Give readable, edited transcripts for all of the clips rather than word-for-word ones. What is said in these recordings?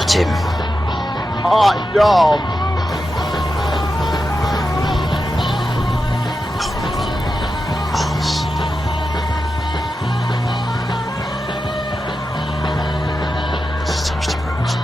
got him. Oh, no. Just touched him, Rose.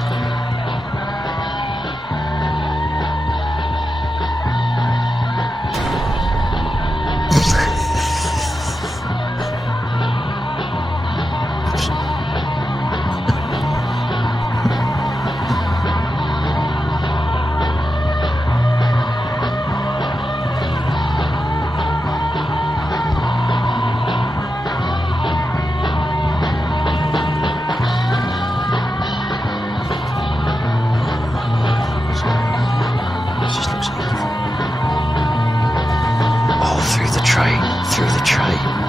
Just looks like oh, through the train, through the train.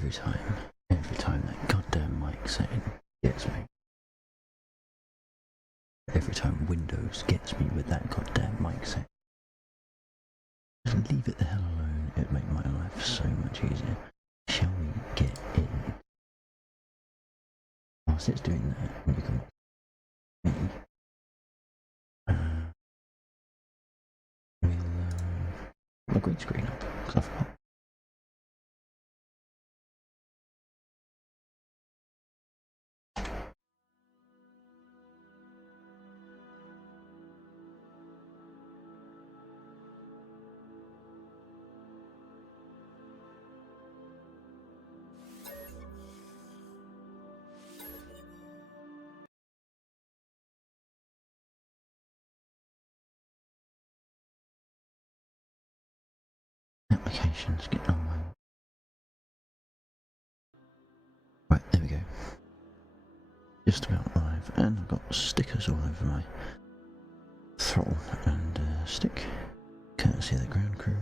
every time that goddamn mic setting gets me. Every time Windows gets me with that goddamn mic set. Just leave it the hell alone, it'd make my life so much easier. Shall we get in? Whilst it's doing that, you can watch me. We'll my green screen up, because I forgot. Applications, get on one. Right, there we go. Just about live, and I've got stickers all over my throttle and stick, courtesy of the ground crew.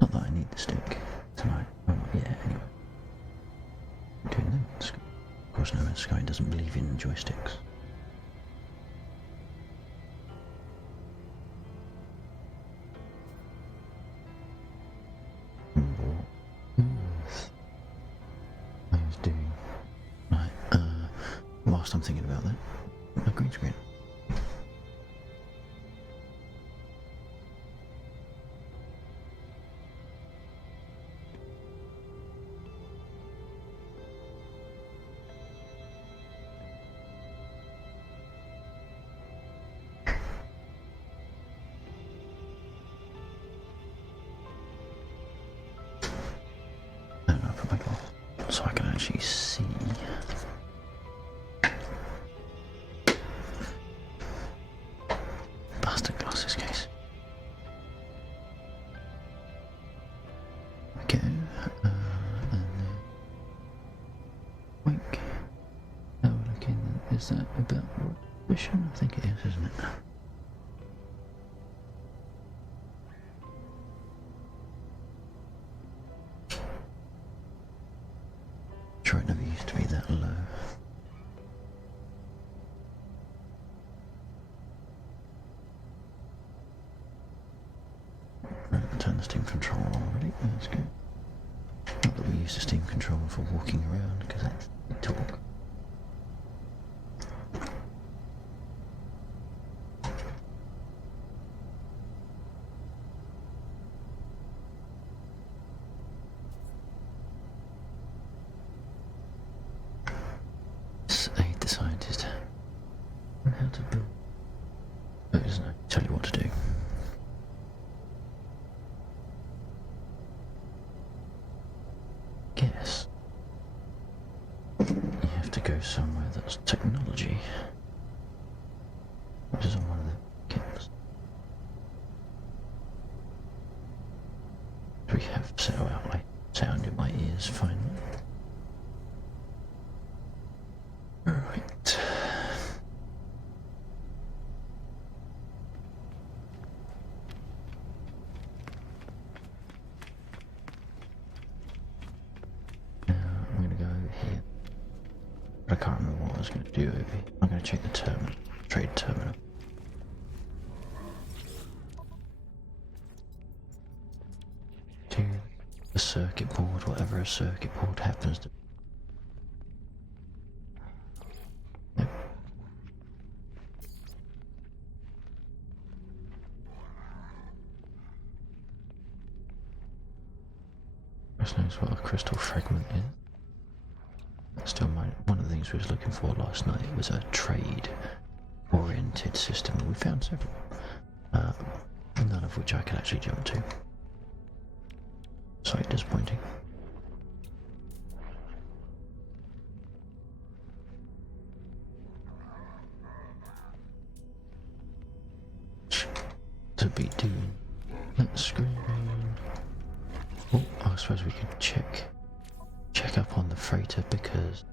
Not that I need the stick tonight, well not yet anyway. I'm doing them. Of course no, Sky doesn't believe in joysticks. Whilst I'm thinking about that, my green screen. And I'll put my glass so I can actually see. Is that about vision? I think it is, isn't it? Sure, it never used to be that low. Right, turn the steam control on already. That's good. Not that we use the steam control for walking around, because that's talk. Aid the scientist on how to build. Oh, doesn't it tell you what to do? Guess you have to go somewhere that's technology, which is on one of the kits. We have set out my sound in my ears finally. Right. Now I'm going to go over here. But I can't remember what I was going to do over here. I'm going to check the terminal, trade terminal. To the circuit board, whatever a circuit board happens to be. Knows what a crystal fragment is. That's still one of the things we was looking for last night was a trade-oriented system. We found several, none of which I could actually jump to. Slightly disappointing. To be doing. Let's screen. Oh, I suppose we could check up on the freighter because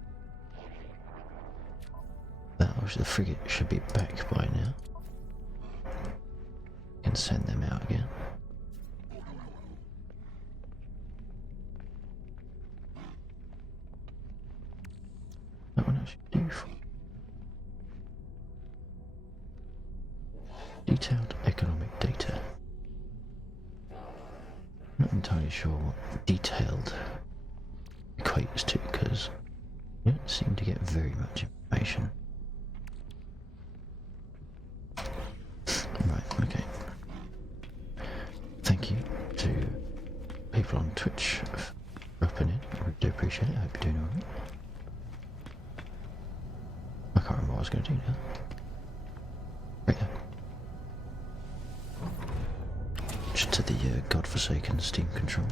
the frigate should be back by now. Can send them out again. actually do for detailed economic data? Not entirely sure what detailed equates to because you don't seem to get very much information. Right, okay. Thank you to people on Twitch for dropping in. I really do appreciate it. I hope you're doing alright. I can't remember what I was going to do now. Right there. Just to the godforsaken Steam controller.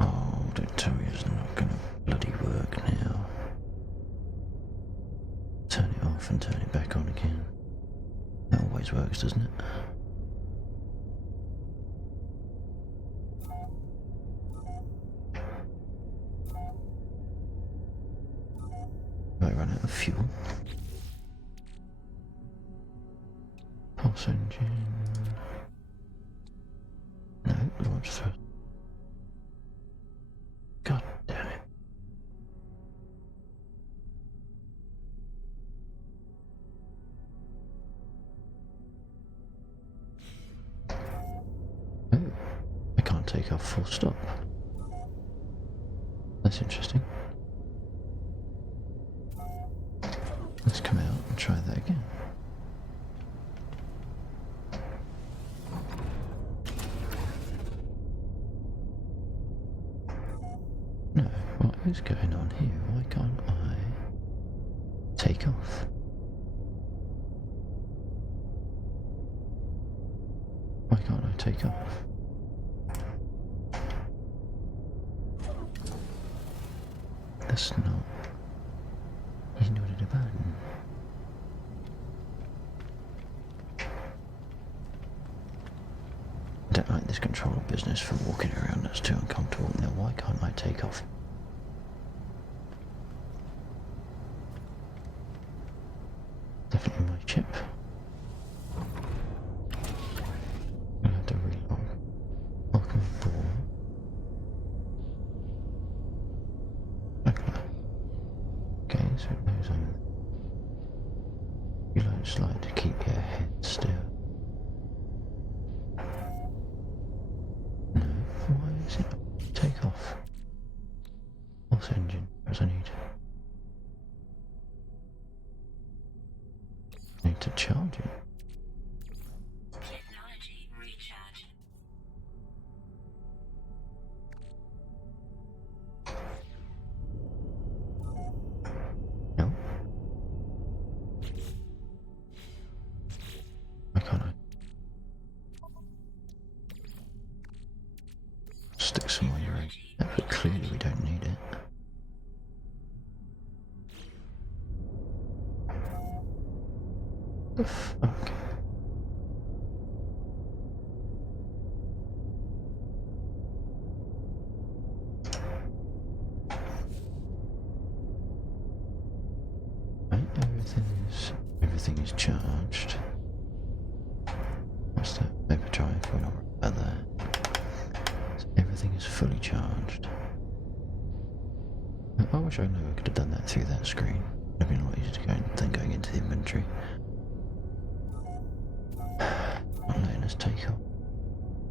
Oh, don't tell me it's not going to bloody work now. Turn it off and turn it back on again. That always works, doesn't it? I run out of fuel. Pulse engine. No, launch first. God damn it. Oh, I can't take off full stop. That's interesting. Let's come out and try that again. No, what is going on here? Why can't I take off? Why can't I take off? That's not... He's not at a button. I don't like this controller business for walking around, that's too uncomfortable. Now why can't I take off? Definitely my chip. I'm gonna have to relog. Welcome aboard. Okay, so it knows I'm... You just like to keep your head still. No, why is it not take off? Pulse engine, as I need. I need to charge it. Technology recharge. No. Why can't I? Stick some more urine. But clearly we don't need it. The fuck? Right, everything is charged. What's that? Paper drive, we're not worried about that. So everything is fully charged. I wish I knew I could have done that through that screen. It'd been a lot easier to go than going into the inventory. Not letting us take off.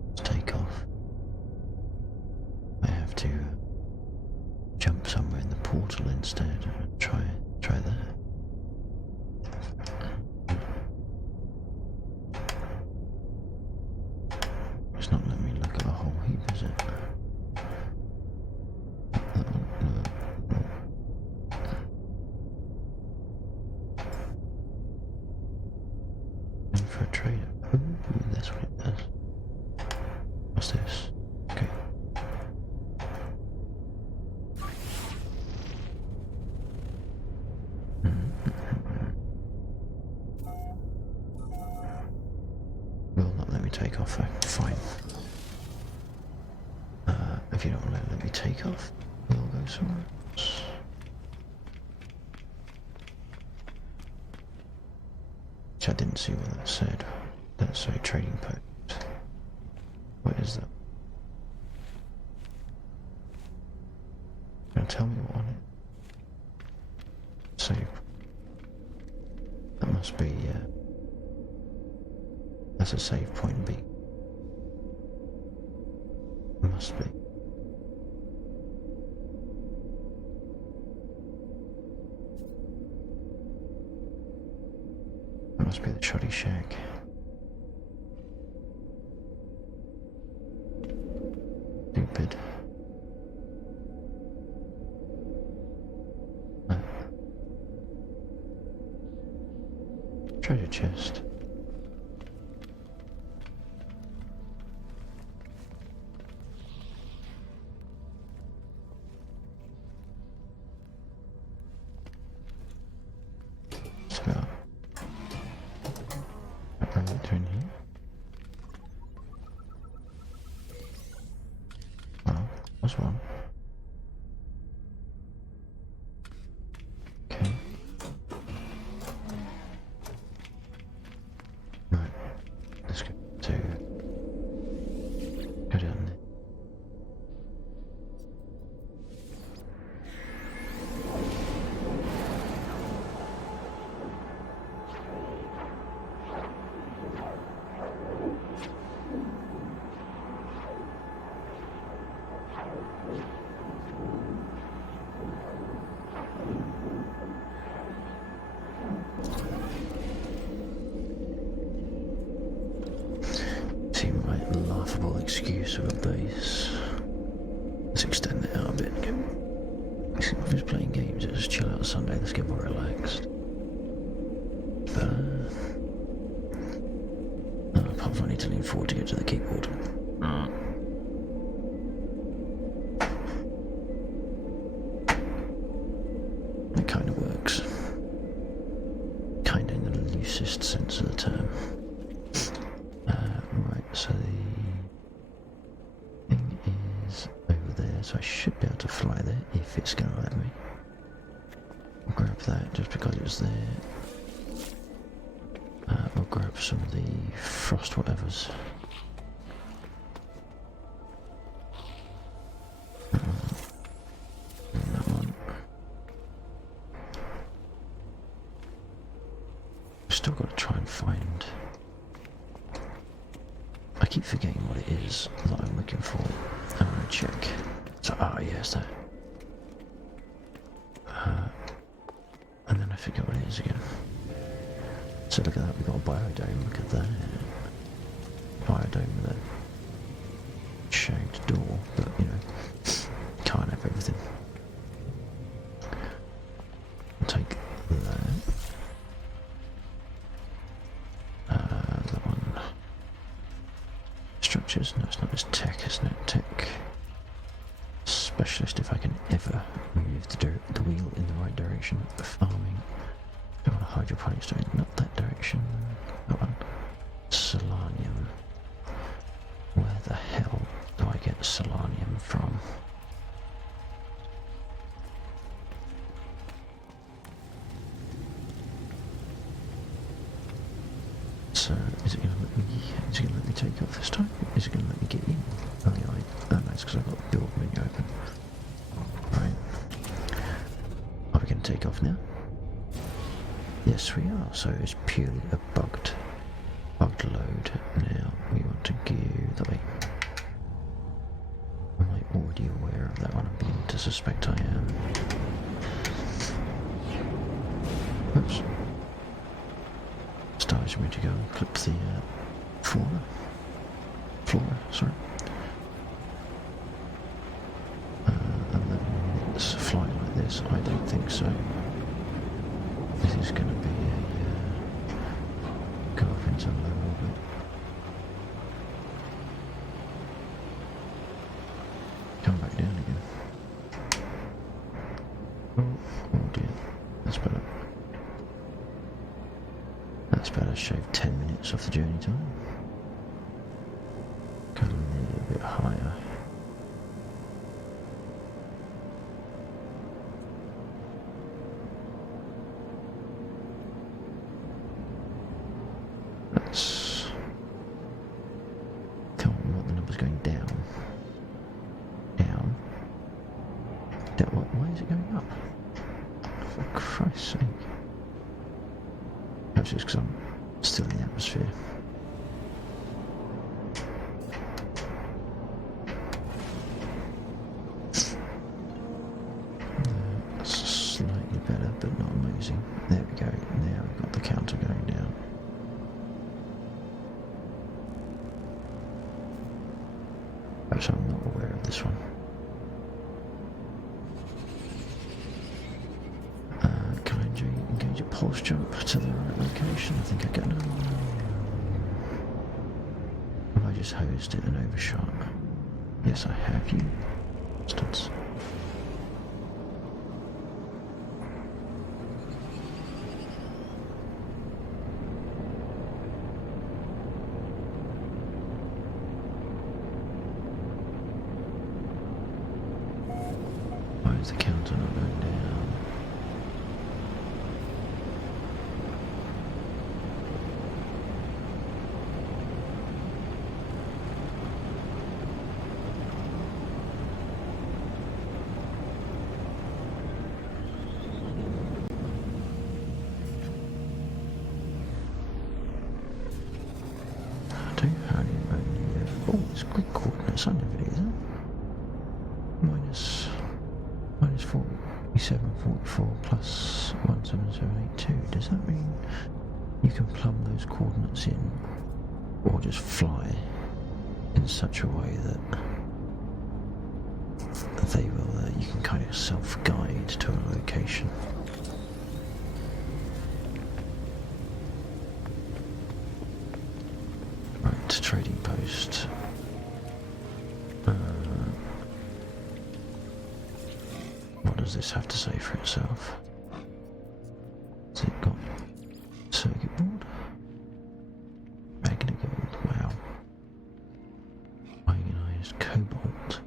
Let's take off. I have to jump somewhere in the portal instead and try that. It's not letting me look at the whole heap, is it? No. In for a trader. Ooh, that's what it does. What's this? Okay. Will not let me take off. Fine. If you don't let me take off, we'll go somewhere else. Which I didn't see what that said. That's a trading post. What is that? gonna tell me what on it? Save. That must be, that's a save point B. Must be. That must be the Shoddy Shack. Stupid. Treasure chest. So, what are we doing here? Well, that's one. Okay. Right. Let's go down there. See my laughable excuse of a base. Let's extend it out a bit. If we're playing games, let's chill out Sunday, let's get more relaxed. But, apart from I need to lean forward to get to the keyboard. It kind of works. Kind of in the loosest sense of the term. Right, so the thing is over there, so I should be able to fly there if it's going to let me. I'll grab that just because it's there. I'll grab some of the frost whatevers. That one. Still got to try and find. I keep forgetting what it is that I'm looking for. I'm gonna check. So, yes, that. And then I forget what it is again. So look at that, we've got a biodome, look at that. Biodome with a shagged door, but you know, can't have everything. I'll take that. That one. Structures, no it's not, it's tech, isn't it? Tech. Specialist if I can ever move the wheel in the right direction. Farming. Don't want a hydroponics doing not that direction. That one. Solanium. Where the hell do I get solanium from? So, is it going to let me take off this time? Is it going to let me get in? Oh yeah, no, it's because I've got the build menu open. Right. Are we going to take off now? Yes, we are. So it's purely a bugged load. Now we want to go that way. Am I already aware of that one? I'm beginning to suspect I am. Oops. Stars ready to go. Clip the flora, sorry. 11 minutes flying like this, I don't think so. This is going to be a go off into low orbit. Come back down again. Oh dear, that's better. That's better, shave 10 minutes off the journey time. Go a little bit higher. Let's tell me what the number's going down. Down. Why is it going up? For Christ's sake. Perhaps it's because I'm still in the atmosphere. That's slightly better, but not amazing. There we go. Now we've got the counter going down. Perhaps I'm not aware of this one. Can I engage a pulse jump to the right location? I think I can. No. Have I just hosed it and overshot? Yes, I have you. Instance. Why is the counter not going down? Oh, it's quick coordinates. I never do that. Minus 4744 plus 17782. Does that mean you can plumb those coordinates in, or just fly in such a way that they will? You can kind of self-guide to a location. Right, trading post. What does this have to say for itself? Has it got circuit board? Magnet gold, wow. Ionized cobalt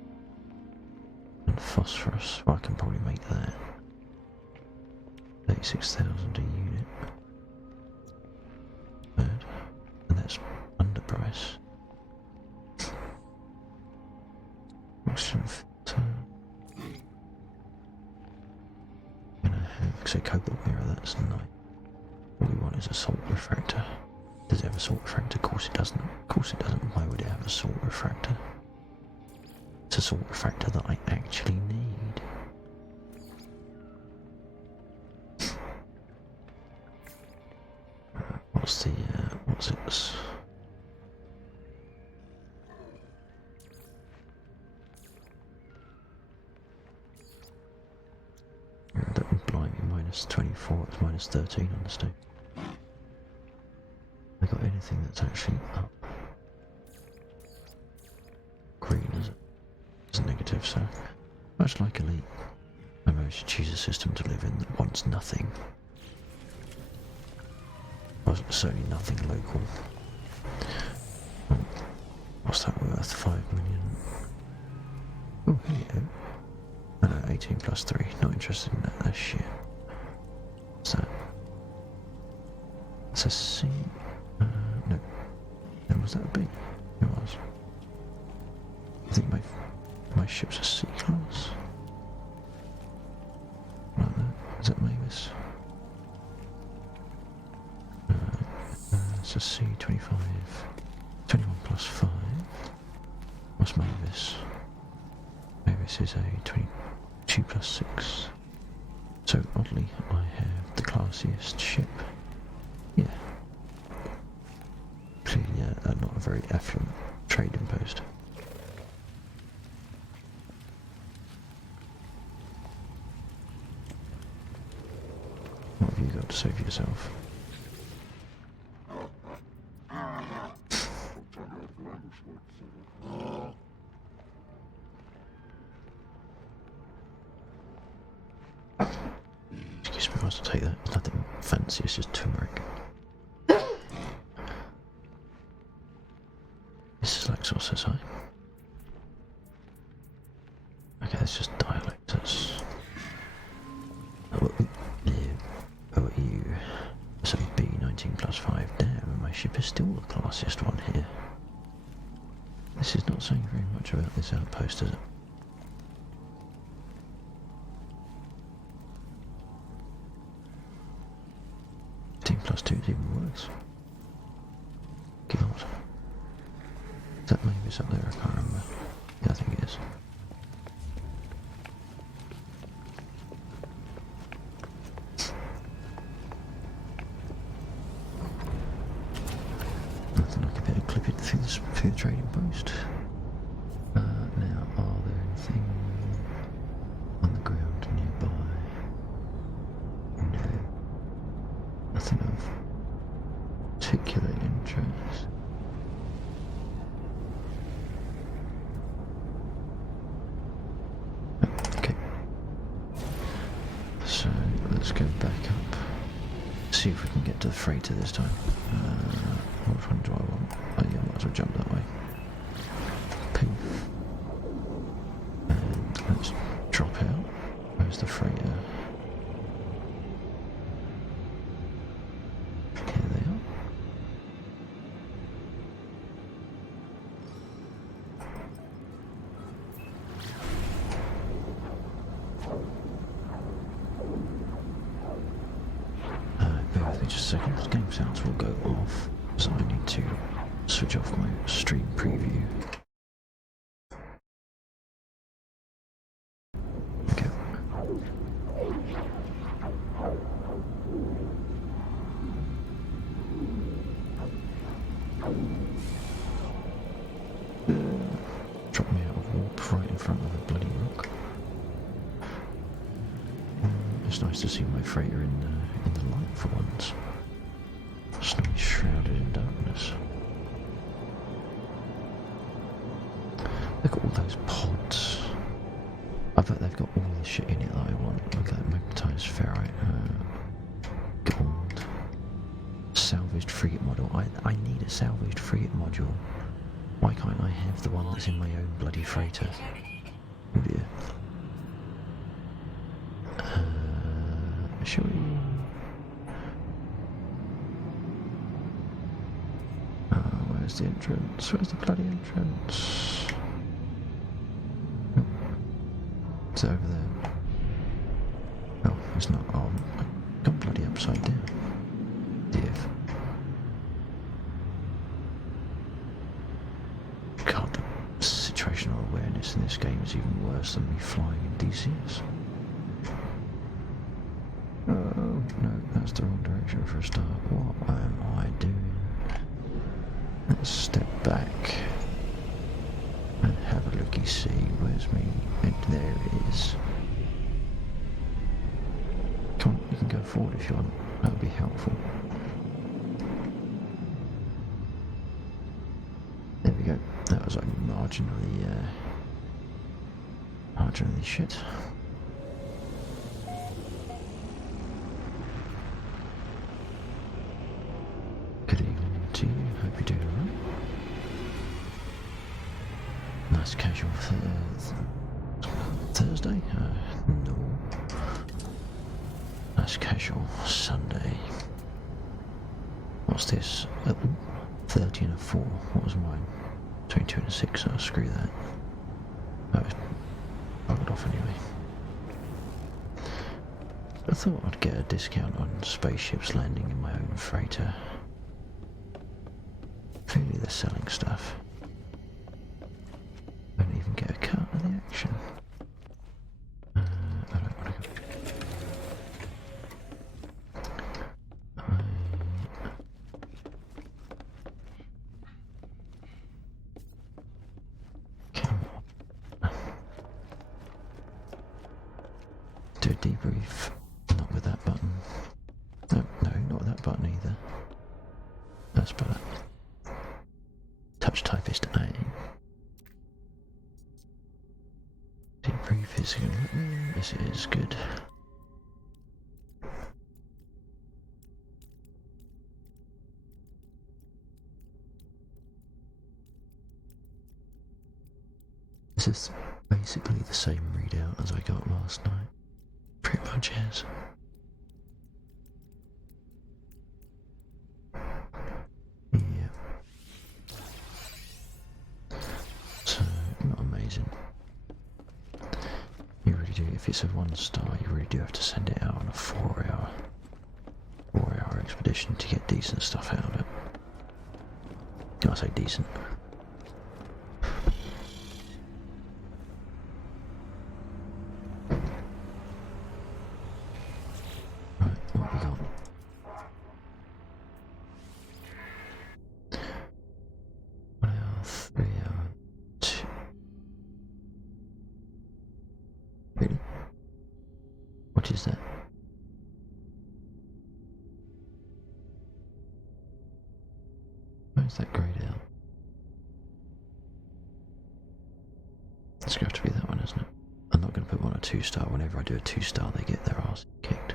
and phosphorus. Well, I can probably make that. 36,000 a unit. Third. And that's underprice. Oxygen filter. So cobalt mirror, that's nice. All we want is a salt refractor. Does it have a salt refractor? Of course it doesn't. Of course it doesn't. Why would it have a salt refractor? It's a salt refractor that I actually need. What's it? Blimey, minus 24, it's minus 13 on the stove. I got anything that's actually up? Green, is it? It's negative, so much like Elite, I managed to choose a system to live in that wants nothing. Well, certainly nothing local. What's that worth? 5 million. Oh, here you go. Oh no, 18 plus 3. Not interested in that. That's shit. What's that? It's a C. No. No, was that a B? It was. I think my ship's a C class. Like that. Is that Mavis? It's a C 25. 21 plus 5. What's Mavis? Mavis is a 22 plus 6. So oddly, I have the classiest ship. Yeah. Clearly not a very affluent trading post. What have you got to say for yourself? Excuse me, I must take that. Nothing fancy, it's just turmeric. This is Laxor, says I. Okay, that's just dialect. That's. Oh, you. So B 19 plus 5. Damn, my ship is still the classiest one here. This is not saying very much about this outpost, is it? 15 plus 2 is even worse. God. Is that maybe it's up there? I can't remember. Yeah, I think it is. Nothing like a bit of clipping through the trading post. Now, are there anything on the ground nearby? No. Nothing of particular interest. Okay. So, let's go back up. See if we can get to the freighter this time. Which one do I want? Oh yeah, might as well jump that way. Ping. And let's drop out. Where's the freighter? Here they are. Bear with me just a second. The game sounds will go off, so I need to switch off my stream preview. Okay. Drop me out of warp right in front of a bloody rock. It's nice to see my freighter in the light for once. It's not shrouded in darkness. Look at all those pods. I bet they've got all the shit in it that I want. Look at that magnetized ferrite, gold, salvaged frigate model. I need a salvaged frigate module. Why can't I have the one that's in my own bloody freighter? Oh dear. Shall we? Where's the entrance? Where's the bloody entrance? Oh, it's over there. Oh, it's not. Oh, I got bloody upside down. Div. God, the situational awareness in this game is even worse than me flying in DCS. Oh, no, that's the wrong direction for a start. What am I doing? Let's step back and have a looky see. Where's me? And there it is. Come on, you can go forward if you want. That would be helpful. There we go. That was like marginally shit. Good evening to you. Hope you're doing alright. Nice casual Thursday? No. Nice casual Sunday. What's this? 30 and a 4. What was mine? 22 and a 6. Oh, screw that. I was buggered off anyway. I thought I'd get a discount on spaceships landing in my own freighter. Clearly they're selling stuff. I don't even get a cut of the action. I don't want to go. Come on. Do a debrief. Not with that button. No, not with that button either. That's better. Touch typist A. Debrief is good. This is good. This is basically the same readout as I got last night. Pretty much is. Yeah. So, not amazing. You really do, if it's a 1 star, you really do have to send it out on a 4 hour expedition to get decent stuff out of it. I say decent. Right, what have we got? What else? 3 hour 2. Really? What is that? Where's that grayed out? It's going to have to be that one, isn't it? I'm not going to put one a 2-star. Whenever I do a 2-star, they get their arse kicked.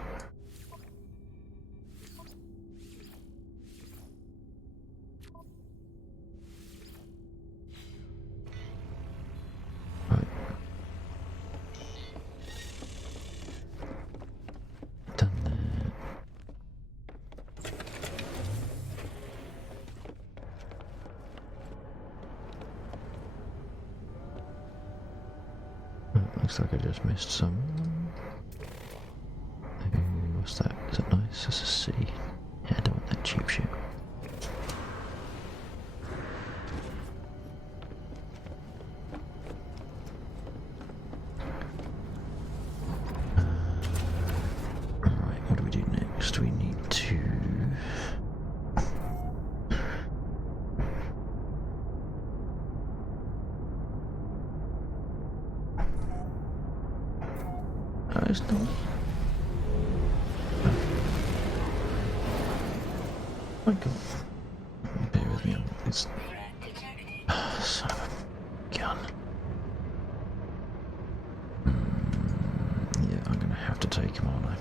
Right. Done that. Looks like I just missed some. What's that? Is it nice? It's a C. Yeah, I don't want that cheap shit. Right, what do we do next? We need to... it's not. Oh my god. Bear with me. It's. Son of a gun. Yeah, I'm gonna have to take him, aren't I?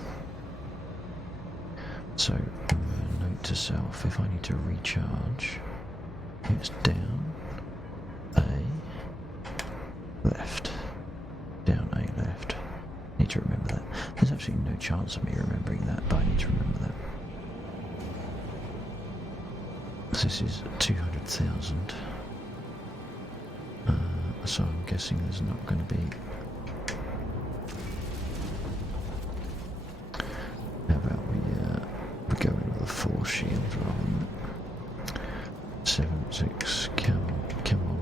So, note to self: if I need to recharge, it's down, A, left. Down, A, left. Need to remember that. There's absolutely no chance of me remembering that, but I need to remember that. So this is 200,000. So I'm guessing there's not going to be... How about we go in with a 4 shield rather than 7, 6, come on.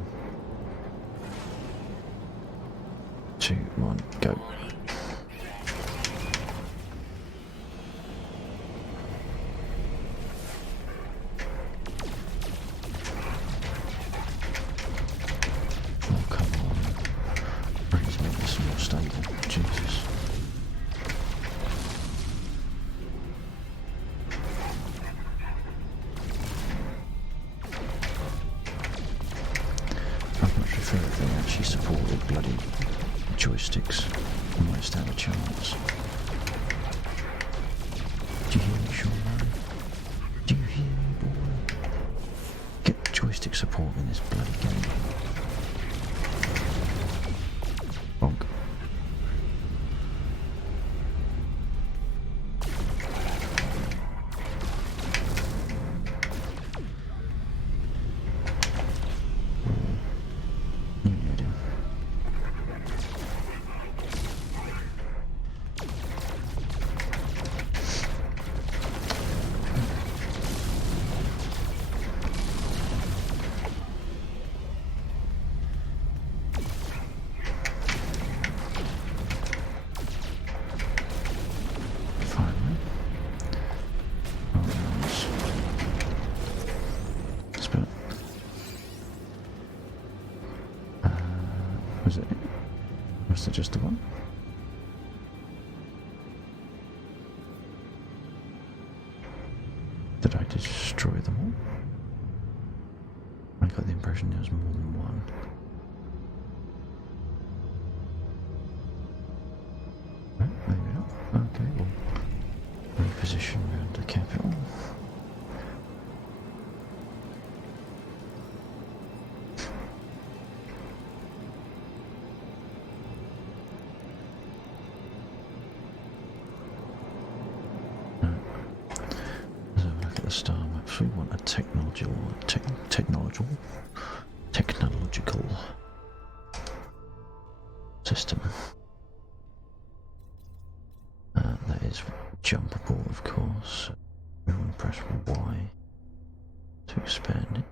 2, 1, go. Oh, come on. Please make this more stable. Jesus. I'd much prefer if they actually supported bloody joysticks. I might stand a chance. Do you hear me, Sean? Do you hear me, boy? Get joystick support in this bloody game. Bonk. You need him. Finally. Oh, nice. Spell. Was it? Was it just the one? Did I destroy them all? I got the impression there was more than one. Maybe not. Okay, we'll reposition around the capital. Let's have a look at the star maps. We want a technological system. That is jumpable, of course. We want to press Y to expand it.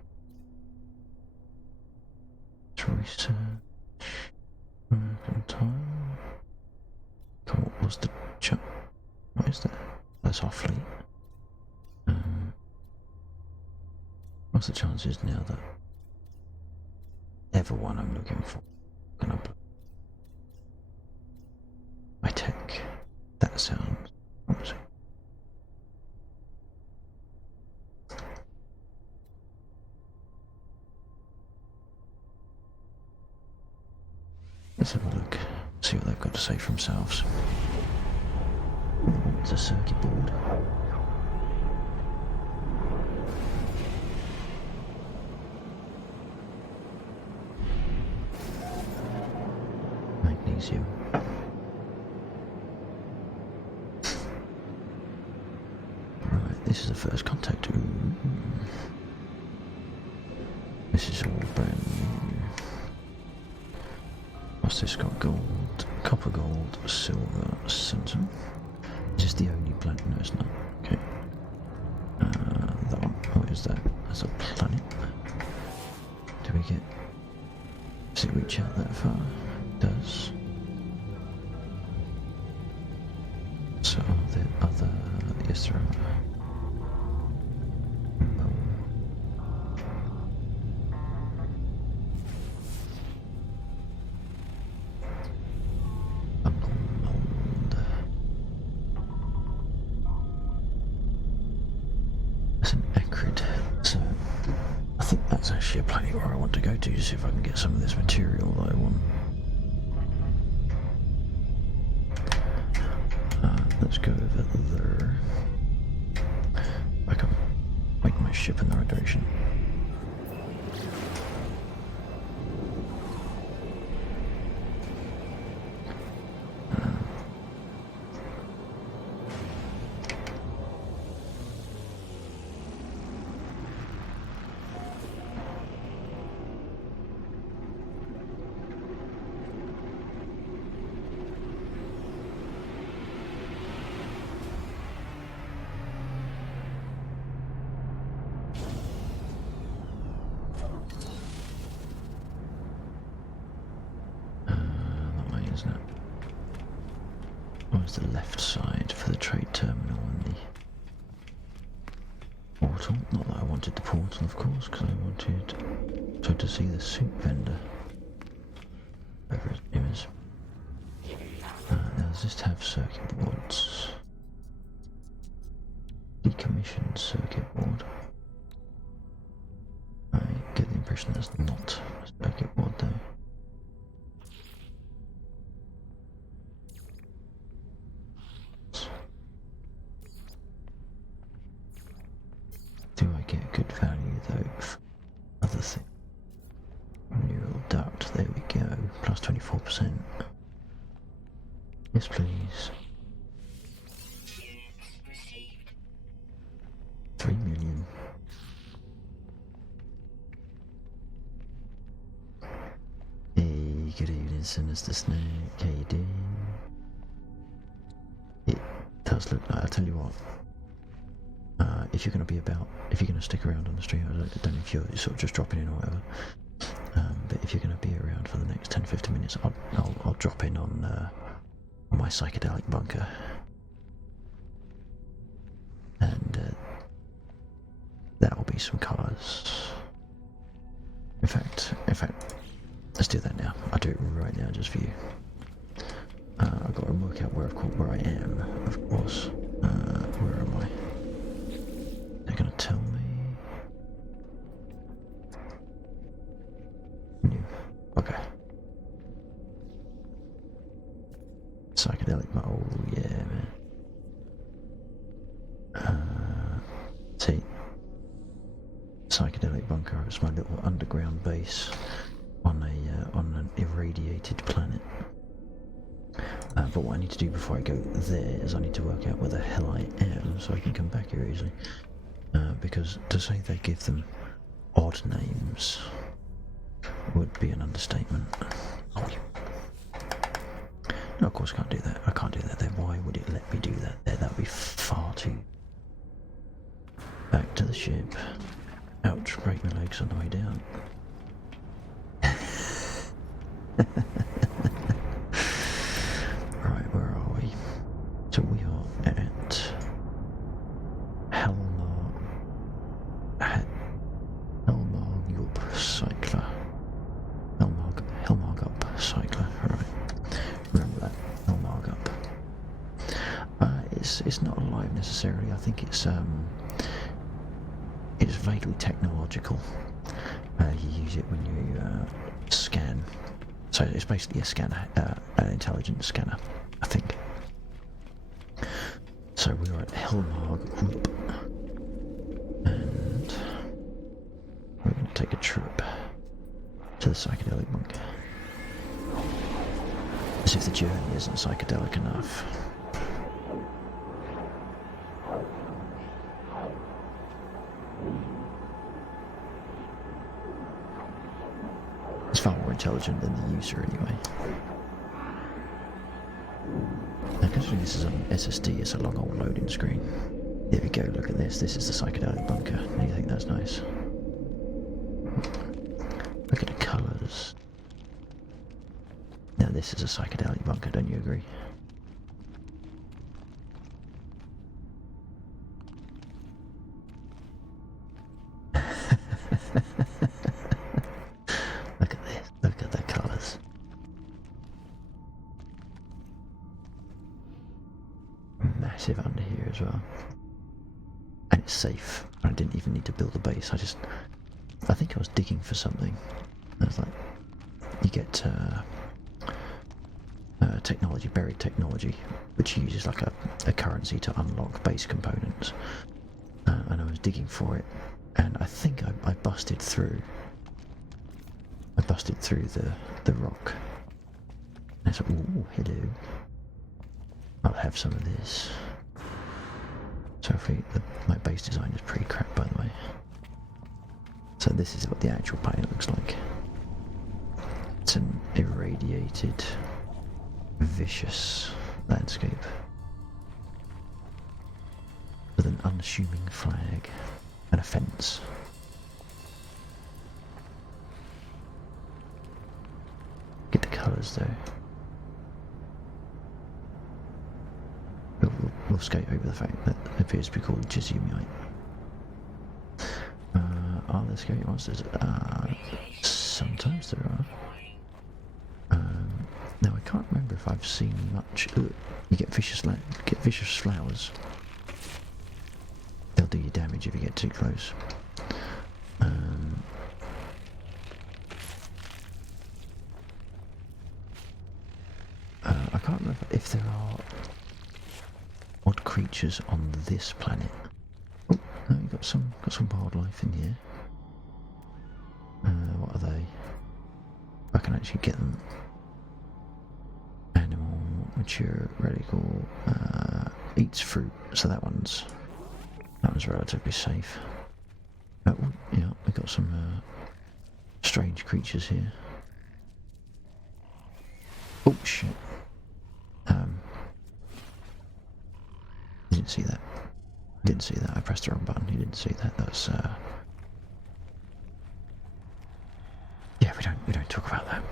To research. American time. What was the jump? What is that? That's our fleet. What's the chances now that everyone I'm looking for can upload? My tech. That sounds promising. Let's have a look, see what they've got to say for themselves. It's a circuit board. Magnesium. Right, this is the first contact. Ooh. This is all brand new. What's this got? Gold, copper, gold, silver, center. Is this the only planet? No, it's not. Okay. That one. What is that? That's a planet. Do we get... Does it reach out that far? It does. So are there other... Yes, there are. Actually a planet where I want to go to see if I can get some of this material that I want. Let's go over there. I can point my ship in the right direction. Where's the left side for the trade terminal and the portal? Not that I wanted the portal, of course, because I wanted to see the suit vendor. Whatever his name is. Now does this have circuit boards? Decommissioned circuit board. I get the impression that's not a circuit board though. Do I get good value though for other things? Neural duct, there we go, plus 24%. Yes please. 3 million. Hey, good evening Sinister Snake, how you doing? It does look like, I'll tell you what. If you're going to be about, if you're going to stick around on the stream, I don't know if you're sort of just dropping in or whatever, but if you're going to be around for the next 10-15 minutes, I'll drop in on my psychedelic bunker, and that will be some colours. In fact, let's do that now. I'll do it right now just for you. I've got to work out where I am, of course. Where am I? They're gonna tell me. New. Okay. Psychedelic. Oh yeah, man. See. Psychedelic bunker. It's my little underground base on an irradiated planet. But what I need to do before I go there is I need to work out where the hell I am so I can come back here easily. Because to say they give them odd names would be an understatement. Oh, no, of course I can't do that. I can't do that there. Why would it let me do that there? That would be far too Back to the ship. Ouch, break my legs on the way down. Right, where are we? So we are at Helmargup Cycler. Helmargup Cycler, right. Remember that, Helmargup. It's not alive necessarily. I think it's vaguely technological. You use it when you scan. So it's basically a scanner, an intelligence scanner, I think. So we are at Helmargup, and we're going to take a trip to the psychedelic bunker. As if the journey isn't psychedelic enough. It's far more intelligent than the user anyway. Now considering this is an SSD, it's a long old loading screen. There we go, look at this. This is the psychedelic bunker. Do you think that's nice? Look at the colours. Now this is a psychedelic bunker, don't you agree? Look at this, look at the colours. Massive under here as well. And it's safe. I didn't even need to build a base, I think I was digging for something. I was like, you get technology, buried technology, which uses like a currency to unlock base components. And I was digging for it, and I think I busted through. I busted through the rock. And I thought, ooh, hello. I'll have some of this. So my base design is pretty crap, by the way. So this is what the actual planet looks like. It's an irradiated, vicious landscape with an unassuming flag and a fence. Get the colours though. We'll skate over the fact that it appears to be called Jizumite. Are there scary monsters? Sometimes there are. Now I can't remember if I've seen much. You get vicious flowers. They'll do you damage if you get too close. I can't remember if there are odd creatures on this planet. Oh, no, you've got some wildlife in here. What are they? I can actually get them. Animal, mature, radical, eats fruit. So that one's relatively safe. Oh, yeah, we've got some strange creatures here. Oh shit! You didn't see that. Didn't see that. I pressed the wrong button. You didn't see that. That's yeah. We don't talk about that.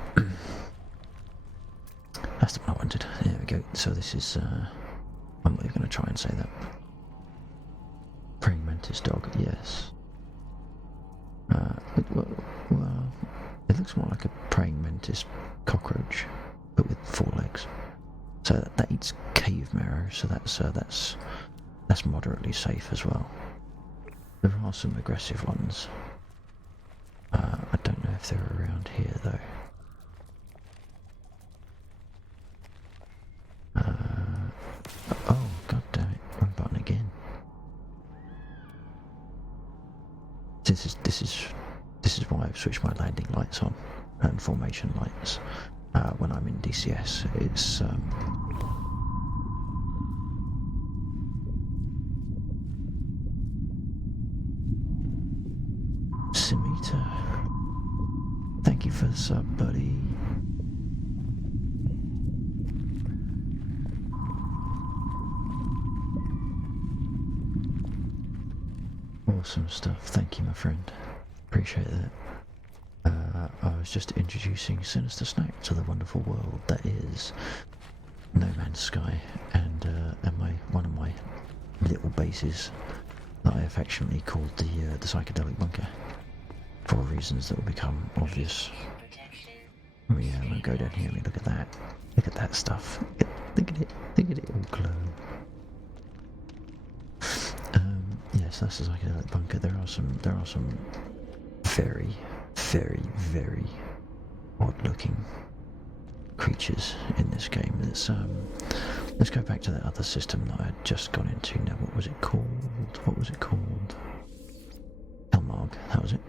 That's the one I wanted. There we go. So this is. I'm not even going to try and say that. Praying mantis dog. Yes. Well, it looks more like a praying mantis cockroach, but with 4 legs. So that eats cave marrow. So that's moderately safe as well. There are some aggressive ones. I don't know if they're around here though. Oh god damn it! Wrong button again. This is why I've switched my landing lights on and formation lights when I'm in DCS. It's Simita. Thank you for the sub, buddy. Awesome stuff. Thank you, my friend. Appreciate that. I was just introducing Sinister Snack to the wonderful world that is No Man's Sky, and one of my little bases that I affectionately called the psychedelic bunker, for reasons that will become obvious. Oh yeah, I'm gonna go down here and look at that. Look at that stuff. Look at it. Look at it all glow. Yes, that's the psychedelic bunker. There are some very, very, very odd-looking creatures in this game. Let's go back to that other system that I had just gone into. Now, what was it called? Elmarg. That was it.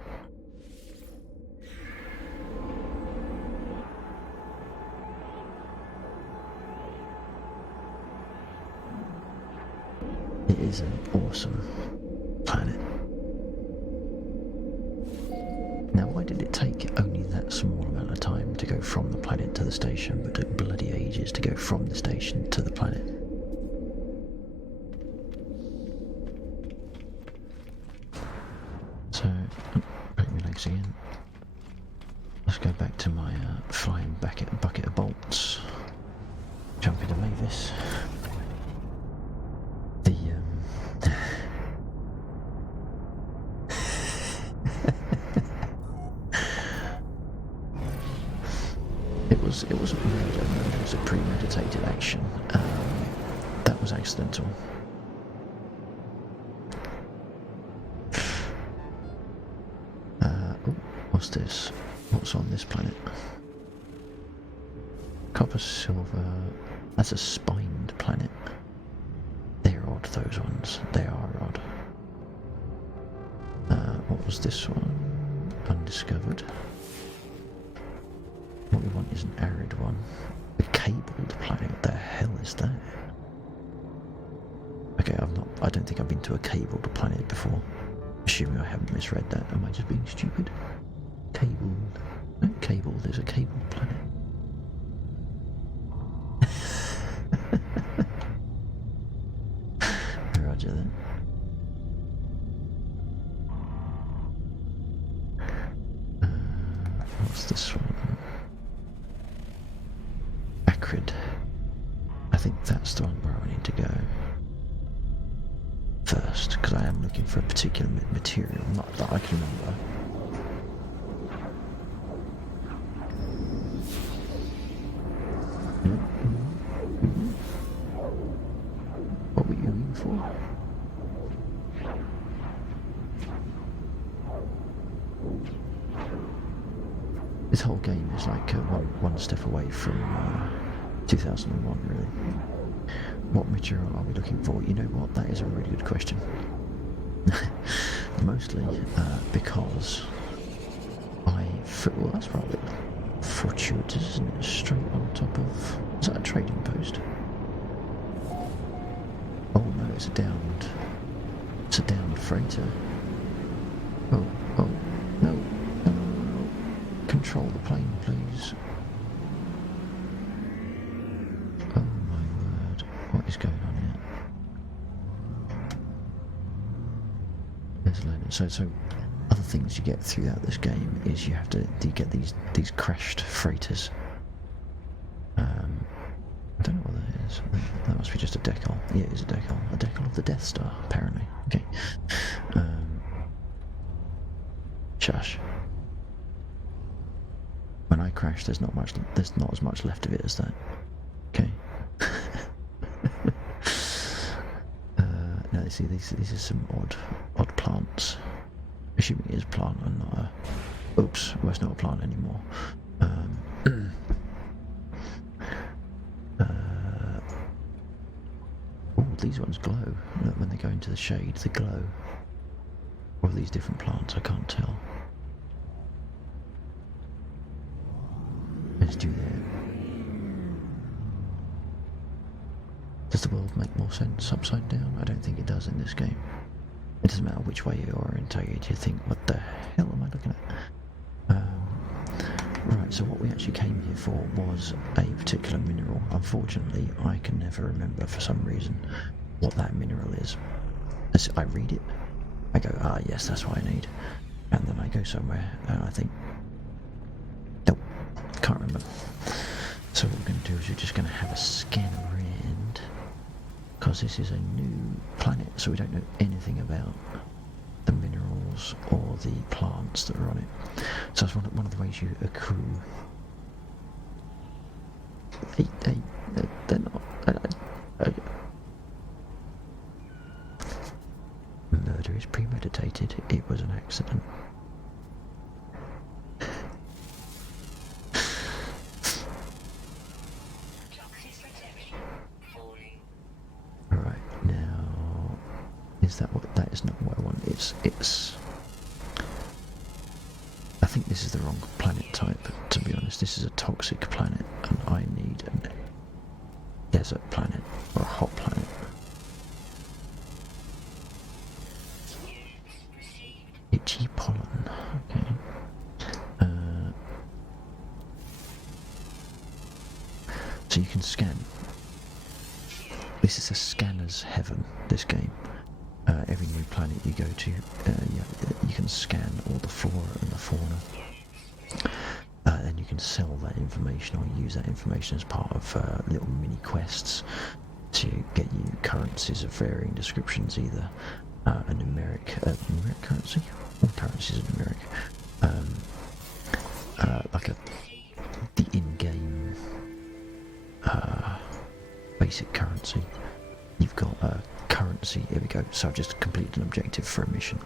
It is an awesome planet. Now, why did it take only that small amount of time to go from the planet to the station, but took bloody ages to go from the station to the planet? So, break my legs again. Let's go back to my flying bucket of bolts. Jump into Mavis. It wasn't murder, it was a premeditated action. That was accidental. What's this? What's on this planet? Copper, silver. That's a spined planet. They're odd, those ones. They are odd. What was this one? Undiscovered. What we want is an arid one. A cabled planet. What the hell is that? Okay, I don't think I've been to a cabled planet before. Assuming I haven't misread that. Am I just being stupid? Cabled. No, cabled is a cabled planet. Roger that. What's this one? Acrid. I think that's the one where I need to go first, because I am looking for a particular material, not that I can remember. What were you aiming for? This whole game is like one step away from 2001, really. What material are we looking for? You know what? That is a really good question. Mostly because well, that's probably fortuitous, isn't it? Straight on top of... Is that a trading post? Oh no, it's a downed freighter. Oh, no. Control the plane, please. Oh my word, what is going on here? There's a load. So other things you get throughout this game is you get these crashed freighters. I don't know what that is. That must be just a decal. Yeah, it is a decal. A decal of the Death Star, apparently. Okay. Shush. When I crash, there's not as much left of it as that. Okay. Now, see, these are some odd plants. Assuming it is a plant and not a... Oops, well, it's not a plant anymore. These ones glow. Look, when they go into the shade, they glow. What are these different plants? I can't tell. Let's do that. Does the world make more sense upside down? I don't think it does in this game. It doesn't matter which way you're orientated, you think, what the hell am I looking at? Right, so what we actually came here for was a particular mineral. Unfortunately, I can never remember for some reason what that mineral is. I read it, I go, ah, yes, that's what I need. And then I go somewhere and I think, nope, can't remember. So what we're going to do is we're just going to have a scan around, because this is a new planet, so we don't know anything about the minerals or the plants that are on it. So that's one of the ways you accrue. They're not. Murder is premeditated. It was an accident. Alright, now is that what that is not what I want. It's I think this is the wrong planet type, to be honest. This is a toxic planet and I need a desert planet or a hot planet. Itchy pollen, okay. So you can scan. This is a scanner's heaven, this game. Every new planet you go to, you can scan all the flora and the fauna. And you can sell that information or use that information as part of little mini quests to get you currencies of varying descriptions, either a numeric currency, all currencies are numeric, like the in-game basic currency. You've got a currency, here we go, so I've just completed an objective for a mission,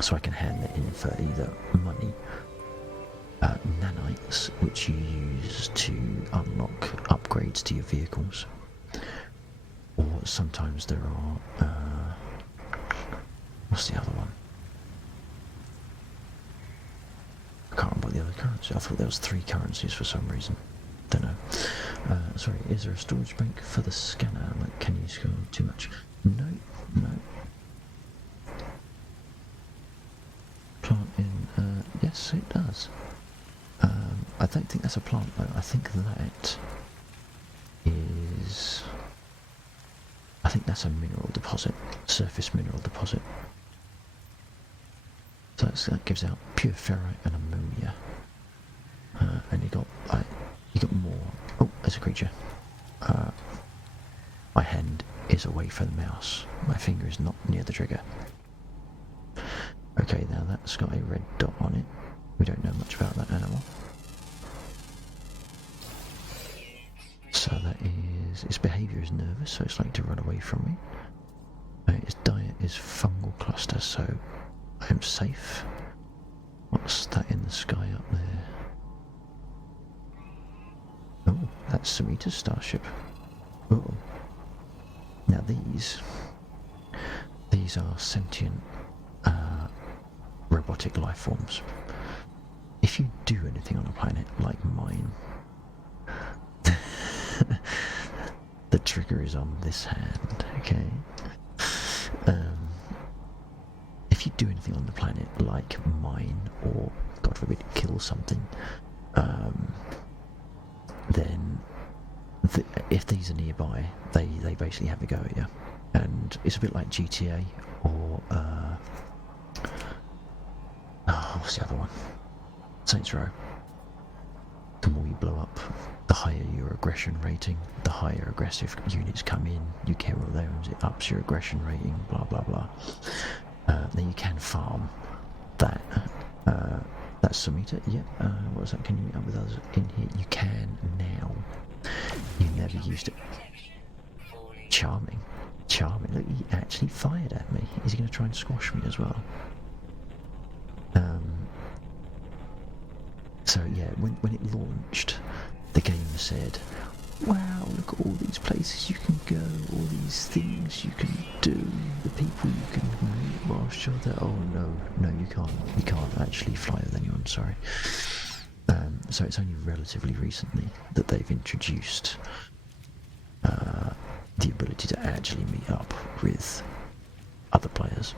so I can hand it in for either money, nanites, which you use to unlock upgrades to your vehicles, or sometimes there are, what's the other one? I can't remember the other currency. I thought there was 3 currencies for some reason. Don't know. Sorry, is there a storage bank for the scanner? Like, can you scan too much? No. Plant in, yes it does. I don't think that's a plant though. I think that's a mineral deposit, surface mineral deposit. So that gives out pure ferrite and ammonia. And you got more. Oh, there's a creature. My hand is away from the mouse. My finger is not near the trigger. Okay, now that's got a red dot on it. We don't know much about that animal. So that is, its behaviour is nervous, so it's like to run away from me. Its diet is fungal cluster, so I am safe. What's that in the sky up there? Oh, that's Samita's starship. Oh. Now these are sentient robotic life forms. If you do anything on a planet like mine, the trigger is on this hand, okay? If you do anything on the planet like mine, or God forbid kill something, then if these are nearby, they basically have a go at you. And it's a bit like GTA or what's the other one? Saints Row. The more you blow up, the higher your aggression rating, the higher aggressive units come in, you kill those, it ups your aggression rating, blah blah blah. Then you can farm that. That's Samita, yeah. What was that? Can you meet up with us in here? You can now. You never used it. Charming. Look, he actually fired at me. Is he going to try and squash me as well? So yeah, when it launched, the game said, wow, look at all these places you can go, all these things you can do, the people you can meet whilst you're there. Oh no, you can't actually fly with anyone, sorry. So it's only relatively recently that they've introduced the ability to actually meet up with other players.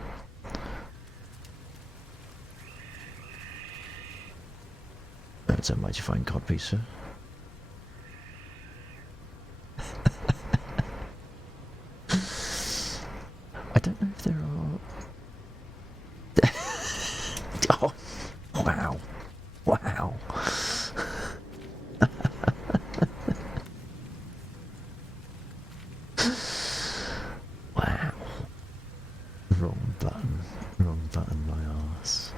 That's a mighty fine cod piece, sir. I don't know if there are button, my arse.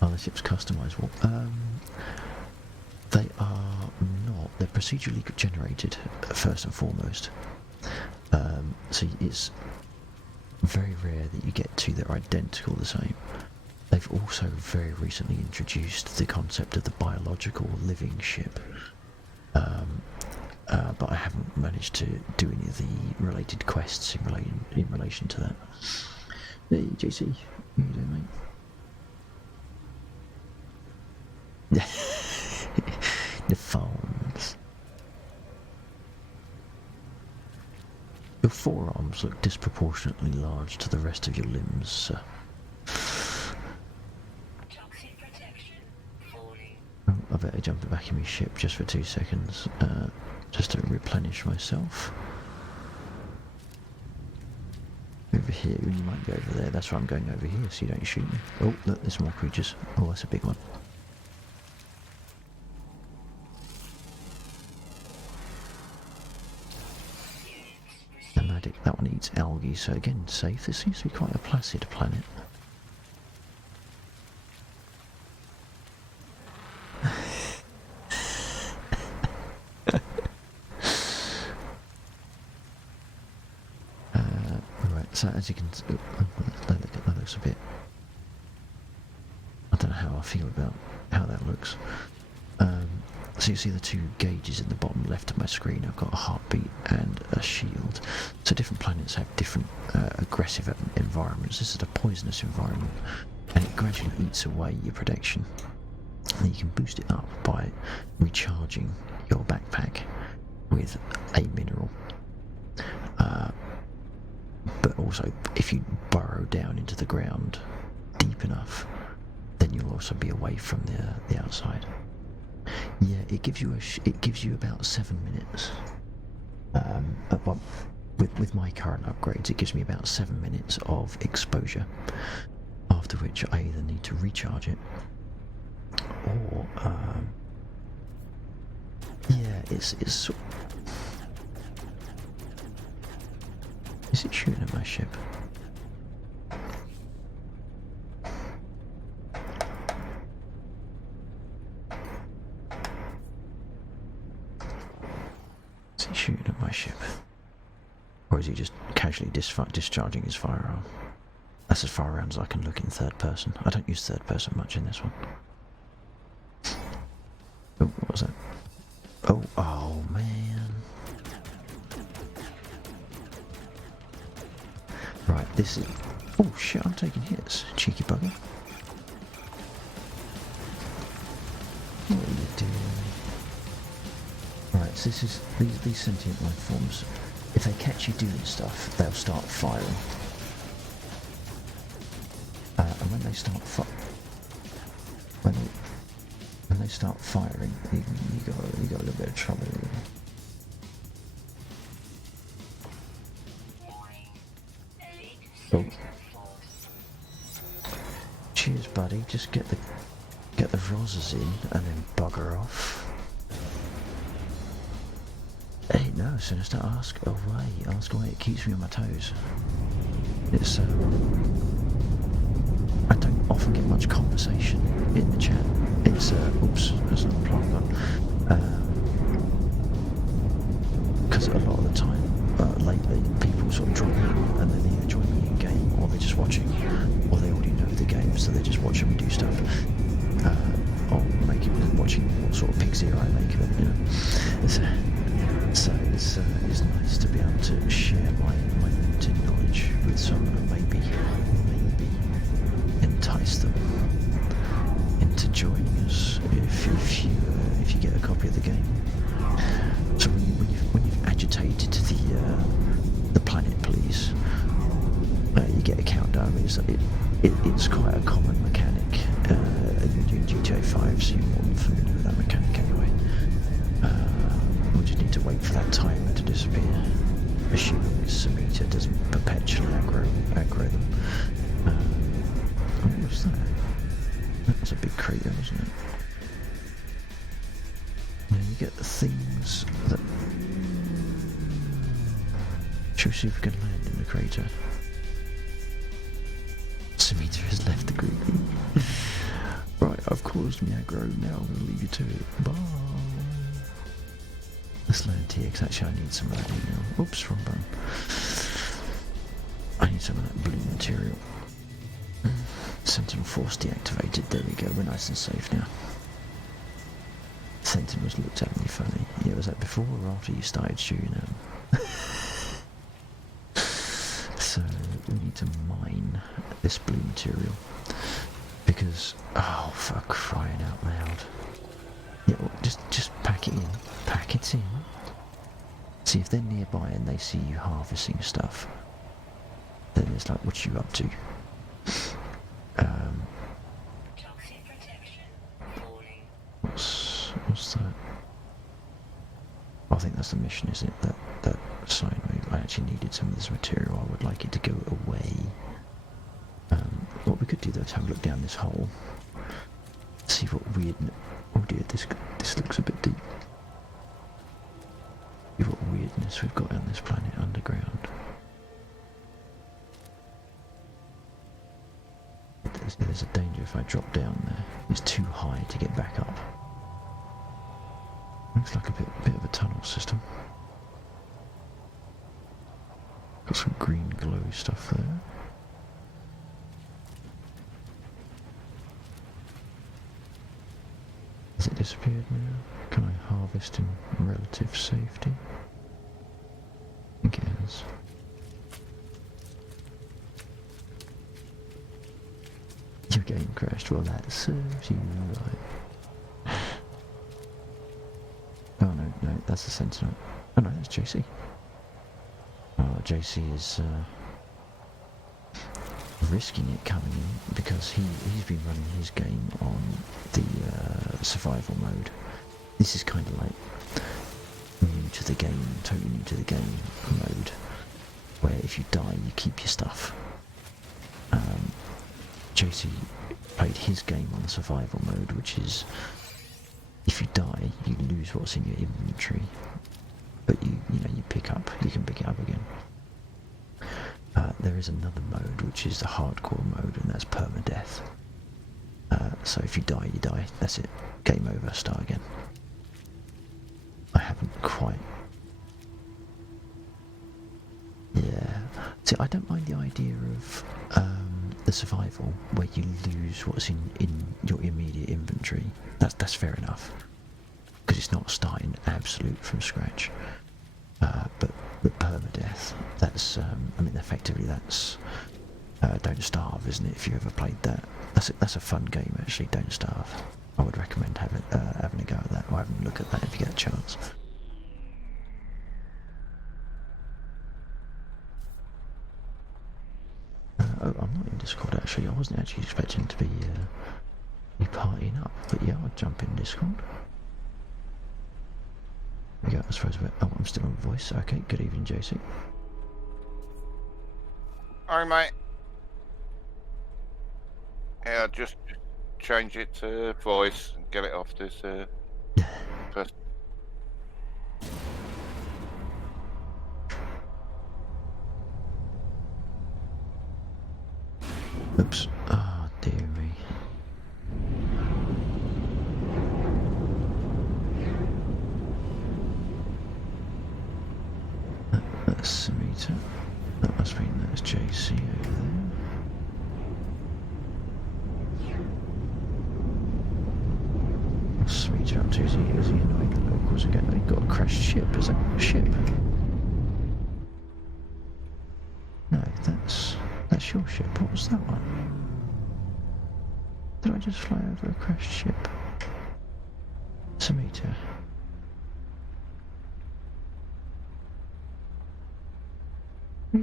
Are the ships customizable? They are not. They're procedurally generated, first and foremost. So it's very rare that you get two that are identical the same. They've also very recently introduced the concept of the biological living ship. But I haven't managed to do any of the related quests in relation to that. Hey, JC, how you doing, mate? The phones. Your forearms look disproportionately large to the rest of your limbs, sir. Oh, I better jump back in my ship just for 2 seconds, just to replenish myself. Over here, you might go over there. That's why I'm going over here, so you don't shoot me. Oh, look, there's more creatures. Oh, that's a big one. That one eats algae, so again, safe. This seems to be quite a placid planet. Right, so as you can see, that looks a bit... I don't know how I feel about how that looks. So you see the two gauges in the bottom left of my screen. I've got a heartbeat and a shield. So different planets have different aggressive environments. This is a poisonous environment, and it gradually eats away your protection. And you can boost it up by recharging your backpack with a mineral. But also, if you burrow down into the ground deep enough, then you'll also be away from the outside. Yeah, it gives you about 7 minutes. With my current upgrades, it gives me about 7 minutes of exposure. After which I either need to recharge it, or yeah, it's. Is it shooting at my ship? Shooting at my ship, or is he just casually discharging his firearm? That's as far around as I can look in third person. I don't use third person much in this one. Oh, what was that? Oh man! Right, this is. Oh shit! I'm taking hits, cheeky bugger. What are you doing? Right, so this is these sentient life forms. If they catch you doing stuff, they'll start firing. And when they start firing, you got a little bit of trouble. Oh. Cheers, buddy. Just get the roses in and then bugger off. Hey, no, as soon as I ask away, it keeps me on my toes. It's, I don't often get much conversation in the chat. It's, oops, that's not a plant gun. Because a lot of the time, lately, people sort of drop in and then they either join me in game or they're just watching, or they already know the game, so they're just watching me do stuff. Or watching what sort of pig's ear I make of it, you know. So it's nice to be able to share my limited knowledge with someone and maybe entice them into joining us if you get a copy of the game. So when you've agitated the planet, please, you get a countdown. It's quite a common mechanic in GTA 5, so you're more than familiar with that mechanic anyway. We just need to wait for that timer to disappear, assuming Samita doesn't perpetually aggro them. What was that? That was a big crater, wasn't it? Now you get the things that Shall we see if we can land in the crater? Samita has left the group. Right, I've caused me aggro, now I'm going to leave you to it. Bye! Let's land here, because actually I need some of that now. Oops, wrong button. I need some of that blue material. Sentinel Force deactivated, there we go, we're nice and safe now. Sentinels looked at me funny. Yeah, was that before or after you started shooting at them? So, we need to mine this blue material. Because, oh, for crying out loud. Yeah, well, just pack it in. Pack it in. See if they're nearby and they see you harvesting stuff. Then it's like, what you up to? What's that? I think that's the mission, isn't it? That cyanide. I actually needed some of this material. I would like it to go away. What we could do though is have a look down this hole. See what weird... Oh dear, this looks a bit deep. See what weirdness we've got on this planet underground. There's a danger if I drop down there. It's too high to get back up. Looks like a bit of a tunnel system. Got some green glowy stuff there. Has it disappeared now? Can I harvest in relative safety? I think it has. Your game crashed. Well, that serves you right. Oh no, that's the Sentinel. Oh no, that's JC. Oh, JC is risking it coming in because he's been running his game on the survival mode. This is kind of like new to the game, totally new to the game mode, where if you die, you keep your stuff. JC played his game on the survival mode, which is if you die, you lose what's in your inventory, but you pick up, you can pick it up again. There is another mode, which is the hardcore mode, and that's permadeath. So if you die, you die. That's it. Game over. Start again. I haven't quite. Yeah. See, I don't mind the idea of the survival where you lose what's in your immediate inventory. That's fair enough, because it's not starting absolute from scratch. But permadeath, that's effectively that's Don't Starve, isn't it? If you ever played that, that's a fun game actually. Don't Starve. I would recommend having a go at that, or having a look at that if you get a chance. Oh, I'm not in Discord actually. I wasn't actually expecting to be partying up, but yeah, I'll jump in Discord. There we go. I suppose I'm still on voice. Okay, good evening, JC. Hi, mate. Yeah, just change it to voice and get it off this person. Oops. Oh, dear me. That's Samita. That must mean that's JC over there. What's Samita up to? Is he annoying the locals again? They got a crashed ship. Is that a ship? No, that's your ship. What was that one? Did I just fly over a crashed ship? Samita.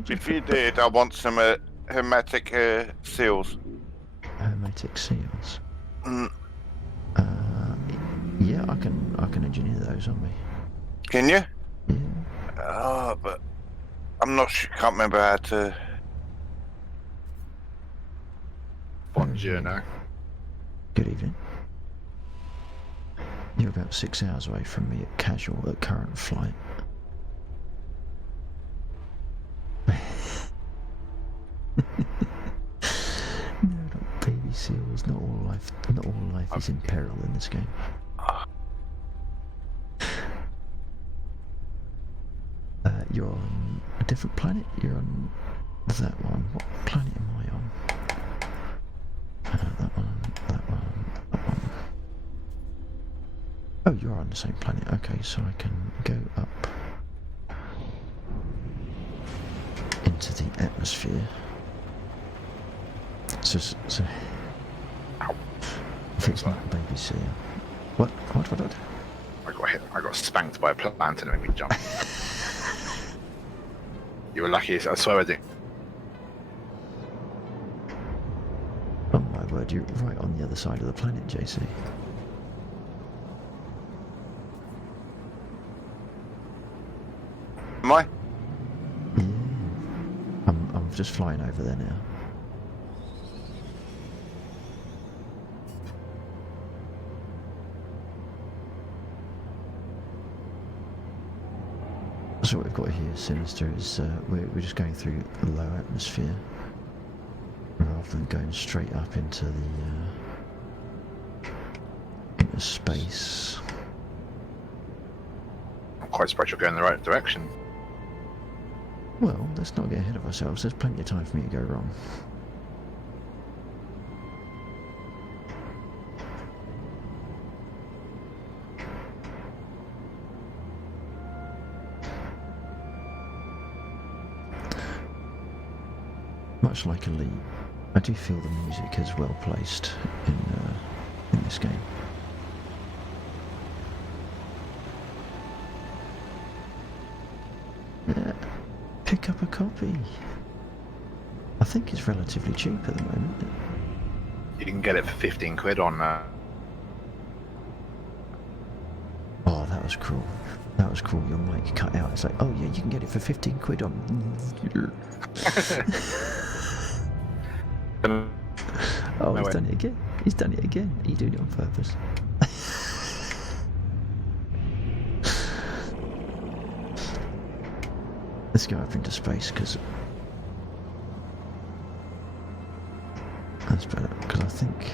If you did, I want some hermetic seals. Hermetic seals? Mm. Yeah, I can engineer those on me. Can you? Yeah. Oh, but I'm not sure. Can't remember how to. Buongiorno. Good evening. You're about 6 hours away from me at current flight. is in peril in this game. You're on a different planet? You're on that one. What planet am I on? That one, that one, that one. Oh, you're on the same planet. Okay, so I can go up into the atmosphere. So if it's not BBC. What? I got hit. I got spanked by a plant and it made me jump. You were lucky. I swear I did. Oh my word, you're right on the other side of the planet, JC. Am I? Yeah. I'm just flying over there now. So what we've got here, Sinister, is we're just going through a low atmosphere rather than going straight up into space. I'm quite surprised you're going in the right direction. Well, let's not get ahead of ourselves. There's plenty of time for me to go wrong. Much like Elite, I do feel the music is well placed in this game. Yeah, pick up a copy. I think it's relatively cheap at the moment. You can get it for 15 quid on. Oh, that was cruel. That was cruel. Your mic cut out. It's like, oh yeah, you can get it for 15 quid on. Oh, No he's way. done it again. He's done it again. Are you doing it on purpose? Let's go up into space, because that's better, because I think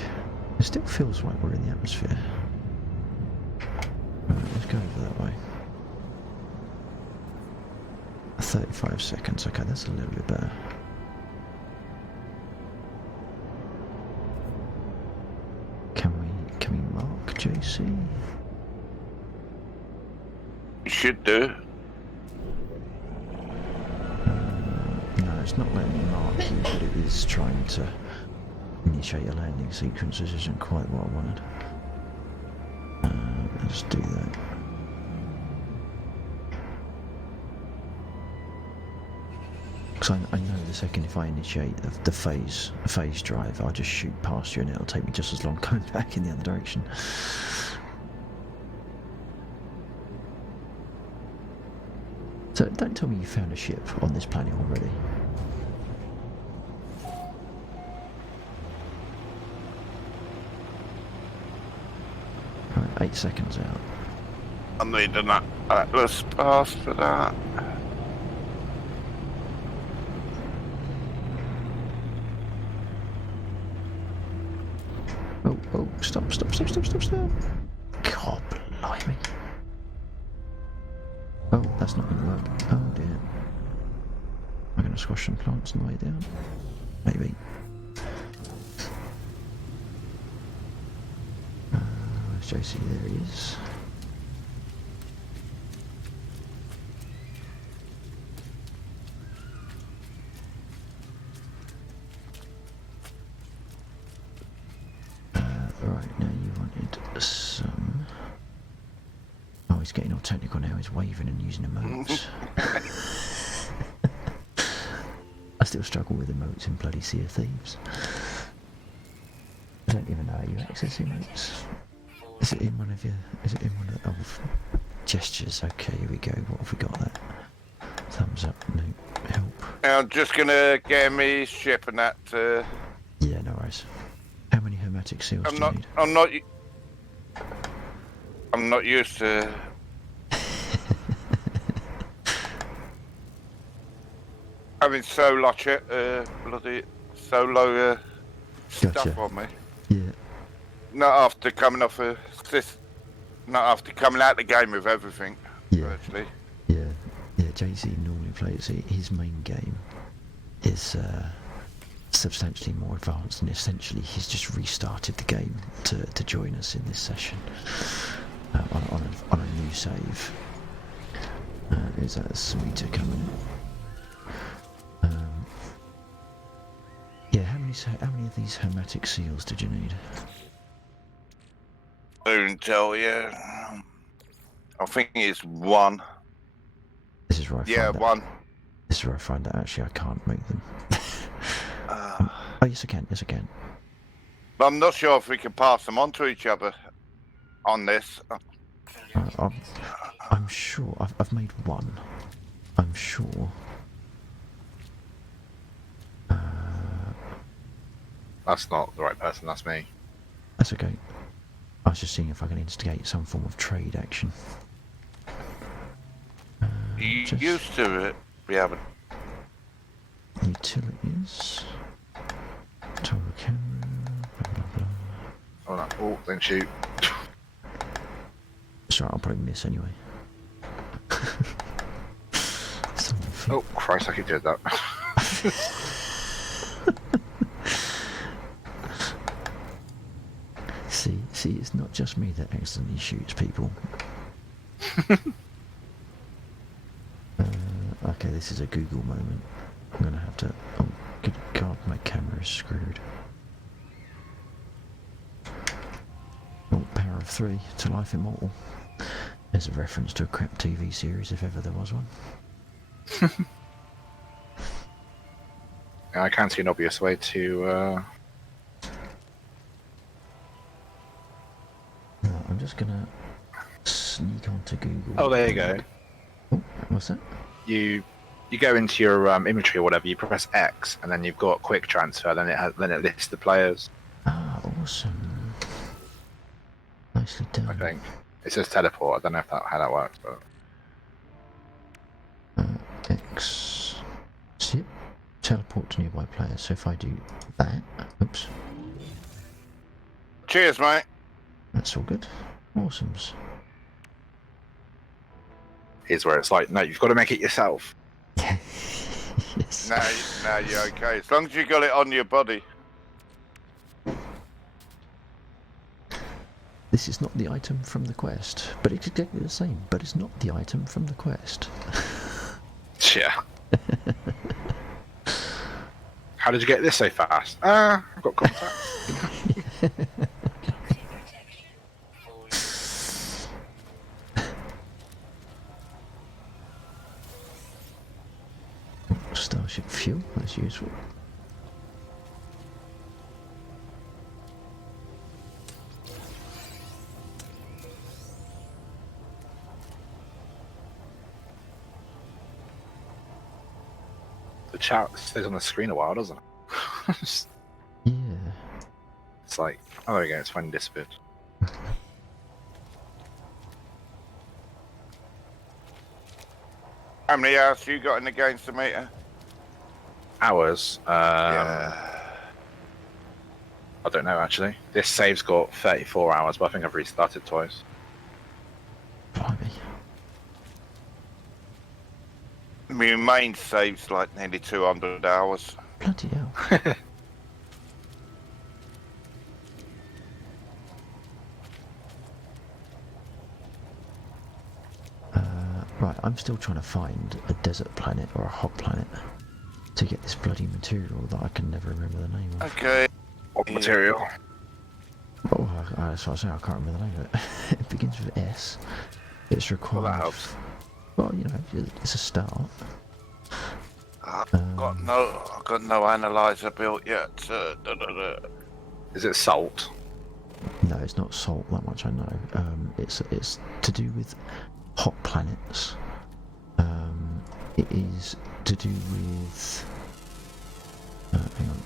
it still feels like we're in the atmosphere. Right, let's go over that way. 35 seconds. Okay, that's a little bit better. Can we mark JC? You should do. No, it's not letting me mark you, but it is trying to initiate a landing sequence, which isn't quite what I wanted. Let's do that. Because I know the second if I initiate the phase drive, I'll just shoot past you and it'll take me just as long going back in the other direction. So don't tell me you found a ship on this planet already. Right, 8 seconds out. I'm needing that Atlas pass for that. Oh, stop. God, blimey. Oh, that's not going to work. Oh dear. Am I going to squash some plants on the way down? Maybe. Where's JC? There he is. Right, now you wanted some... Oh, he's getting all technical now. He's waving and using emotes. I still struggle with emotes in bloody Sea of Thieves. I don't even know how you access emotes. Is it in one of your... Is it in one of the... Oh, gestures. Okay, here we go. What have we got there? Thumbs up. No. Help. I'm just gonna get me ship and that. Yeah, no worries. How many hermetic seals do you need? I'm not used to having bloody solo stuff Gotcha. on me. Yeah. Not after coming off a not after coming out the game with everything. Yeah. Virtually. Yeah, JC normally plays his main game is substantially more advanced, and essentially he's just restarted the game to join us in this session on a new save. Is that a Smita coming? Yeah, how many of these hermetic seals did you need? Soon tell you. I think it's one. This is where I Yeah, find out. one. This is where I find out actually I can't make them. Oh yes I can. Yes I can. But I'm not sure if we can pass them on to each other on this. I'm sure I've made one. I'm sure. That's not the right person. That's me. That's okay. I was just seeing if I can instigate some form of trade action. You Just- used to it. We haven't. Utilities. Total camera. Blah, blah, blah. Oh, no. Oh, don't shoot. Sorry, I'll probably miss anyway. Oh, Christ, I could do that. See, it's not just me that accidentally shoots people. Okay, this is a Google moment. I'm gonna have to. Oh, good God, my camera is screwed. Oh, Power of 3 to Life Immortal. There's a reference to a crap TV series, if ever there was one. I can't see an obvious way to. No, I'm just gonna sneak onto Google. Oh, there you go. Oh, what's that? You go into your inventory or whatever. You press X, and then you've got quick transfer. Then it lists the players. Ah, awesome. Nicely done. I think it says teleport. I don't know if how that works, but X. See, teleport to nearby players. So if I do that, oops, Cheers, mate. that's all good. Awesomes. here's where it's like, no, you've got to make it yourself. Yes. Now you're okay. As long as you got it on your body. This is not the item from the quest, but it's exactly the same. But it's not the item from the quest. Yeah. How did you get this so fast? I've got contact. Starship fuel, that's useful. The chat stays on the screen a while, doesn't it? Yeah. It's like, oh, there we go, it's finally disappeared. How many hours you got in the game, Samita? Hours? Yeah. I don't know, actually. This save's got 34 hours, but I think I've restarted twice. Blimey. My main save's like nearly 200 hours. Bloody hell. Right, I'm still trying to find a desert planet or a hot planet to get this bloody material that I can never remember the name of. Okay. What Yeah. material? Oh, that's what I say, I can't remember the name of it. It begins with S. It's required. Well, that helps. Well, you know, it's a start. I've got no analyzer built yet. Is it salt? No, it's not salt, that much I know. It's to do with hot planets. It is to do with. Hang on.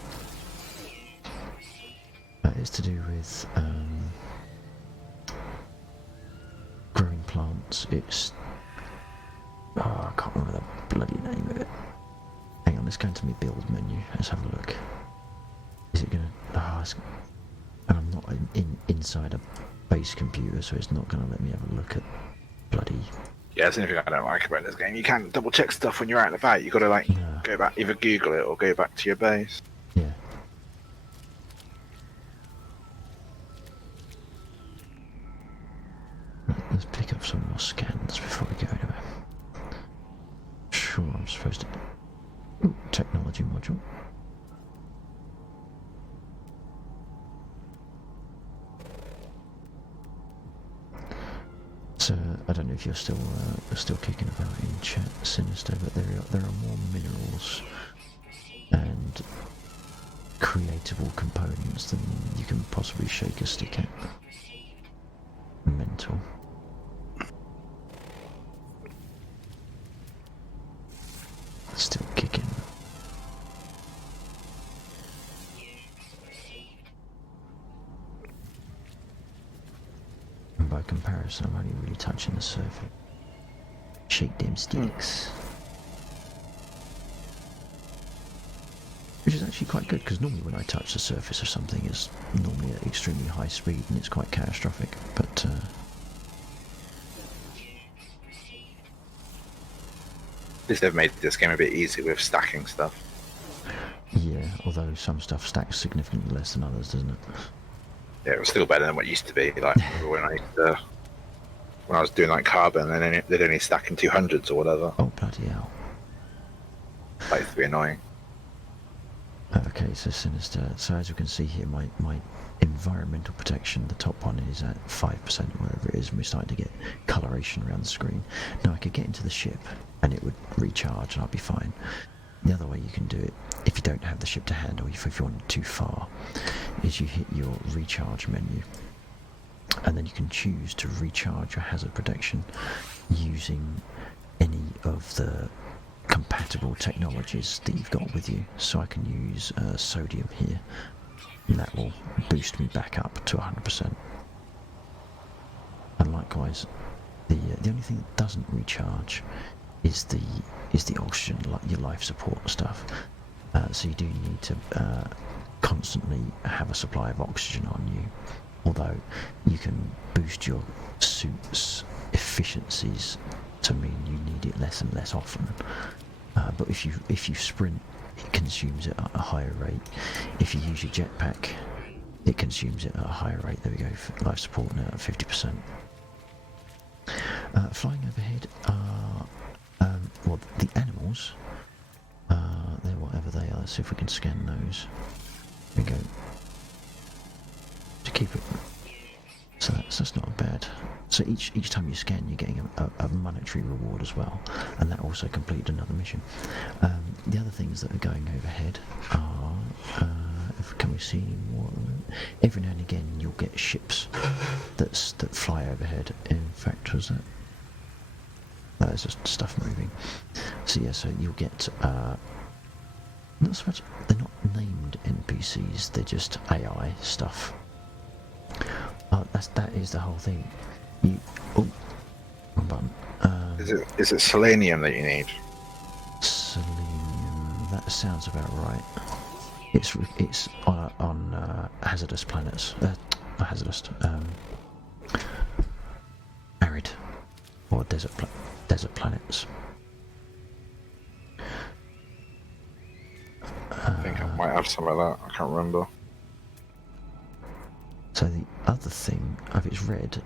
It's to do with growing plants. It's. Oh, I can't remember the bloody name of it. Hang on, let's go into my build menu. Let's have a look. Is it gonna? Oh, And I'm not inside a base computer, so it's not going to let me have a look at bloody... Yeah, that's the only thing I don't like about this game. You can't double check stuff when you're out and about. You got to like No. go back, either Google it or go back to your base. Yeah. Right, let's pick up some more scans before we go anywhere. Sure, I'm supposed to... Ooh, technology module. So, I don't know if you're still kicking about in chat, Sinister, but there are more minerals and creatable components than you can possibly shake a stick at. Mental. Still kicking. And by comparison, I'm only really touching the surface. Shake them sticks. Which is actually quite good, because normally when I touch the surface of something, it's normally at extremely high speed and it's quite catastrophic. But At least they've made this game a bit easy with stacking stuff. yeah, although some stuff stacks significantly less than others, doesn't it? Yeah, it was still better than what it used to be. Like when I was doing like carbon, and they'd only stack in 200s or whatever. Oh, bloody hell. That used to be annoying. Okay, so Sinister. So as you can see here, my environmental protection, the top one is at 5% or whatever it is, and we're starting to get coloration around the screen. Now I could get into the ship and it would recharge and I'd be fine. The other way you can do it, if you don't have the ship to hand or if you want too far, is you hit your recharge menu and then you can choose to recharge your hazard protection using any of the compatible technologies that you've got with you. So I can use sodium here, and that will boost me back up to 100%. And likewise, the only thing that doesn't recharge is the oxygen, like your life support stuff. So you do need to constantly have a supply of oxygen on you. Although you can boost your suit's efficiencies to mean you need it less and less often. But if you sprint, it consumes it at a higher rate. If you use your jetpack, it consumes it at a higher rate. There we go, life support now at 50%. Flying overhead are, well, the animals, they're whatever they are. Let's see if we can scan those. There we go. To keep it, so that's not bad. So each time you scan, you're getting a monetary reward as well, and that also completed another mission. The other things that are going overhead are, can we see any more? Every now and again, you'll get ships that fly overhead. In fact, was that? No, it's just stuff moving. So yeah, so you'll get not so much. They're not named NPCs. They're just AI stuff. That is the whole thing. Wrong button. Is it selenium that you need? Selenium. That sounds about right. It's on hazardous planets. Not hazardous. Arid or desert planets. I think I might have some of that. I can't remember. So the other thing, if it's red,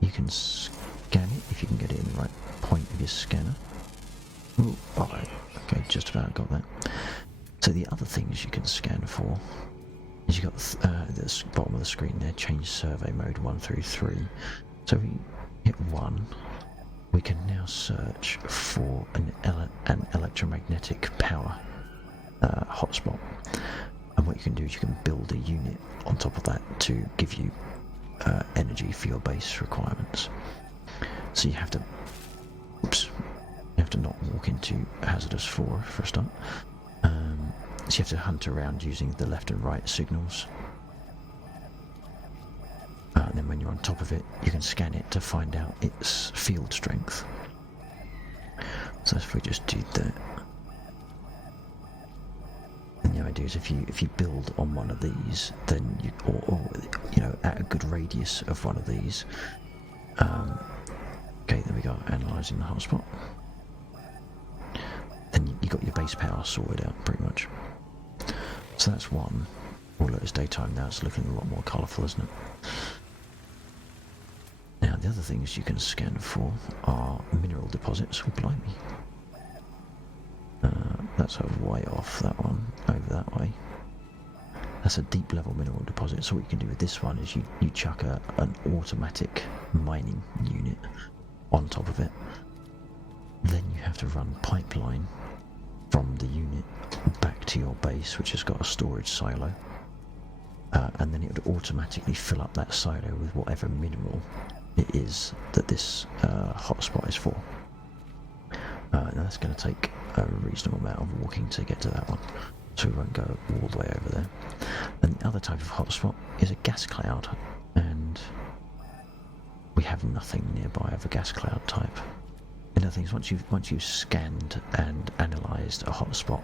you can scan it if you can get it in the right point of your scanner. Ooh, okay, just about got that. So the other things you can scan for is you got the bottom of the screen there, change survey mode 1 through 3. So if we hit 1, we can now search for an electromagnetic power hotspot. And what you can do is you can build a unit on top of that to give you energy for your base requirements. So you have to, not walk into hazardous for a start. So you have to hunt around using the left and right signals. And then when you're on top of it, you can scan it to find out its field strength. So if we just do that. And the idea is if you build on one of these, then or at a good radius of one of these. Okay, there we go. Analysing the hotspot. Then you got your base power sorted out pretty much. So that's one. Oh look, it's daytime now. It's looking a lot more colourful, isn't it? Now the other things you can scan for are mineral deposits. Oh, blimey. That's sort of way off, that one, over that way. That's a deep level mineral deposit, so what you can do with this one is you chuck an automatic mining unit on top of it. Then you have to run pipeline from the unit back to your base, which has got a storage silo. And then it would automatically fill up that silo with whatever mineral it is that this hotspot is for. Now that's going to take a reasonable amount of walking to get to that one, so we won't go all the way over there. And the other type of hotspot is a gas cloud, and we have nothing nearby of a gas cloud type. And the thing is, once you've scanned and analysed a hotspot,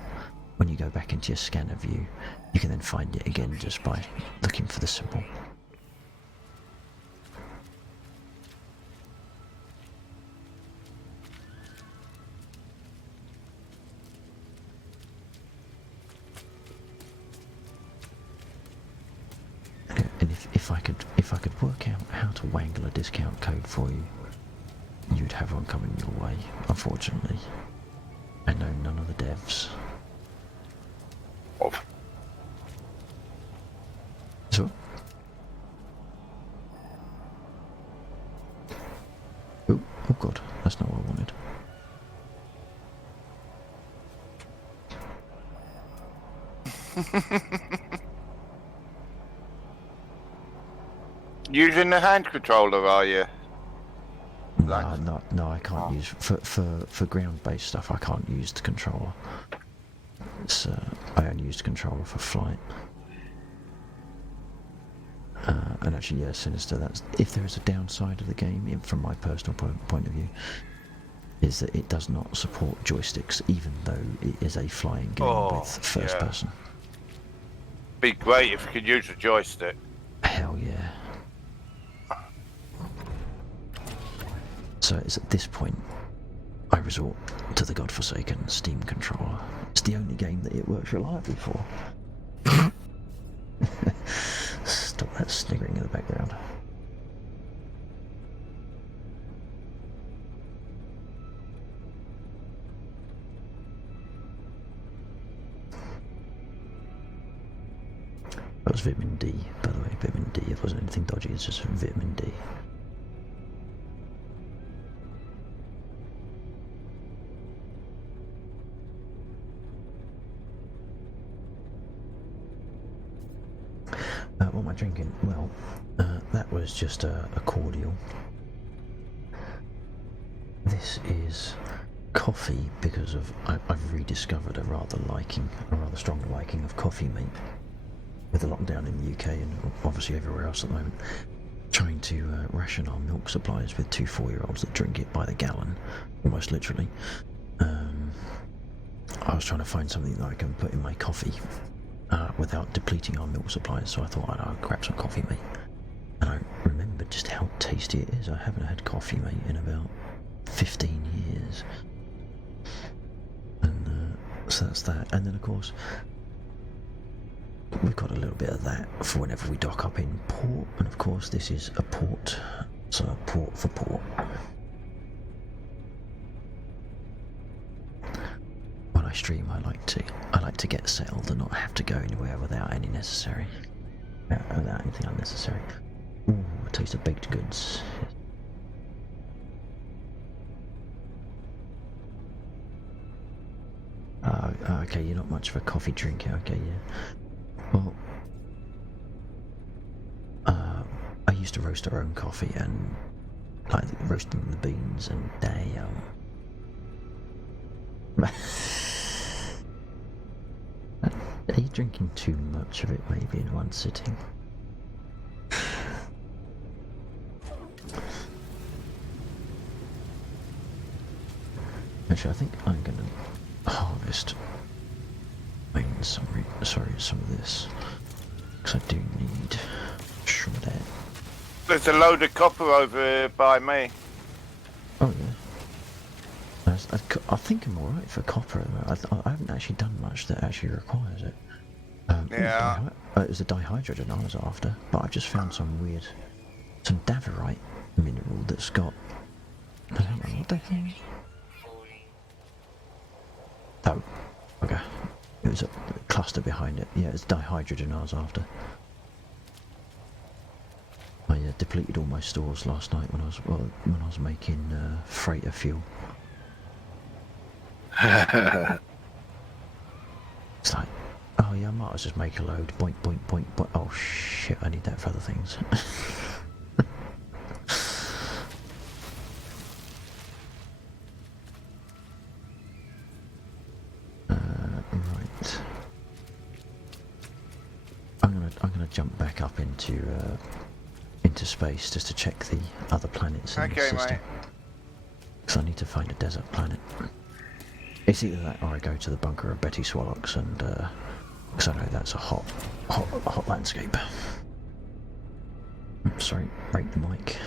when you go back into your scanner view, you can then find it again just by looking for the symbol. And if I could work out how to wangle a discount code for you, you'd have one coming your way. Unfortunately, I know none of the devs. Of. So, oh god, that's not what I wanted. Using the hand controller, are you? No, I can't use for ground-based stuff. I can't use the controller. I only use the controller for flight. And actually, yeah, Sinister. That's if there is a downside of the game, from my personal point of view, is that it does not support joysticks, even though it is a flying game with first person. Be great if you could use a joystick. Hell yeah. So it's at this point I resort to the godforsaken Steam controller. It's the only game that it works reliably for. Stop that sniggering in the background. That was vitamin D, by the way. Vitamin D. It wasn't anything dodgy, it's just vitamin D. What am I drinking? Well, that was just a cordial. This is coffee because I've rediscovered a rather strong liking of coffee mate. With the lockdown in the UK and obviously everywhere else at the moment, trying to ration our milk supplies with 2 4-year-olds that drink it by the gallon, almost literally. I was trying to find something that I can put in my coffee without depleting our milk supplies, so I thought I'd grab some coffee mate. And I remembered just how tasty it is. I haven't had coffee mate in about 15 years. And so that's that. And then of course, we've got a little bit of that for whenever we dock up in port, and of course this is a port, so port for port. When I stream, I like to get settled and not have to go anywhere without anything unnecessary. Ooh, a taste of baked goods. Okay, you're not much of a coffee drinker. Okay, yeah. Well, I used to roast our own coffee and like roasting the beans and damn. Are you drinking too much of it maybe in one sitting? Actually, I think I'm gonna harvest. I mean, getting some of this. Because I do need some of that. There's a load of copper over here by me. Oh yeah. I think I'm alright for copper. I haven't actually done much that actually requires it. Yeah. It was the dihydrogen I was after, but I've just found some davorite mineral that's got. I don't know what the hell. Oh, okay. It was a cluster behind it. Yeah, it's dihydrogen I was after. I depleted all my stores last night when I was making freighter fuel. It's like, oh yeah, I might as well just make a load. Boink, boink, boink, boink. Oh shit, I need that for other things. Right. I'm gonna jump back up into space just to check the other planets in the system. Mate. Because I need to find a desert planet. It's either that or I go to the bunker of Betty Swallocks and because I know that's a hot landscape. Sorry, break the mic.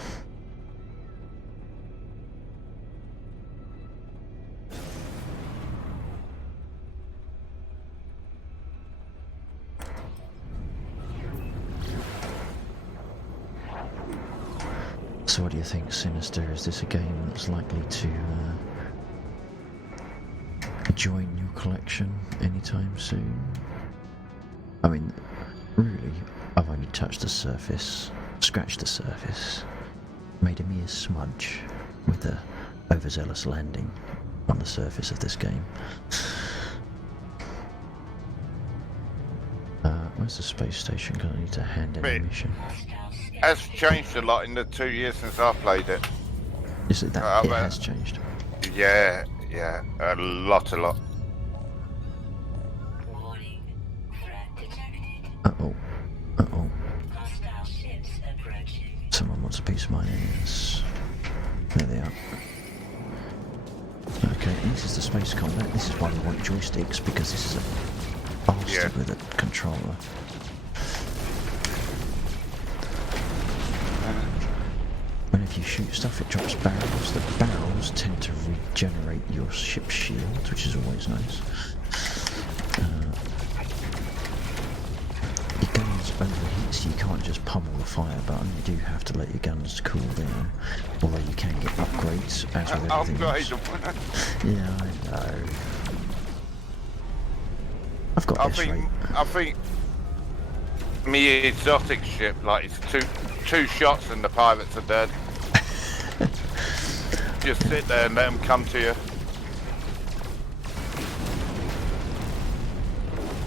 So what do you think, Sinister? Is this a game that's likely to join your collection anytime soon? I mean, really, I've only touched the surface, scratched the surface, made a mere smudge with the overzealous landing on the surface of this game. Where's the space station? Because I need to hand in a mission. Has changed a lot in the 2 years since I played it. Is it that it has changed? Yeah, a lot. Uh-oh. Someone wants a piece of my ears. There they are. Okay, this is the space combat. This is why we want joysticks, because this is a bastard with a controller. Whenever you shoot stuff, it drops barrels. The barrels tend to regenerate your ship's shield, which is always nice. Your guns overheat, so you can't just pummel the fire button. You do have to let your guns cool down. Although you can get upgrades, as with everything else. Yeah, I know. I've got I think me exotic ship, like it's two shots and the pirates are dead. Just sit there and let them come to you.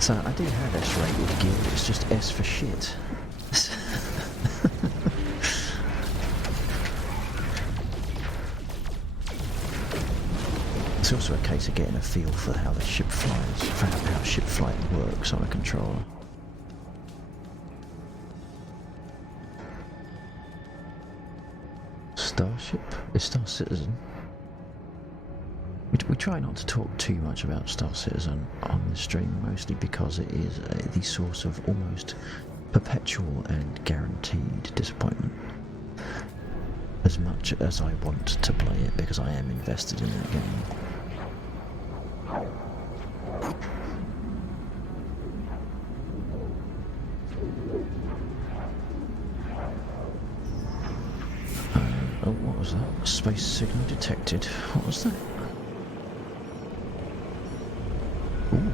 So I do have S-rated gear, it's just S for shit. It's also a case of getting a feel for how the ship flies, for how ship flight works on a controller. Starship? It's Star Citizen. We try not to talk too much about Star Citizen on the stream, mostly because it is the source of almost perpetual and guaranteed disappointment. As much as I want to play it, because I am invested in that game. Oh, what was that? Space signal detected. What was that? Ooh,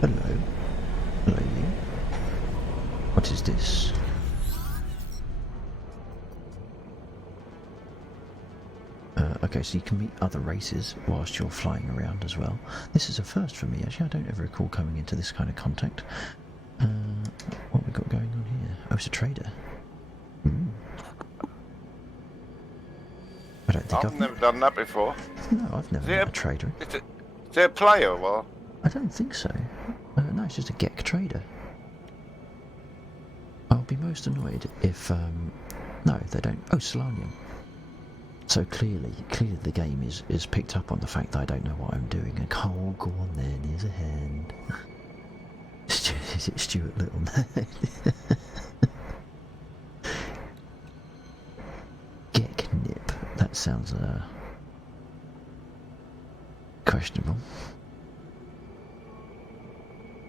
hello. Hello, you. What is this? Okay, so you can meet other races whilst you're flying around as well. This is a first for me, actually. I don't ever recall coming into this kind of contact. What have we got going on here? Oh, it's a trader. I don't think I've never done that before. No, I've never met a trader. Is there a player or? I don't think so. No, it's just a GEC trader. I'll be most annoyed if, no, they don't. Oh, Solanium. So clearly the game is picked up on the fact that I don't know what I'm doing. And, oh, go on then, here's a hand. Is it Stuart Little? Geknip. That sounds questionable.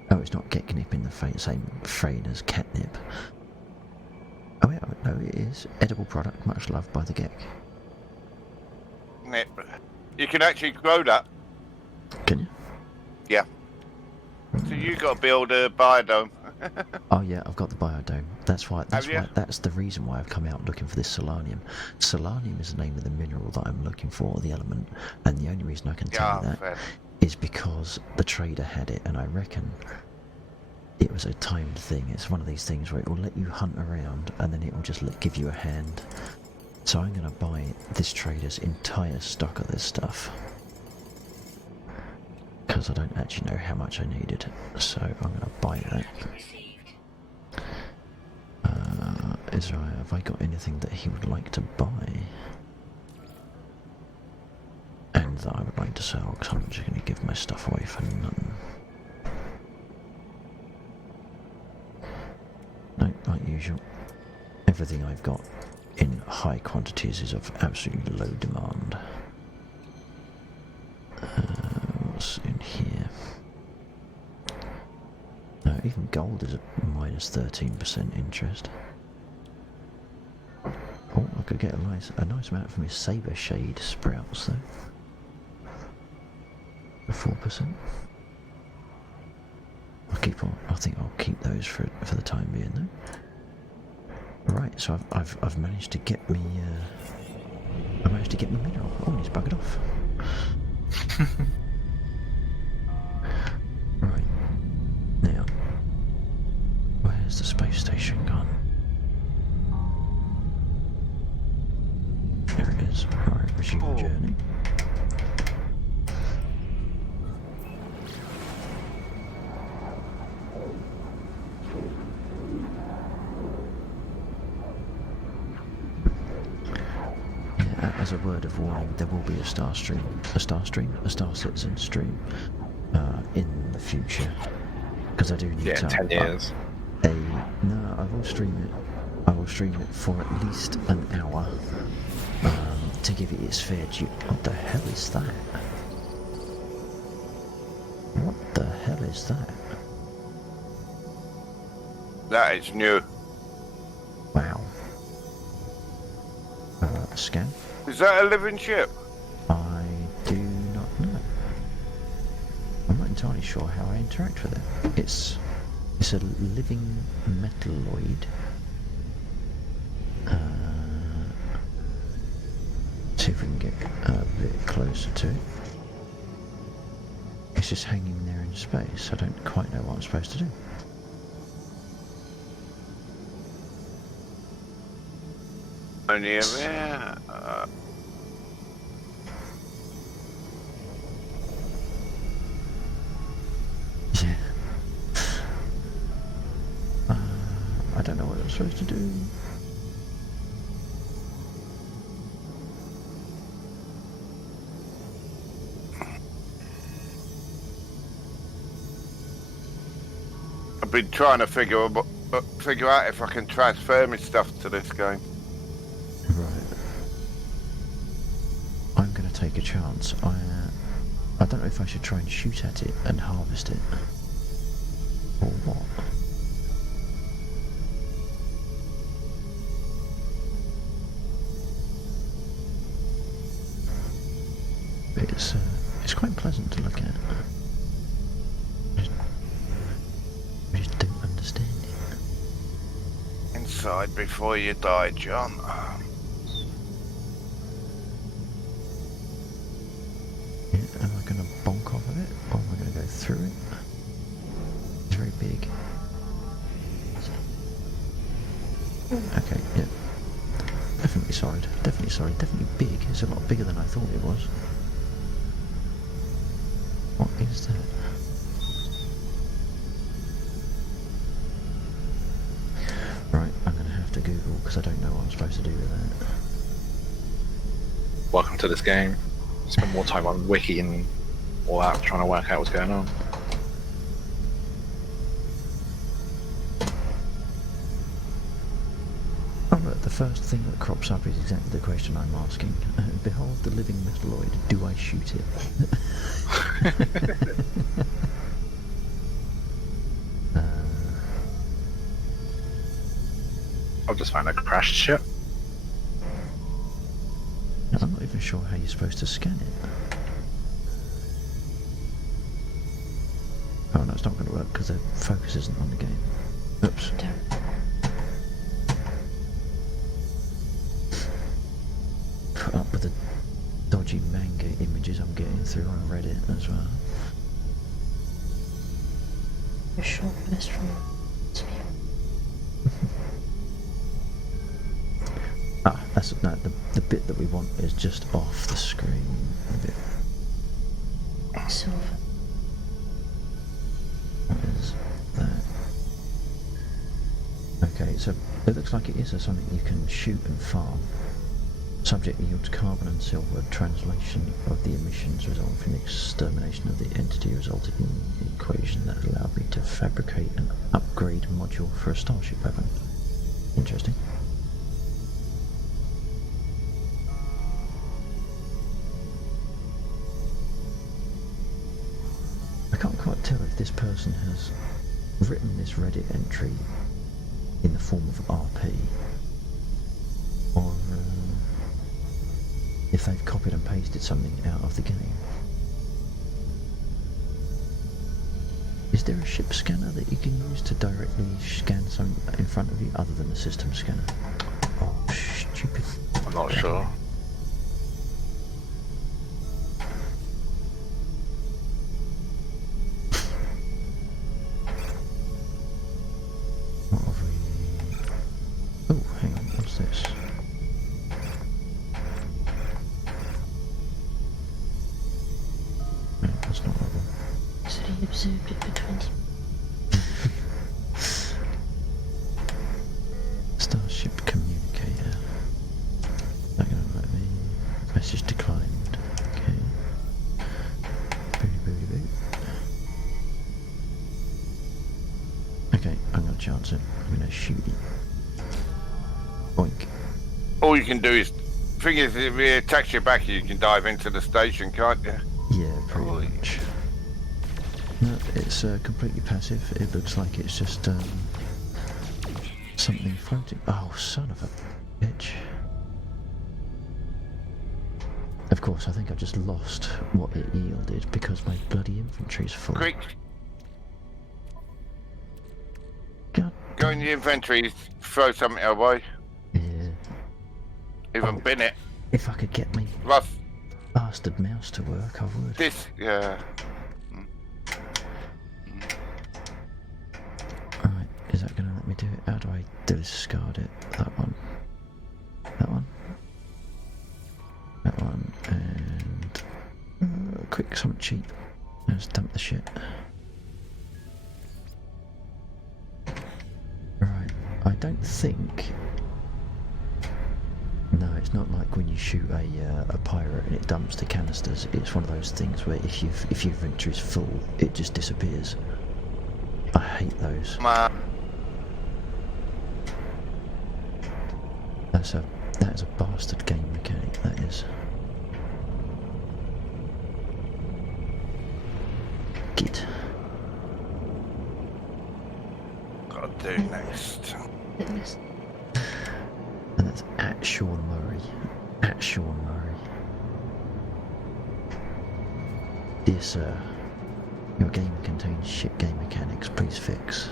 Oh, it's not Geknip in the same frame as catnip. Oh yeah, no, it is. Edible product, much loved by the Gek. Nip. You can actually grow that. Can you? Yeah. So you got to build a biodome. Oh yeah, I've got the biodome. That's why. Have you? That's the reason why I've come out looking for this Solanium. Solanium is the name of the mineral that I'm looking for, the element, and the only reason I can tell you that fair. is because the trader had it, and I reckon it was a timed thing. It's one of these things where it will let you hunt around, and then it will just give you a hand. So I'm going to buy this trader's entire stock of this stuff. Because I don't actually know how much I needed, so I'm going to buy that. Israel, have I got anything that he would like to buy? And that I would like to sell, because I'm just going to give my stuff away for nothing. No, like usual. Everything I've got in high quantities is of absolutely low demand. What's in here? No, even gold is a minus 13% interest. Oh, I could get a nice amount from his Saber Shade sprouts though. For 4%. I think I'll keep those for the time being though. Right, so I've managed to get me mineral. Oh, he's buggered off. Right. Now, where's the space station gone? There it is. Right, resume journey. As a word of warning, there will be a Star Citizen stream in the future, because I do need to. 10 years. No, I will stream it. I will stream it for at least an hour to give it its fair due. What the hell is that? What the hell is that? That is new. Wow. Scan. Is that a living ship? I do not know. I'm not entirely sure how I interact with it. It's a living metalloid. See if we can get a bit closer to it. It's just hanging there in space. I don't quite know what I'm supposed to do. Only a yeah. Yeah. I don't know what I'm supposed to do. I've been trying to figure out if I can transfer my stuff to this game. Right. I'm going to take a chance. I don't know if I should try and shoot at it and harvest it. Or what? It's quite pleasant to look at. I just don't understand it. Inside before you die, John. Yeah, am I going to bonk off of it, or am I going to go through it? It's very big. Okay, yeah. Definitely solid. Definitely solid. Definitely big. It's a lot bigger than I thought it was. What is that? Right, I'm going to have to Google because I don't know what I'm supposed to do with that. Welcome to this game. Spend more time on wiki and all that, trying to work out what's going on. first thing that crops up is exactly the question I'm asking. Behold the living metalloid. Do I shoot it? I'll just find a crashed ship. I'm not even sure how you're supposed to scan it. Oh no, it's not going to work because the focus isn't on the game. Oops. Put up with the dodgy manga images I'm getting through on Reddit as well. A short list from That's no, the bit that we want is just off the screen. The bit. silver. What is that? Okay, so it looks like it is something you can shoot and farm. Subject yields carbon and silver. Translation of the emissions resulting from the extermination of the entity resulted in the equation that allowed me to fabricate an upgrade module for a starship weapon. Interesting. I can't quite tell if this person has written this Reddit entry in the form of RP or if they've copied and pasted something out of the game. Is there a ship scanner that you can use to directly scan something in front of you other than the system scanner? Oh, stupid. I'm not sure. What have we... Oh, hang on, what's this? No, that's not what I want. So he observed it for 20 Starship communicator. Not gonna let me. Message declined. Okay. Booty booty boot. Okay, I'm gonna chance it. I'm gonna shoot it. Boink. All you can do is, thing is, if it attacks your back, you can dive into the station, can't you? Yeah, pretty Holy. much. No, it's completely passive. It looks like it's just something floating. Oh, son of a bitch. Of course, I think I just lost what it yielded because my bloody inventory's full. Quick, God. go in the inventory, throw something away. Yeah. Even Oh. bin it. If I could get me Plus, bastard mouse to work, I would. this, yeah. Alright, is that going to let me do it? How do I discard it? That one. That one. That one. And... quick, something cheap. Let's dump the shit. Right, I don't think... No, it's not like when you shoot a pirate and it dumps the canisters. It's one of those things where if your inventory's full, it just disappears. I hate those. That is a bastard game mechanic, that is. Git. Gotta do next. fitness. And that's at Sean Murray. At Sean Murray. Dear sir, your game contains shit game mechanics, please fix.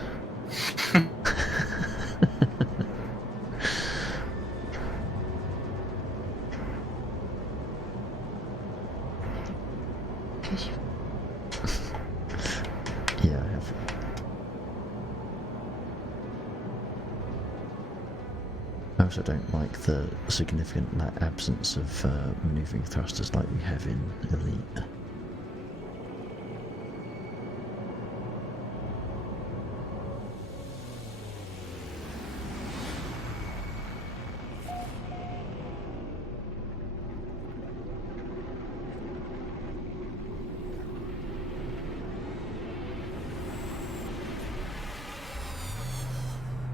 Because you Yeah, I have. I also don't like the significant absence of manoeuvring thrusters like we have in Elite.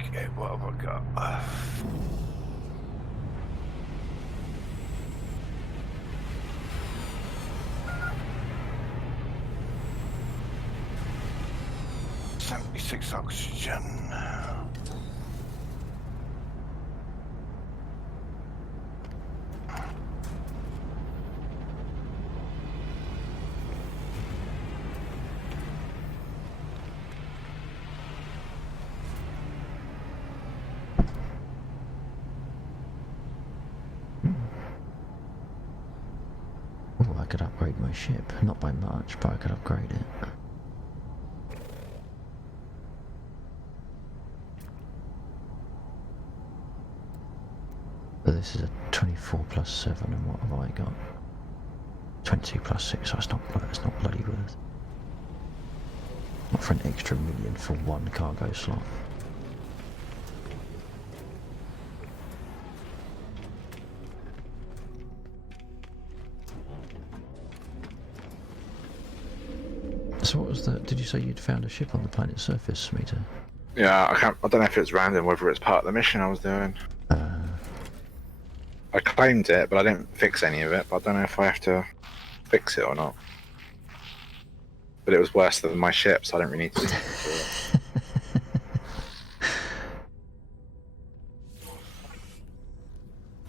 Okay, what have I got? 76 oxygen. Oh, I could upgrade my ship. Not by much, but I could upgrade it. So this is a 24 plus 7, and what have I got? 22 plus 6, so it's not bloody worth. Not for an extra million for one cargo slot. So what was that? Did you say you'd found a ship on the planet's surface, Meter? Yeah, I don't know if it's random, whether it's part of the mission I was doing. I claimed it, but I didn't fix any of it. But I don't know if I have to fix it or not. But it was worse than my ship, so I don't really need to do it.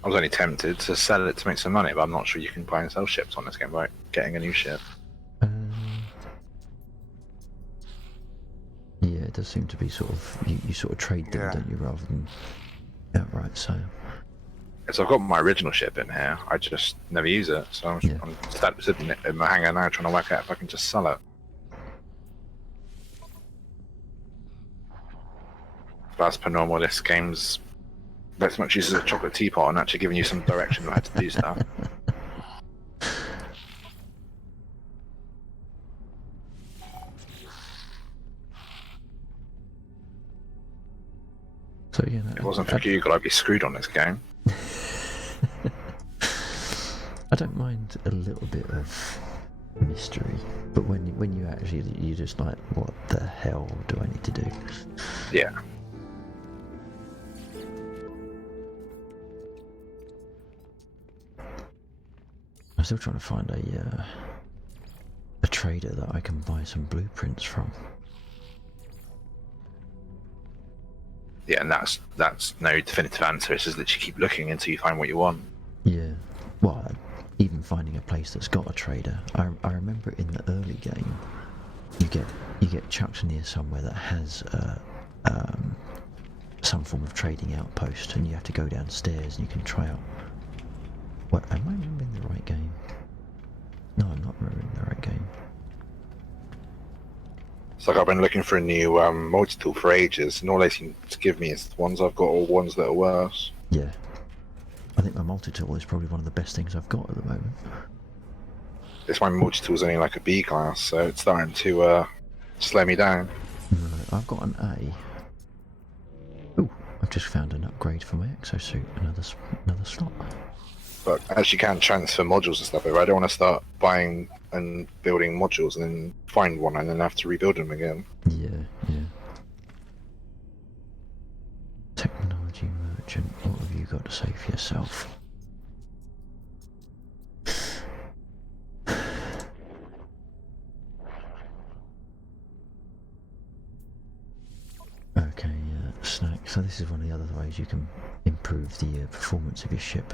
I was only tempted to sell it to make some money, but I'm not sure you can buy and sell ships on this game by getting a new ship. Yeah, it does seem to be sort of you sort of trade them, Yeah. don't you, rather than outright sale. So I've got my original ship in here. I just never use it, so I'm sitting in my hangar now, trying to work out if I can just sell it. But as per normal, this game's as much use as a chocolate teapot and actually giving you some direction on how to do stuff. So yeah, If it wasn't for Google, I'd be screwed on this game. I don't mind a little bit of mystery, but when you actually you're just like, what the hell do I need to do? Yeah. I'm still trying to find a trader that I can buy some blueprints from. Yeah, and that's no definitive answer. It's just that you keep looking until you find what you want. Yeah, well, even finding a place that's got a trader. I remember in the early game, you get chucked near somewhere that has some form of trading outpost, and you have to go downstairs and you can try out. What, am I remembering the right game? No, I'm not remembering the right game. It's like I've been looking for a new multi-tool for ages, and all they seem to give me is the ones I've got or ones that are worse. Yeah, I think my multi-tool is probably one of the best things I've got at the moment. This my multi-tool's only like a B class, so it's starting to slow me down. Right, I've got an A. Ooh, I've just found an upgrade for my exosuit. Another slot. But as you can transfer modules and stuff over, I don't want to start buying and building modules and then find one and then have to rebuild them again. Yeah. Technology merchant, what have you got to say for yourself? Okay, snack. So this is one of the other ways you can improve the performance of your ship.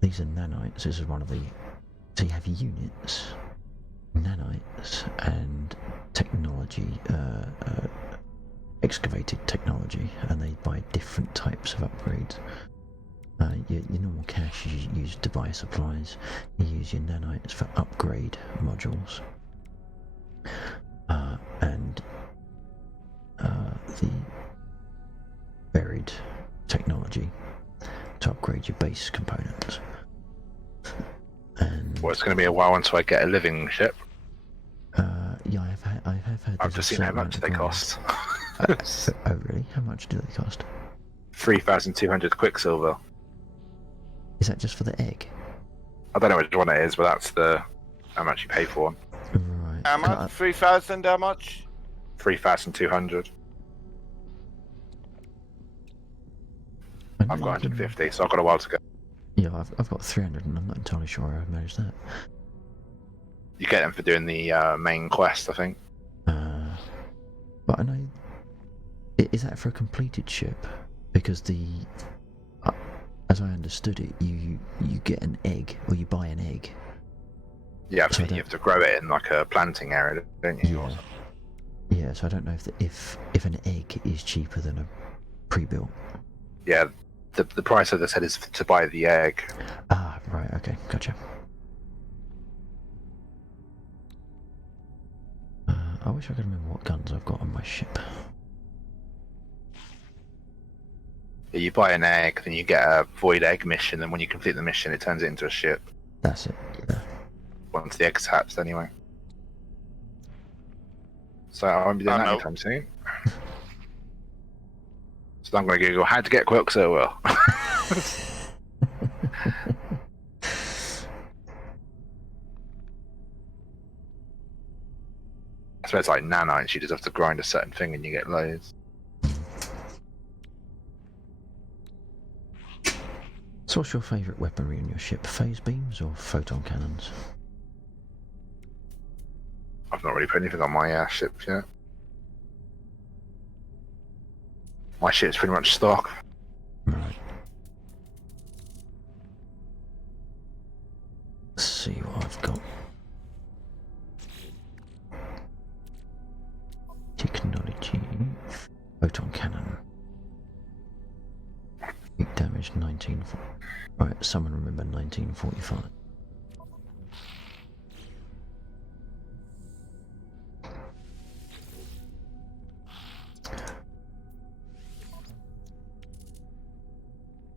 These are nanites. This is one of the... So you have units, nanites, and technology, excavated technology, and they buy different types of upgrades. Your normal cash you use to buy supplies. You use your nanites for upgrade modules. And the buried technology to upgrade your base components. And Well, it's going to be a while until I get a living ship. yeah, I have had. I've just seen how much they cost. Oh really? How much do they cost? 3,200 Quicksilver. Is that just for the egg? I don't know which one it is, but that's how much you pay for one. Right. How much? 3,000, how much? 3,200. I've got 150, so I've got a while to go. Yeah, I've got 300, and I'm not entirely sure how I managed that. You get them for doing the main quest, I think. But I know. Is that for a completed ship? Because as I understood it, you get an egg, or you buy an egg. Yeah, So I you have to grow it in like a planting area, don't you? Yeah. Yeah. So I don't know if an egg is cheaper than a pre-built. Yeah, the price, as I said, is to buy the egg. Ah, right. Okay, gotcha. I wish I could remember what guns I've got on my ship. You buy an egg, then you get a void egg mission, and when you complete the mission, it turns it into a ship. That's it. Yeah. Once the egg's hatched, anyway. So I won't be doing I that know. anytime soon. So I'm going to Google how to get Quicksilver. I suppose it's like nanite, you just have to grind a certain thing and you get loads. So what's your favourite weaponry on your ship? Phase beams or photon cannons? I've not really put anything on my ship yet. My ship's pretty much stock. Right. Let's see what I've got. Technology. Photon cannon. Big damage 19. Right, someone remember 1945.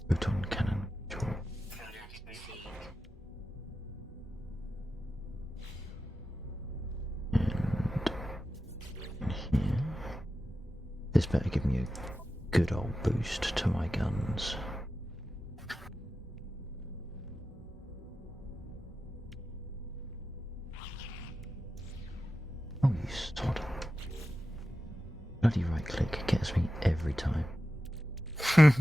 Photon cannon. Sure. And in here. This better give me a good old boost to my guns. Oh, you sod. Bloody right click gets me every time. I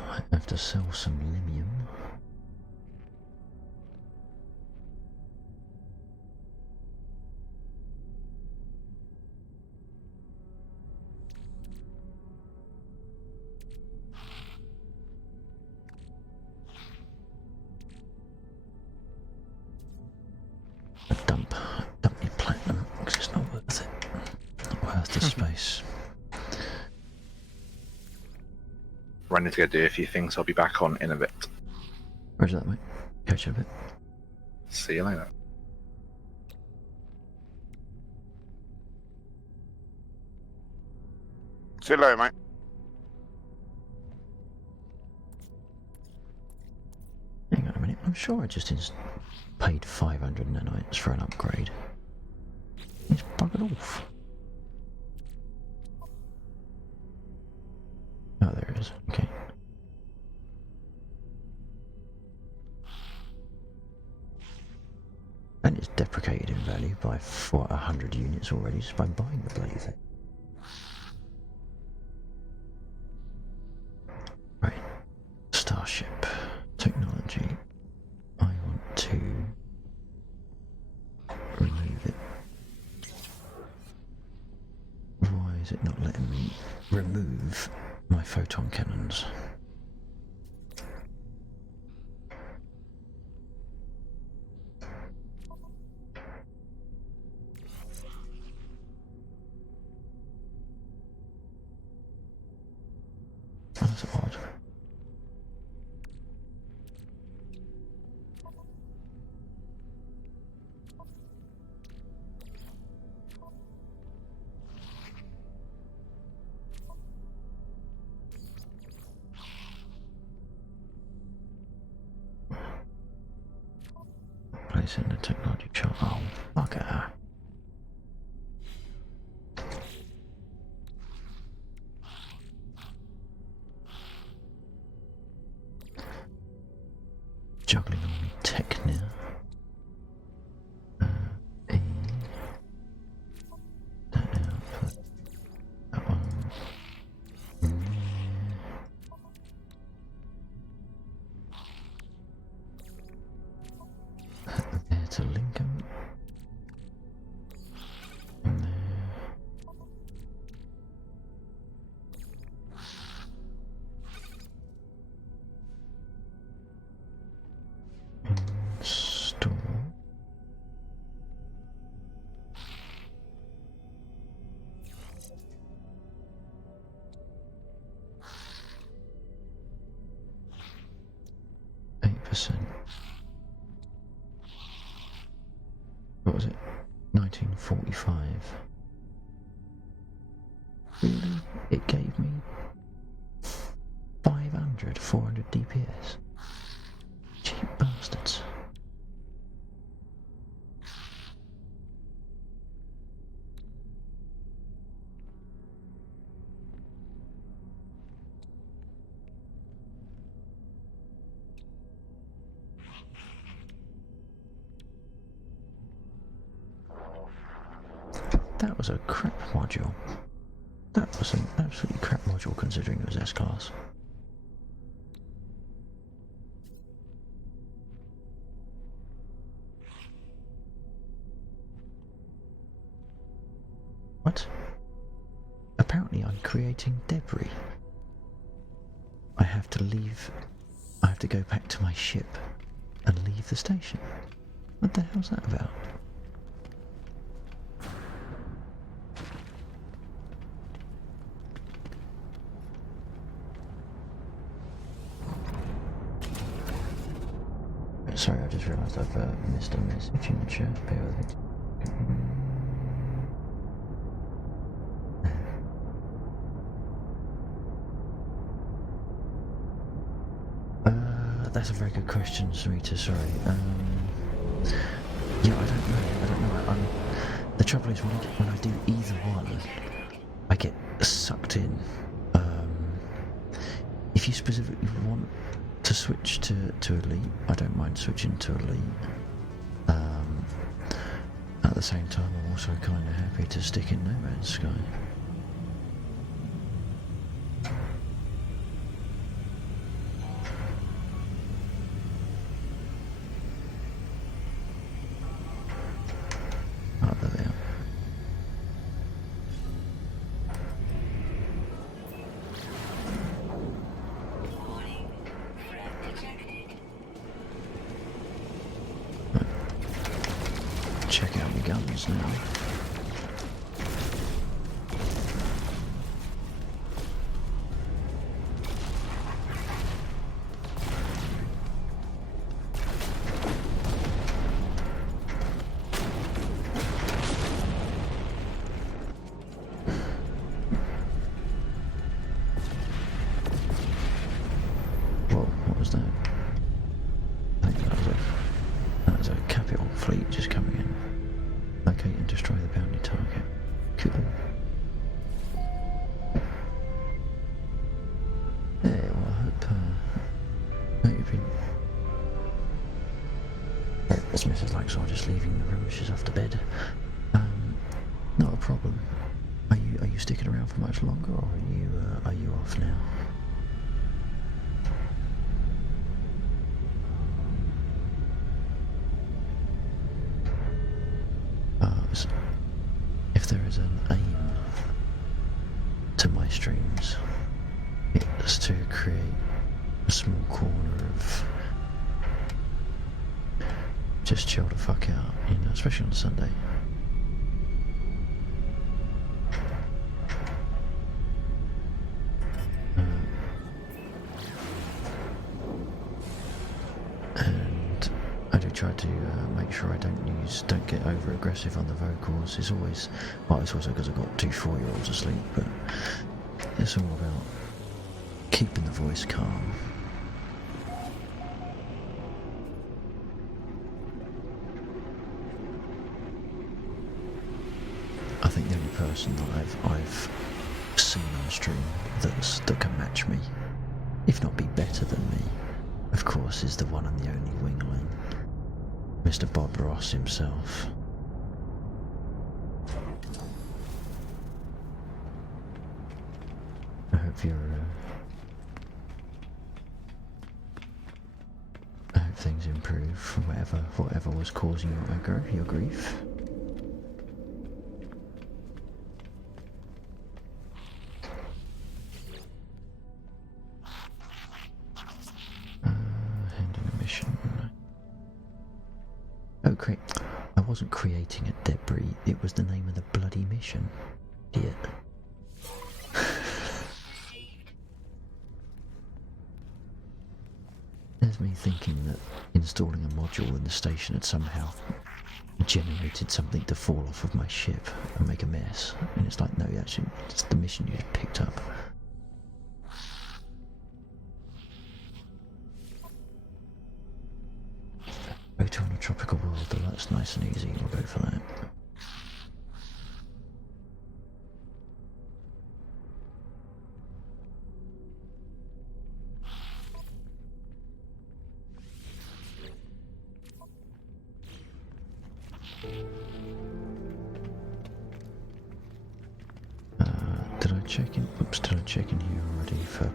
might have to sell some limium. Dump me platinum because it's not worth it. Not worth the space. Running to go do a few things, I'll be back on in a bit. Roger that, mate. Catch you in a bit. See you later. See you later, mate. Hang on a minute. I'm sure I just paid 500 nanites for an upgrade. It's buggered off. Oh, there it is. Okay. And it's deprecated in value by 100 units already just by buying the bloody thing. Right. Starship. Technology. I want to remove it. Why is it not letting me remove my photon cannons? Oh, that's odd. Place in the technology chart. Oh, bugger. Juggling on me tech now. E. That output. That one. Mm. 45. Really? It gave me 400 DPS. Cheap bastards. That was a crap module. That was an absolutely crap module considering it was S-Class. What? Apparently I'm creating debris. I have to go back to my ship and leave the station. What the hell's that about? Sorry, I just realised I've missed a message in the chat. Bear with me. That's a very good question, Sarita, sorry. Yeah, I don't know. The trouble is when I do either one, I get sucked in. If you specifically want to switch to Elite, I don't mind switching to Elite. At the same time, I'm also kind of happy to stick in No Man's Sky. Check out my guns now. Whoa, what was that? I think that was a capital fleet just coming in. Locate and destroy the bounty target. Cool. Yeah, well, I hope you've been... Yeah, as Mrs. Laxor just leaving the room, she's off to bed. Not a problem. Are you sticking around for much longer, or are you off now? If there is an aim to my streams, it's to create a small corner of just chill the fuck out, you know, especially on Sunday. And I do try to make sure I don't get over aggressive on the vocals. It's always, well, it's also because I've got 2 4-year-olds asleep, but it's all about keeping the voice calm. I think the only person that I've seen on stream that can match me, if not be better than me, of course, is the one and the only wingling, Mr. Bob Ross himself. I hope I hope things improve from whatever was causing your grief. Handing a mission. Oh, great. I wasn't creating a debris, it was the name of the bloody mission. Idiot. There's me thinking that installing a module in the station had somehow generated something to fall off of my ship and make a mess. And it's like, no, actually, it's the mission you just picked up. Photo on a tropical world, though that's nice and easy. We'll go for that. Did I check in? Oops, did I check in here already for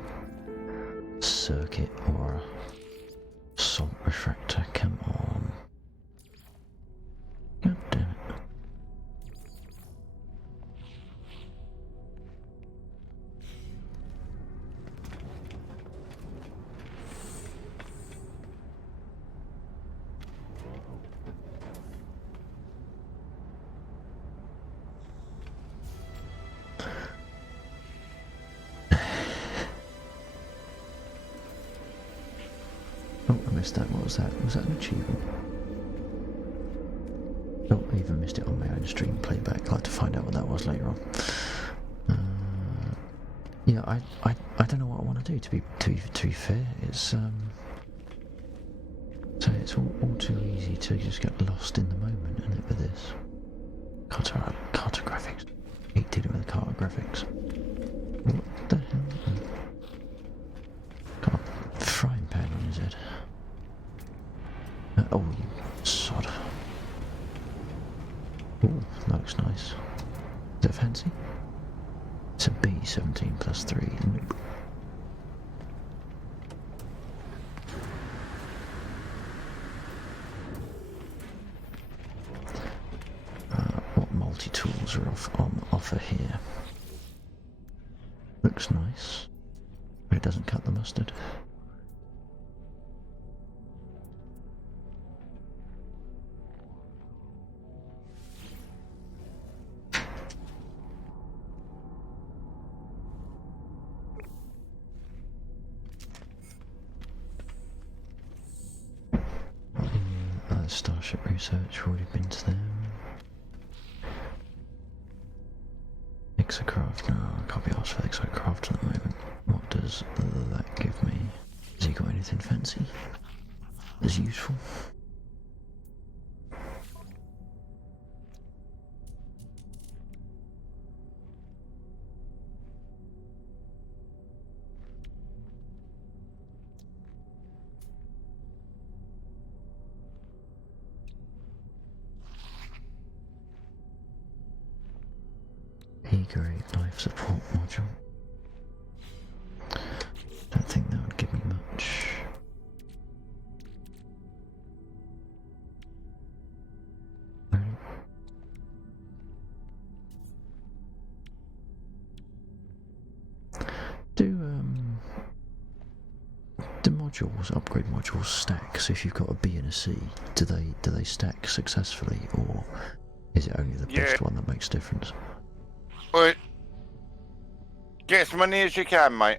circuit or salt refractor? Come on. God damn it. Oh, I missed that. What was that? Was that an achievement? Oh, I even missed it on my own stream playback. I'll have to find out what that was later on. Yeah, I don't know what I want to do. To be fair, it's so it's all too easy to just get lost in the moment, isn't it? With this cartographics, I hate dealing with the cartographics. What the hell? Got a frying pan on his head. Oh, you sod. Ooh, that looks nice. Is that fancy? It's a B17 plus 3. Nope. What multi-tools are on offer here? Looks nice, but it doesn't cut the mustard. Starship research, already been to them. Exocraft, no, I can't be asked for Exocraft at the moment. What does that give me? Has he got anything fancy? That's useful? E-grade life support module. Don't think that would give me much. Do modules, upgrade modules stack? So if you've got a B and a C, do they stack successfully, or is it only the best one that makes a difference? But get as many as you can, mate.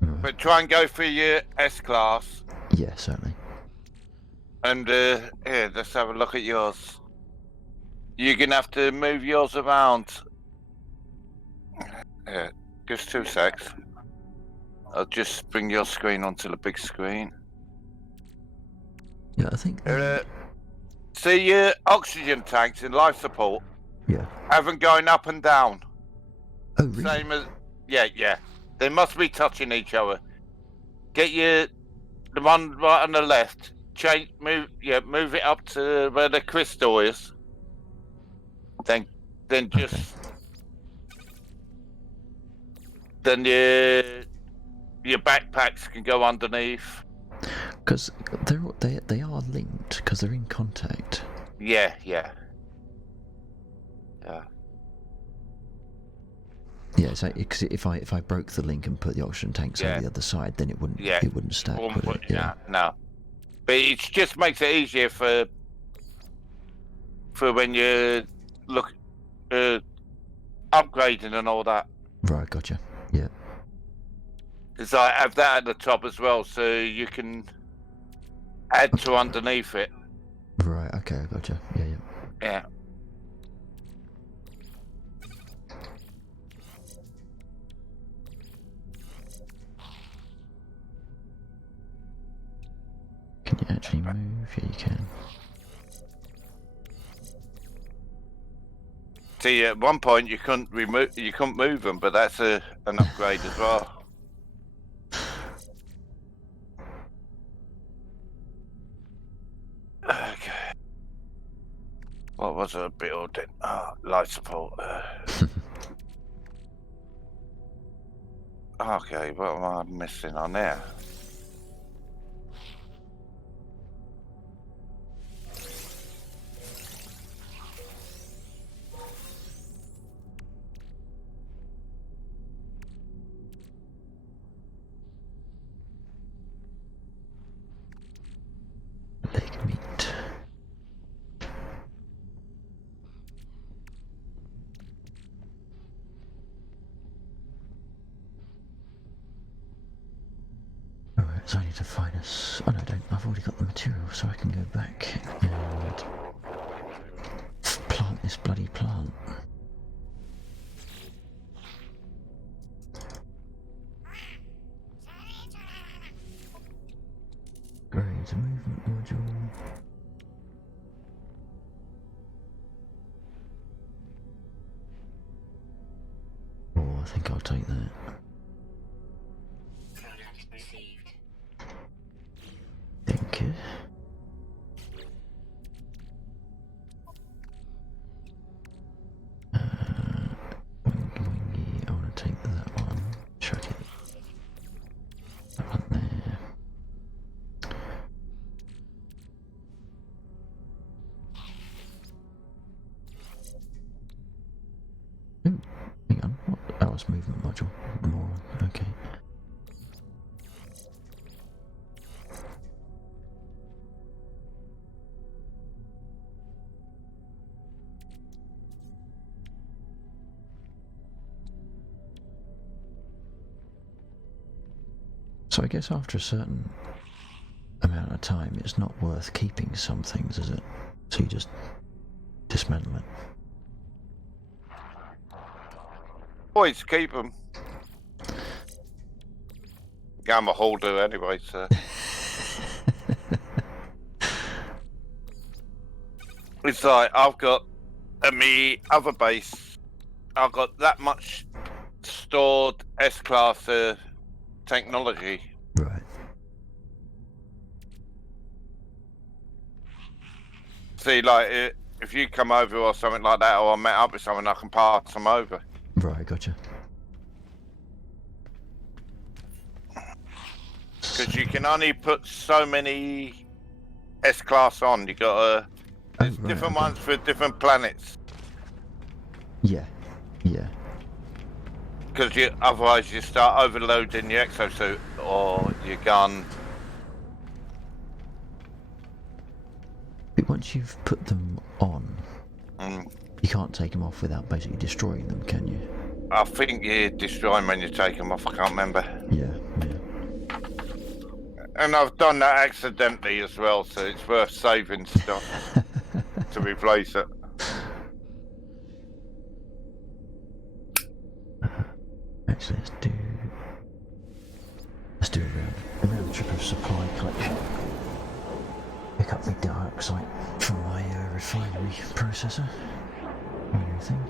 Right. But try and go for your S-class. Yeah, certainly. And here, let's have a look at yours. You're gonna have to move yours around. Yeah, just 2 secs. I'll just bring your screen onto the big screen. Yeah, I think. See your oxygen tanks in life support. Yeah. Haven't going up and down. Oh, really? Same as yeah. They must be touching each other. Get the one right on the left. Move it up to where the crystal is. Then just Okay. then your backpacks can go underneath. Because they are linked because they're in contact. Yeah. Yeah, so because if I broke the link and put the oxygen tanks on the other side, then it wouldn't stack. Would it? Yeah. No. But it just makes it easier for when you look upgrading and all that. Right, gotcha. Yeah. Because I have that at the top as well, so you can add to underneath it. Right, okay, I gotcha. Yeah, yeah. Yeah. Can you actually move? Yeah, you can. See, at one point you couldn't move them, but that's an upgrade as well. Okay. What was a building? Life support. Okay, what am I missing on there? Leg meat. Alright, so I need to find us. Oh no, I don't. I've already got the material, so I can go back and plant this bloody plant. Grades movement module. Oh, I think I'll take that. Thank you. Wingy, I want to take that one. Chuck it. That one there. Ooh, hang on. What? Oh, it's movement module. More. Okay. So I guess after a certain amount of time, it's not worth keeping some things, is it? So you just dismantle it. Always keep them. Yeah, I'm a holder anyway, so. It's like I've got at me other base, I've got that much stored S-class technology. Right. See, like if you come over or something like that, or I met up with someone, I can pass them over. Right, gotcha. Because you can only put so many S-class on. You got there's right, different okay. ones for different planets. Yeah. Yeah. Because otherwise you start overloading your exosuit or your gun. But once you've put them on, Mm. you can't take them off without basically destroying them, can you? I think you destroy them when you take them off. I can't remember. Yeah, yeah. And I've done that accidentally as well, so it's worth saving stuff to replace it. Actually, let's do a round trip of supply collection. Pick up the dioxide from my refinery processor. And everything.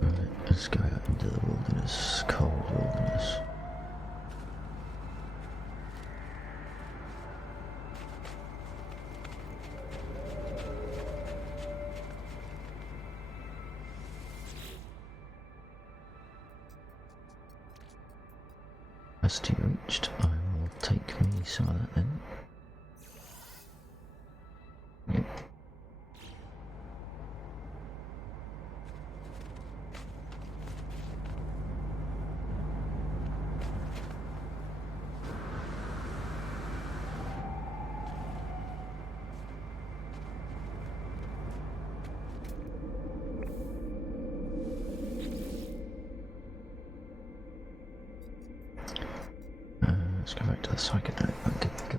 Right, let's go out into the wilderness, cold wilderness. Capacity reached. I will take me some of that then. Yep. let's go back to the psychedelic bunker.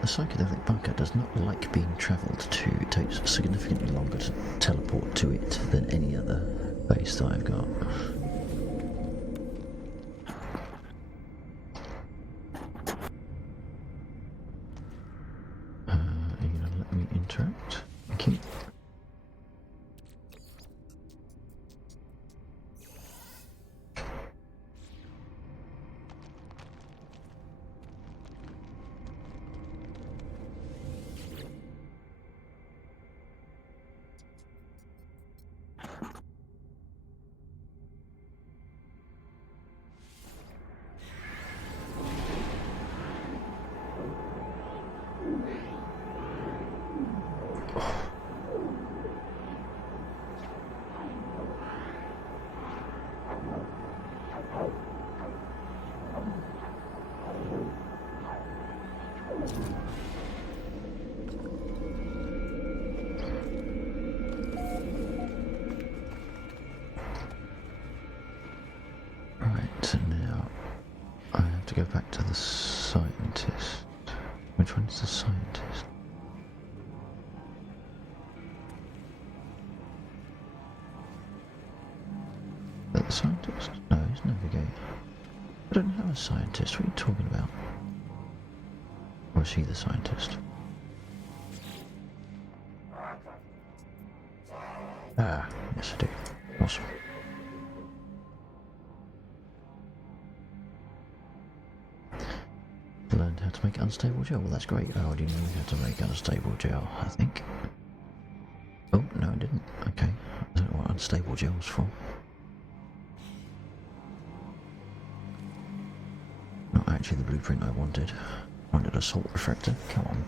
The psychedelic bunker does not like being travelled to. It takes significantly longer to teleport to it than any other base that I've got. Are you going to let me interact? Thank you. Right, now I have to go back to the scientist. Which one's the scientist? Is that the scientist? No, he's navigator. I don't have a scientist. What are you talking about? Or is he the scientist? Ah, yes I do. Awesome. Learned how to make unstable gel. Well, that's great. I already knew how to make unstable gel, I think. Oh, no, I didn't. Okay. I don't know what unstable gel's for. Not actually the blueprint I wanted. I wanted a salt refractor. Come on.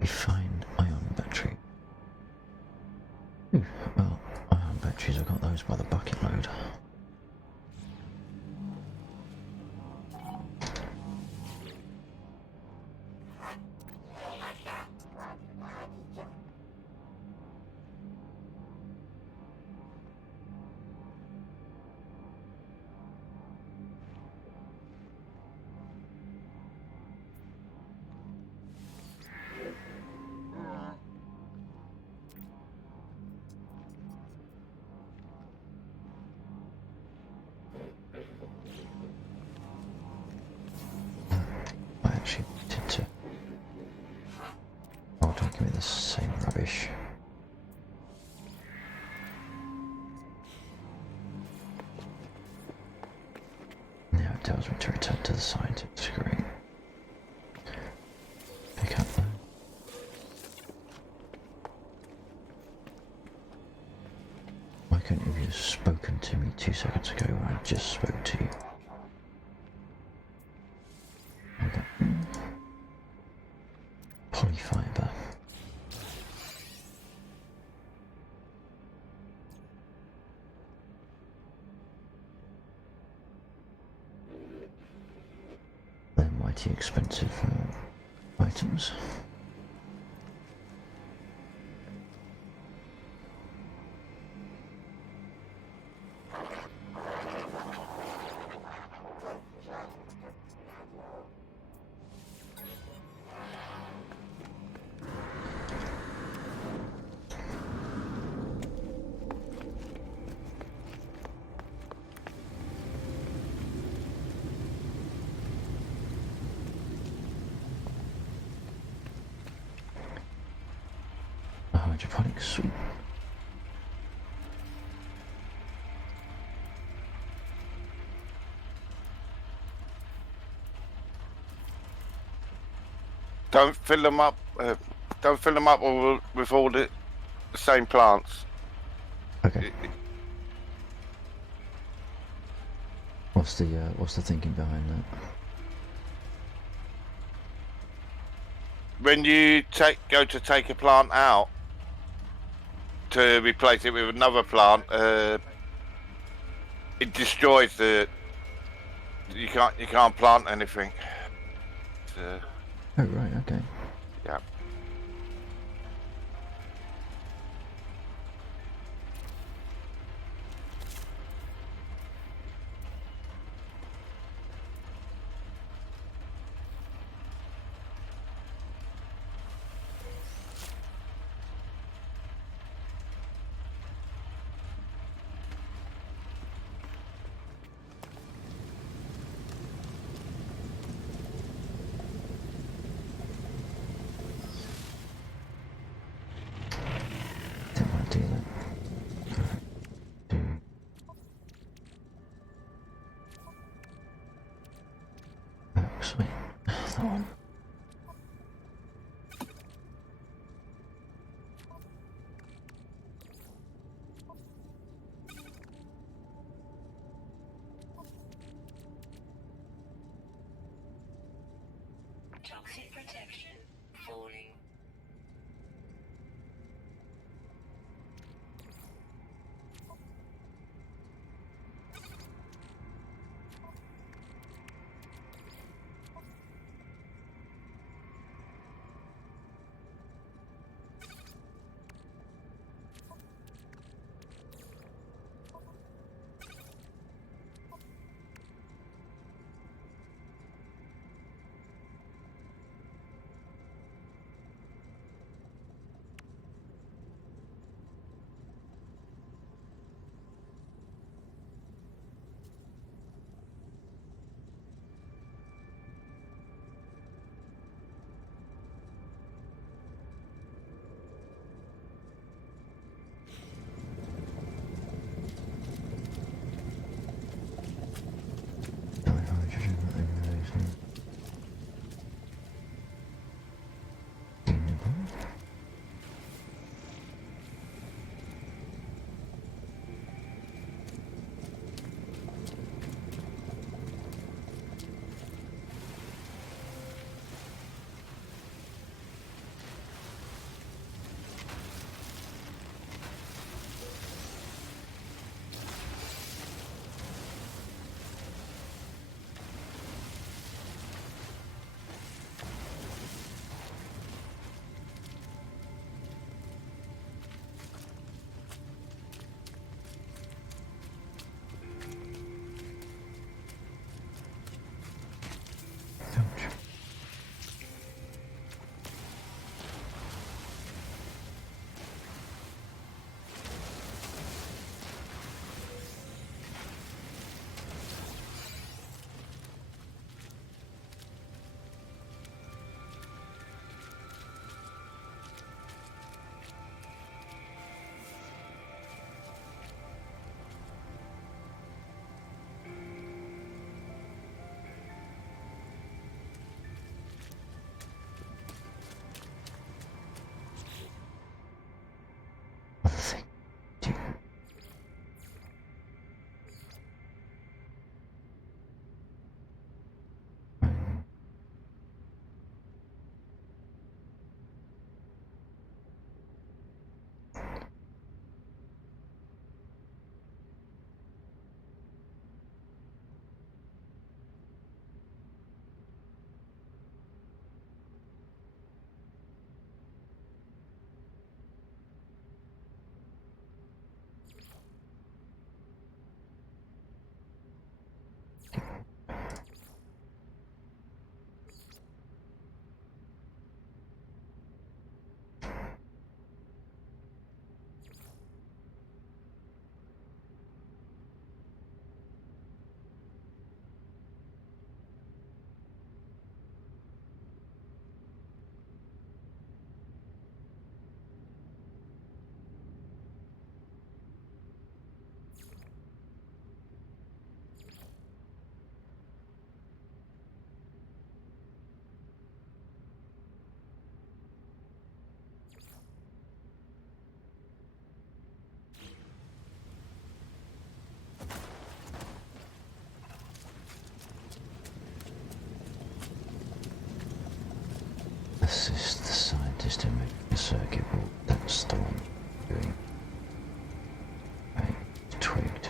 Refined ion battery. Ooh, well, ion batteries, I got those by the bucket load. I actually did to... Oh, don't give me the same rubbish. Now it tells me to return to the scientist. Great. Pick up that. Why couldn't you have spoken to me 2 seconds ago when I just spoke to you? Okay. Polyfiber. They're mighty expensive items. hydroponics, sweet. Don't fill them up. Don't fill them up with all the same plants. Okay. What's the thinking behind that? When you go to take a plant out to replace it with another plant, it destroys the. You can't plant anything. So, Oh right, okay. yeah. Didn't want to do that. Oh, sweet. That one. Toxic protection falling. circuit board. That's the one doing. Right, twigged.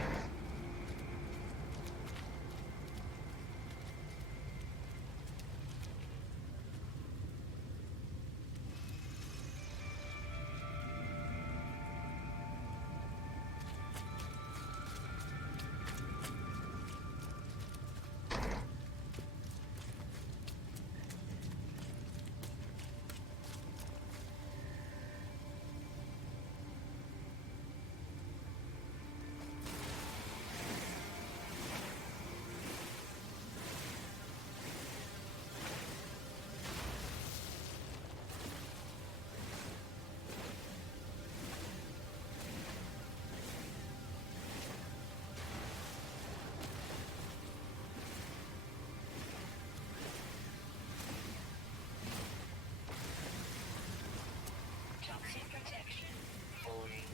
Toxic protection falling.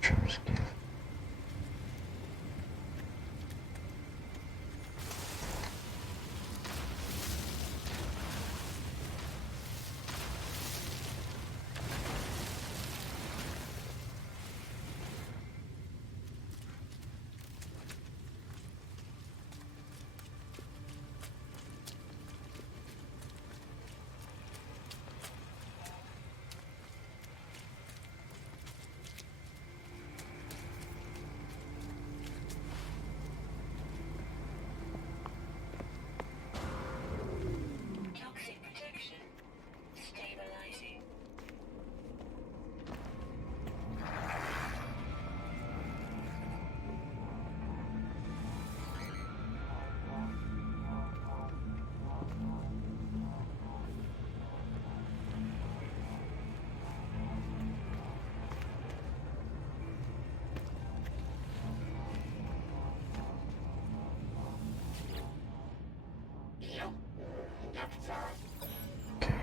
Trim's gift. Toxic protection stabilizing. Okay.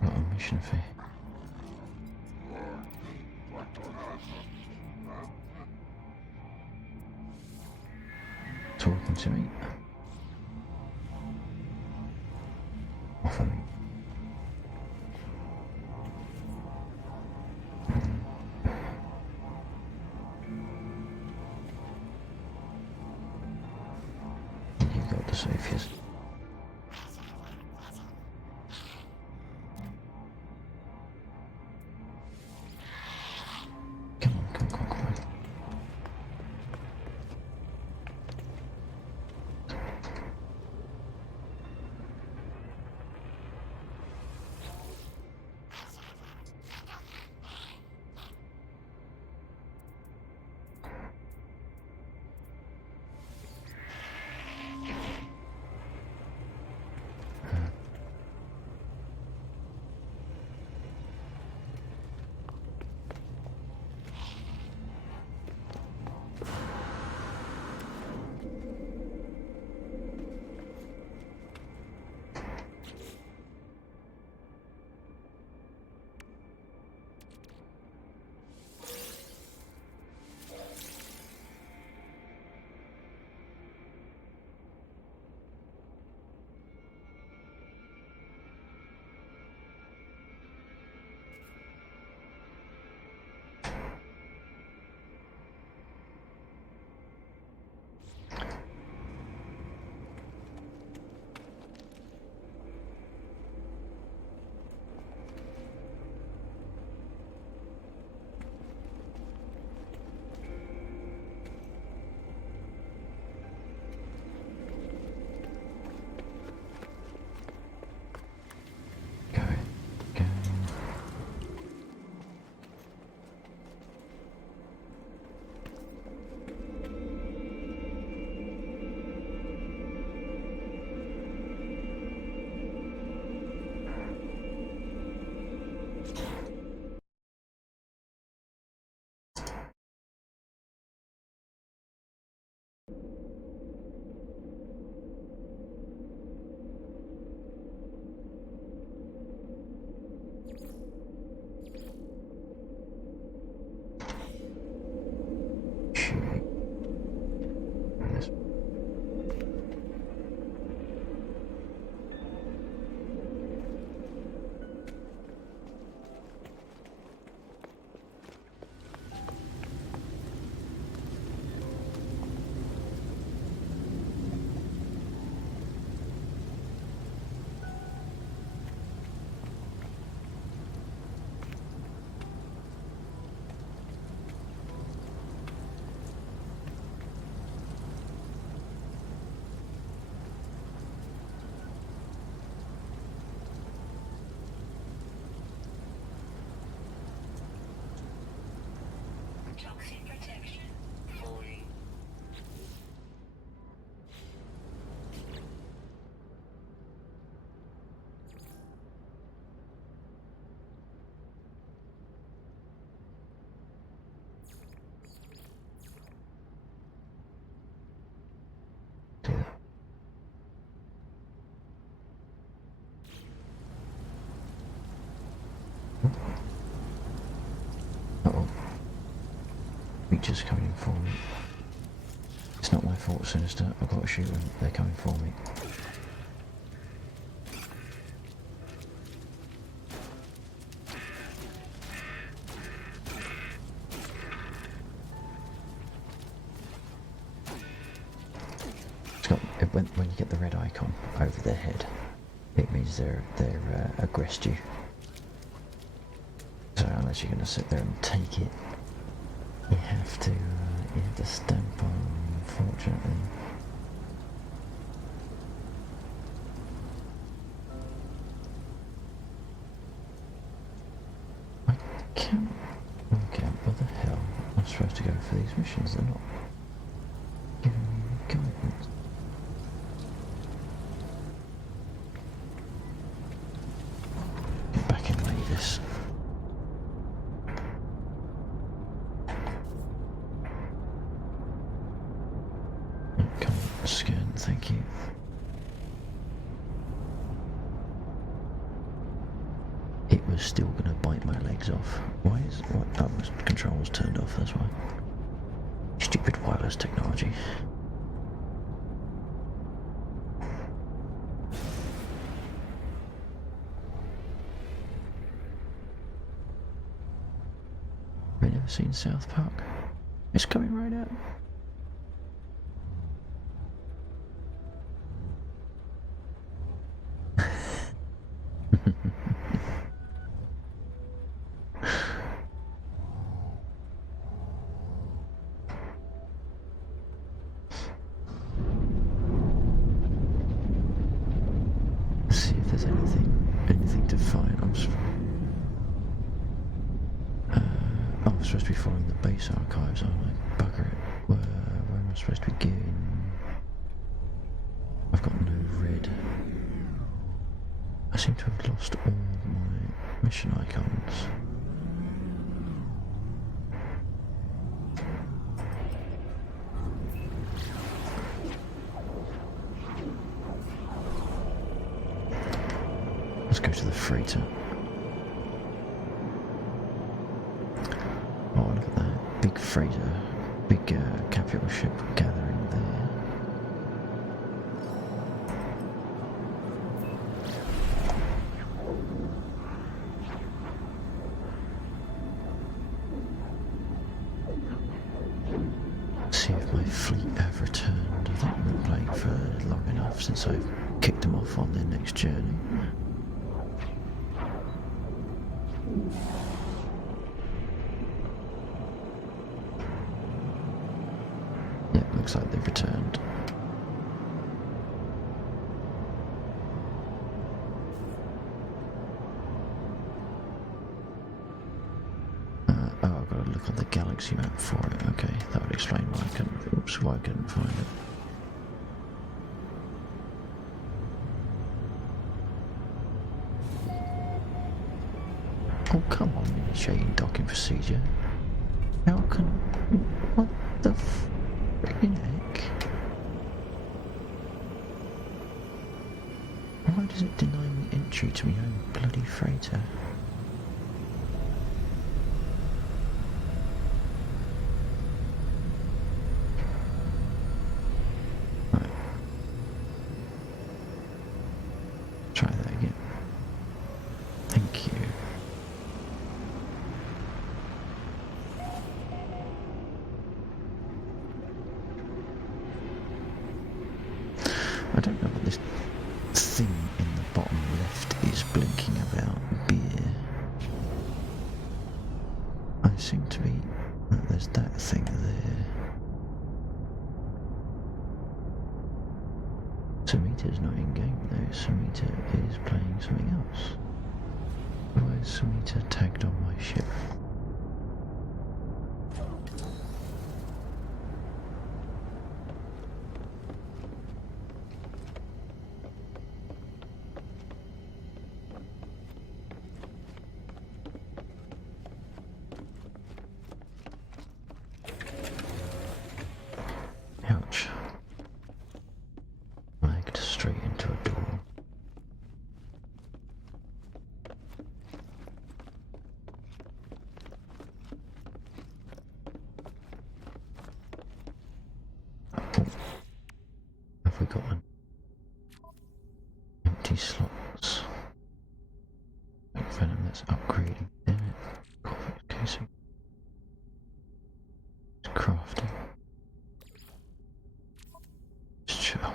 What a mission fee. Talking to me. Off of me. You got the safest. Come on, come on, come on, come on. creatures coming in for me. It's not my fault, Sinister. I've got to shoot them. They're coming for me. It's got, when you get the red icon over their head, it means they're aggressed you. So unless you're going to sit there and take it, you have to stamp on, unfortunately. I can't work out where the hell I'm supposed to go for these missions. They're not giving me guidance. Get back in Mavis. Come on, scan, thank you. It was still going to bite my legs off. Why is what? Oh, my control was turned off. That's why. Stupid wireless technology. Have you never seen South Park? It's coming right up. See if there's anything to find. I'm supposed to be following the base archives, aren't I? Bugger it. Where am I supposed to be getting? I've got no red. I seem to have lost all my mission icons. Let's go to the freighter. Oh, look at that. Big freighter. Big capital ship gathering there. See if my fleet have returned. I think we've been playing for long enough since I've kicked them off on their next journey. Yeah, looks like they've returned. Oh, I've got to look on the galaxy map for it. Okay, that would explain why I couldn't find it. Oh, come on, initiating docking procedure. How can... What the freaking heck? Why does it deny me entry to my own bloody freighter? Right. Try that again. Thank you. I don't know what this thing in the bottom left is blinking about beer. I seem to be... There's that thing there. Samita's not in game though. Samita is playing something else. Why is Samita tagged on my ship? Ouch. Lagged straight into a door. empty slots. Like venom that's upgrading. Damn it. Corvix casing. It's crafting. Just chill.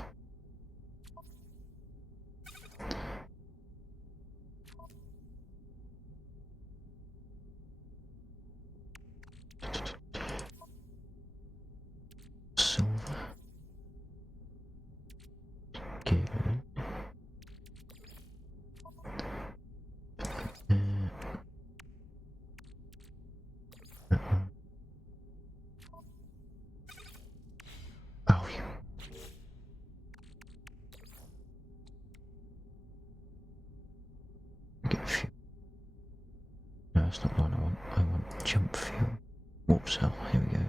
Silver. Good. That one. Oh, you. Get fuel. No, that's not the one I want. I want jump fuel. Warp cell. Here we go.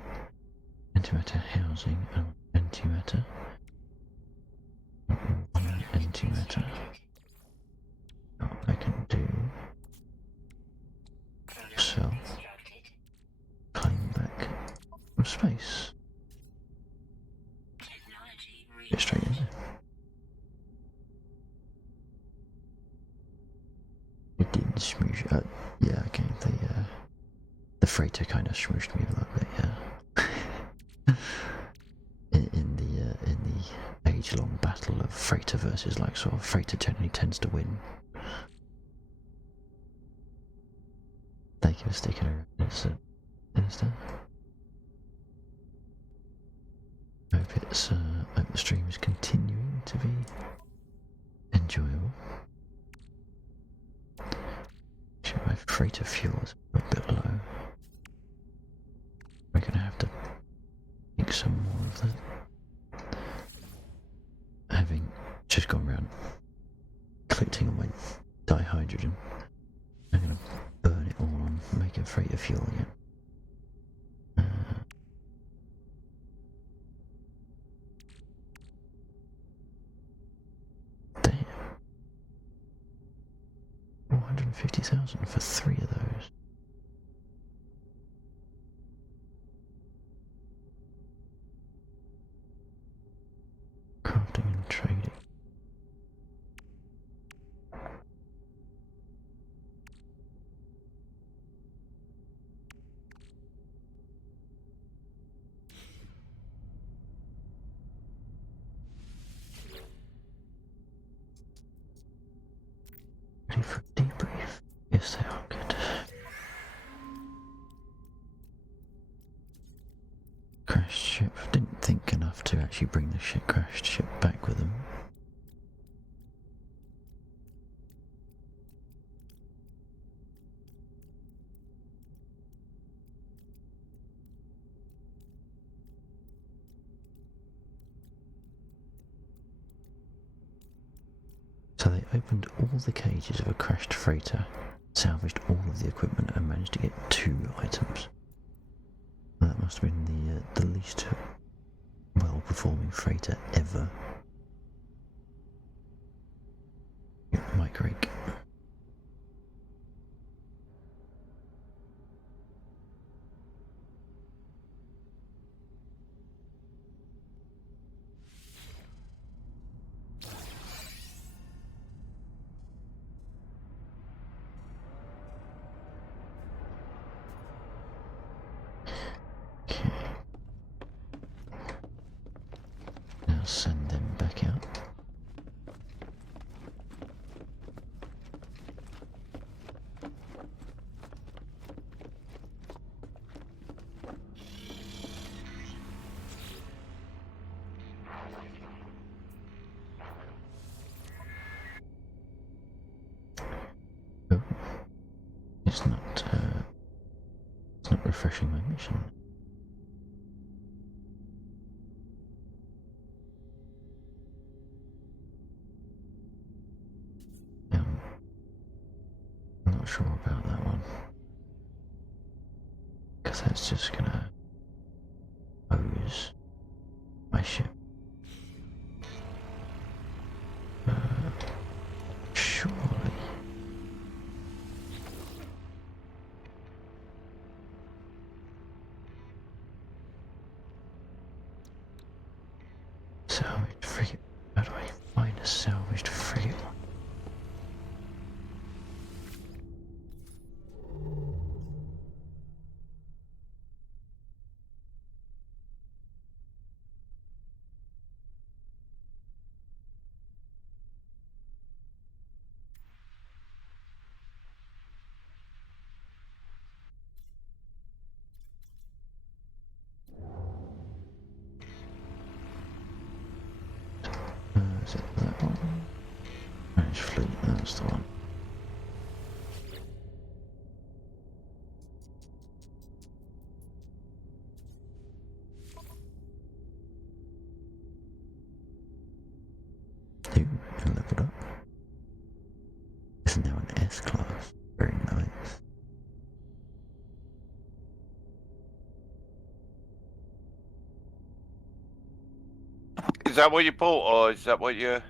Antimatter housing. I want antimatter. One antimatter. Oh, I can do. So, climb back from space. Get straight in there. It didn't smoosh. Yeah, okay. The freighter kind of smooshed me a little bit. Yeah. in the age-long battle of freighter versus like sort of freighter generally tends to win. Thank you for sticking around. It's Minister. Hope the stream is continuing to be enjoyable. Actually, my freighter fuel is a bit low. We're gonna have to make some more of that. Having just gone around collecting all my dihydrogen, I'm gonna burn it all on making freighter fuel again. Damn. 450,000 for 3 of those. Crafting and trading. Ready for a debrief? Yes, they are good. Crashed ship. Didn't think enough to actually bring the crashed ship back with them. So they opened all the cages of a crashed freighter, salvaged all of the equipment and managed to get 2 items. That must have been the least well-performing freighter ever. Mike Rake. Okay. Now send them back out. Oh, it's not refreshing my mission. I'm not sure about that one, because that's just gonna hose my ship. Surely. Salvaged frigate. How do I find a salvaged frigate? Spanish fleet, that's the one. Ooh, it leveled up. It's now an S class. Very nice. Is that what you bought, or is that what you?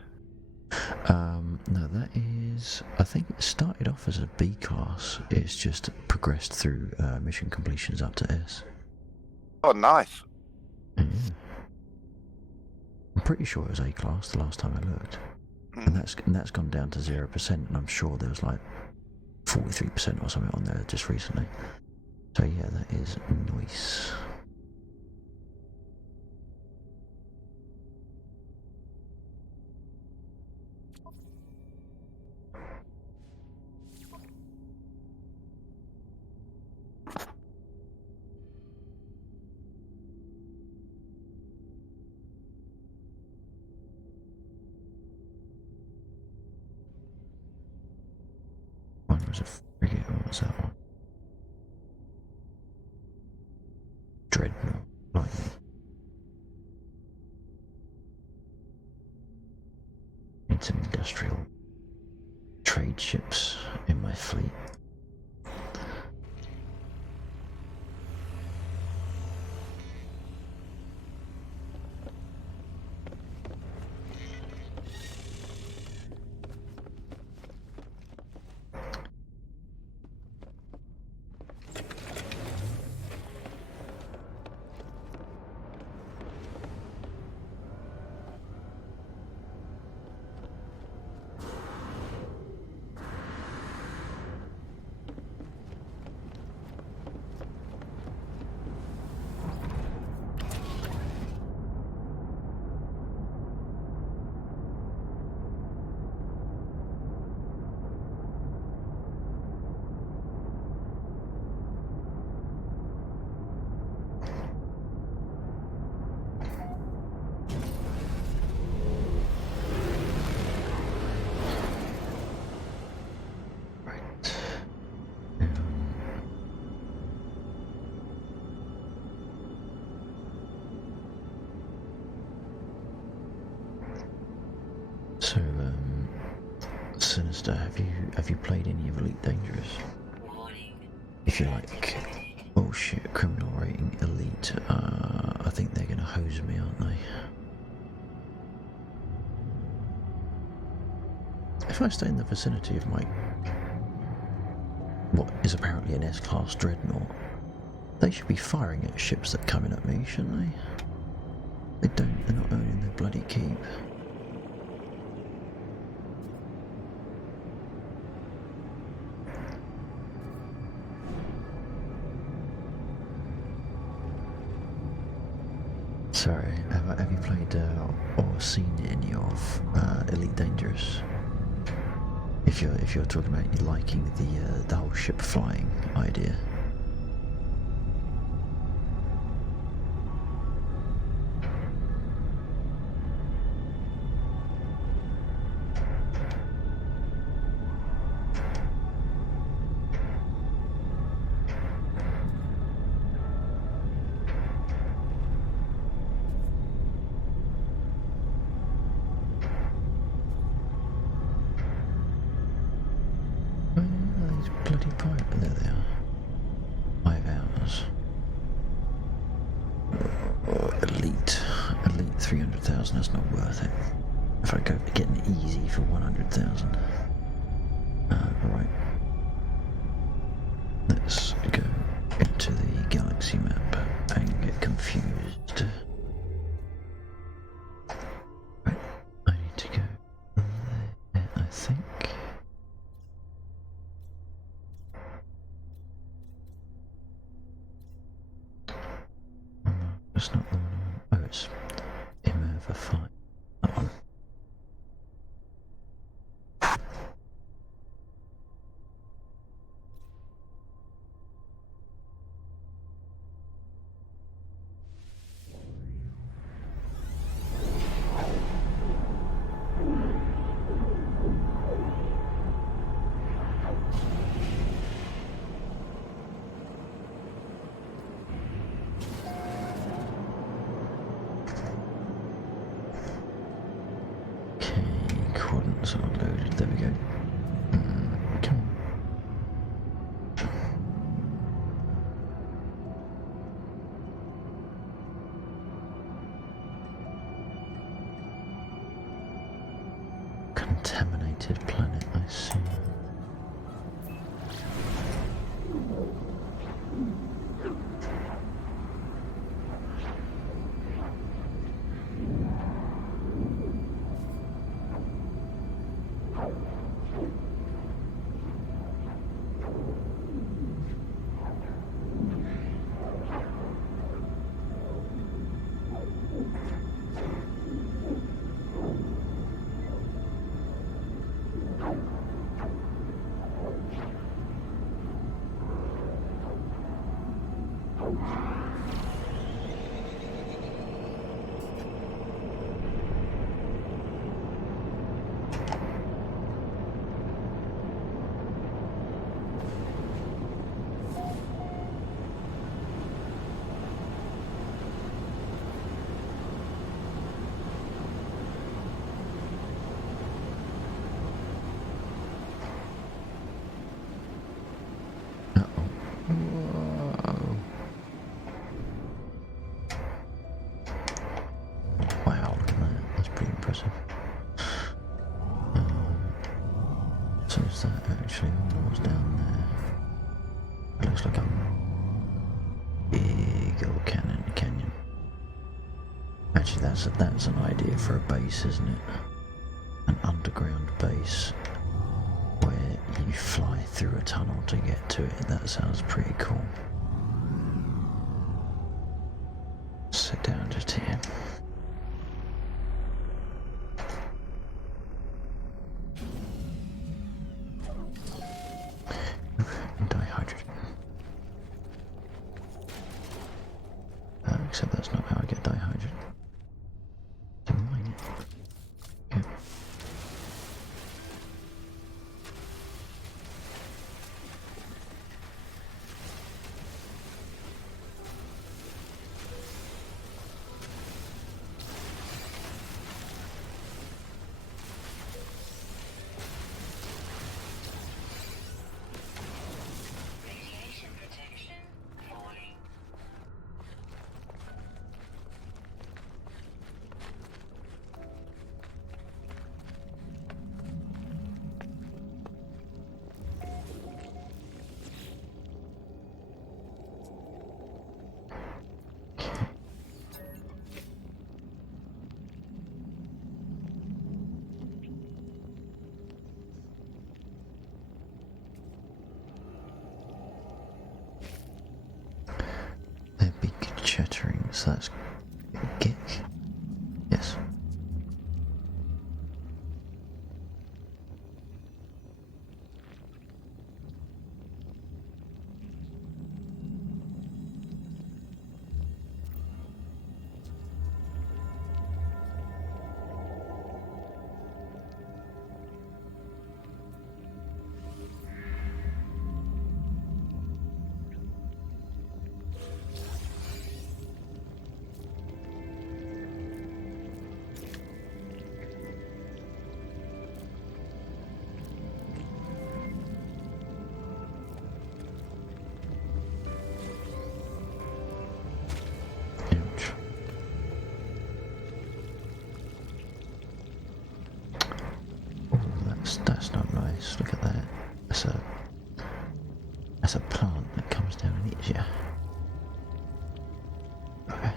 No, that is. I think it started off as a B class. It's just progressed through mission completions up to S. Oh, nice. Yeah. I'm pretty sure it was A class the last time I looked, and that's gone down to 0%. And I'm sure there was like 43% or something on there just recently. So yeah, that is nice. One was a frigate, what was that one? Dreadnought, lightning. Need some industrial trade ships in my fleet. So, Sinister, have you played any of Elite Dangerous? Warning. If you like bullshit criminal rating Elite, I think they're gonna hose me, aren't they? If I stay in the vicinity of my what is apparently an S-class dreadnought, they should be firing at ships that come in at me, shouldn't they? They don't. They're not owning their bloody keep. Sorry, have you played or seen any of Elite Dangerous? If you're talking about you liking the whole ship flying idea. These bloody pirate. There they are. 5 hours. Elite 300,000. That's not worth it. If I go getting easy for 100,000. Right. Let's go into the galaxy map and get confused. Right. I need to go there, I think. That's not the one I want. Oh, it's Immerva 5. That one. There we go. Come on. Contaminated planet, I see. Whoa. Wow, look at that. That's pretty impressive. So is that actually all was down there? It looks like a big old canyon. Actually, that's an idea for a base, isn't it? An underground base where you fly through a tunnel to get to it. That sounds pretty cool. Sit down just here. Dihydrogen. Except that's not how I get dihydrogen. To mine it. Okay. Radiation protection falling. They're big chattering, so that's Gek. Yes. Ouch. Oh, that's not nice. Look at that. That's a plant that comes down and eats you. Okay.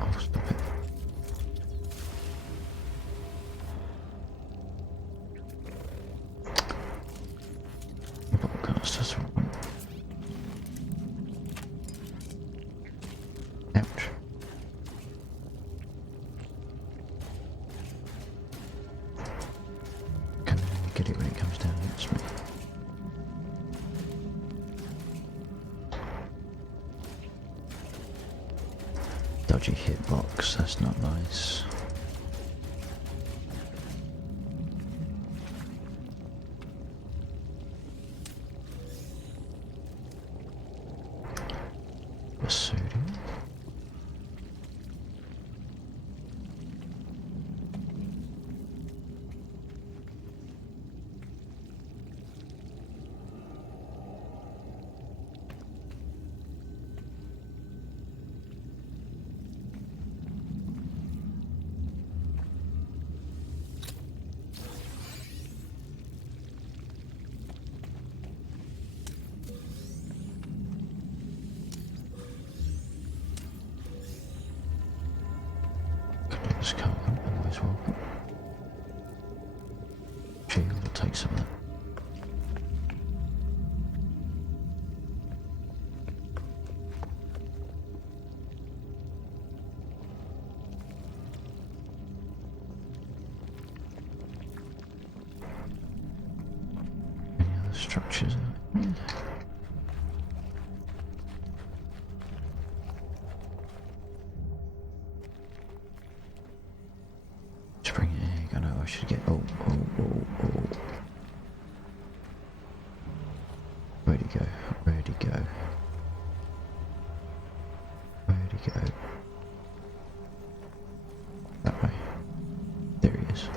Oh, stop it. Podcast as well. Ouch. Can I get it when it comes down against me? Dodgy hitbox, that's not nice. Precious carbon, always welcome. Shield, I'll take some of that. Any other structures out here? Spring egg, I know I should get. Oh. Where'd he go? Where'd he go? Where'd he go? That way. There he is.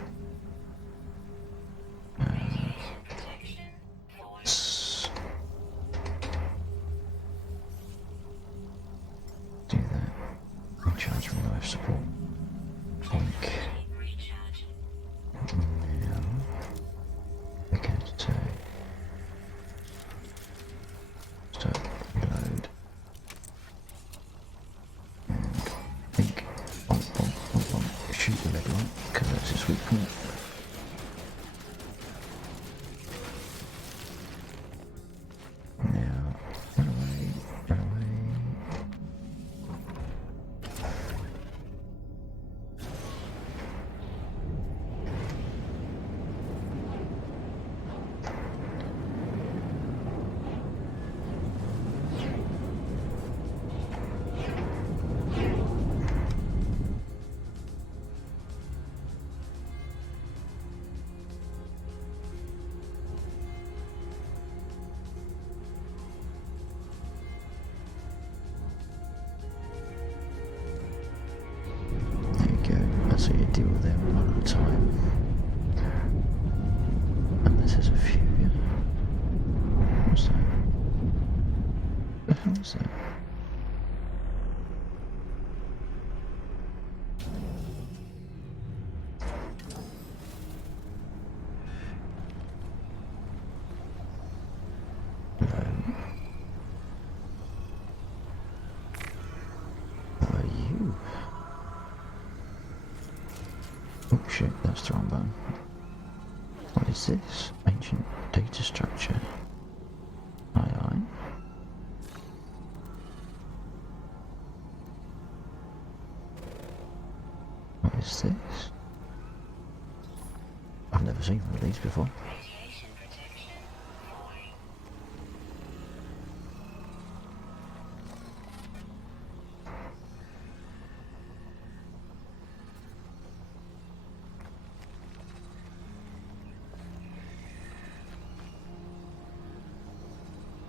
Protection 40. Do that. Recharge from life support. Boink. Recharge. Now, we can say start reload and think bonk. Shoot the red light because that's his weak point. Now run away. There you go. That's how you deal with them one at a time. Unless there's a few. Yeah. What's that? The hell is that? Hello. Who are you? Oh shit, that's the wrong button. What is this? Ancient data structure. Aye. What is this? I've never seen one of these before. Radiation protection 40.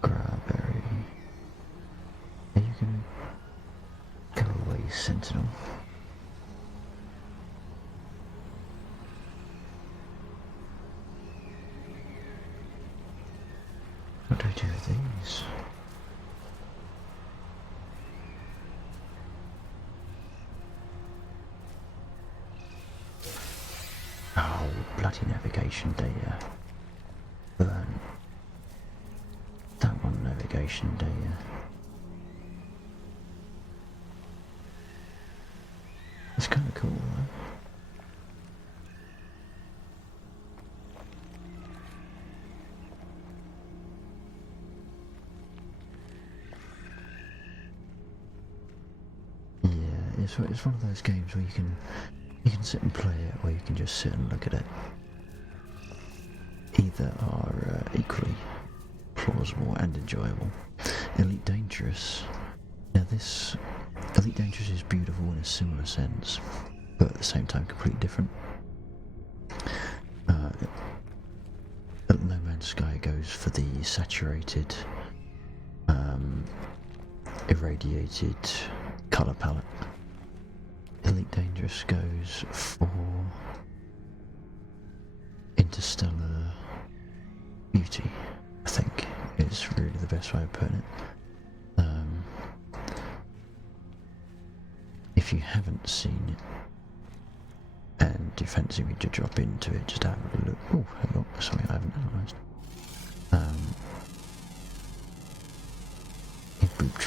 Strawberry. Are you gonna go away, Sentinel? What do I do with these? Oh, bloody navigation data. Burn. That one navigation data. It's kind of cool, though. Yeah, it's one of those games where you can sit and play it, or you can just sit and look at it. Either are equally plausible and enjoyable. Elite Dangerous. Now this Elite Dangerous is beautiful in a similar sense, but at the same time completely different. No Man's Sky goes for the saturated, irradiated colour palette. Elite Dangerous goes for interstellar beauty, I think is really the best way of putting it. If you haven't seen it and you fancy me to drop into it, just have a look. Oh, hang on, something I haven't analysed. It booped.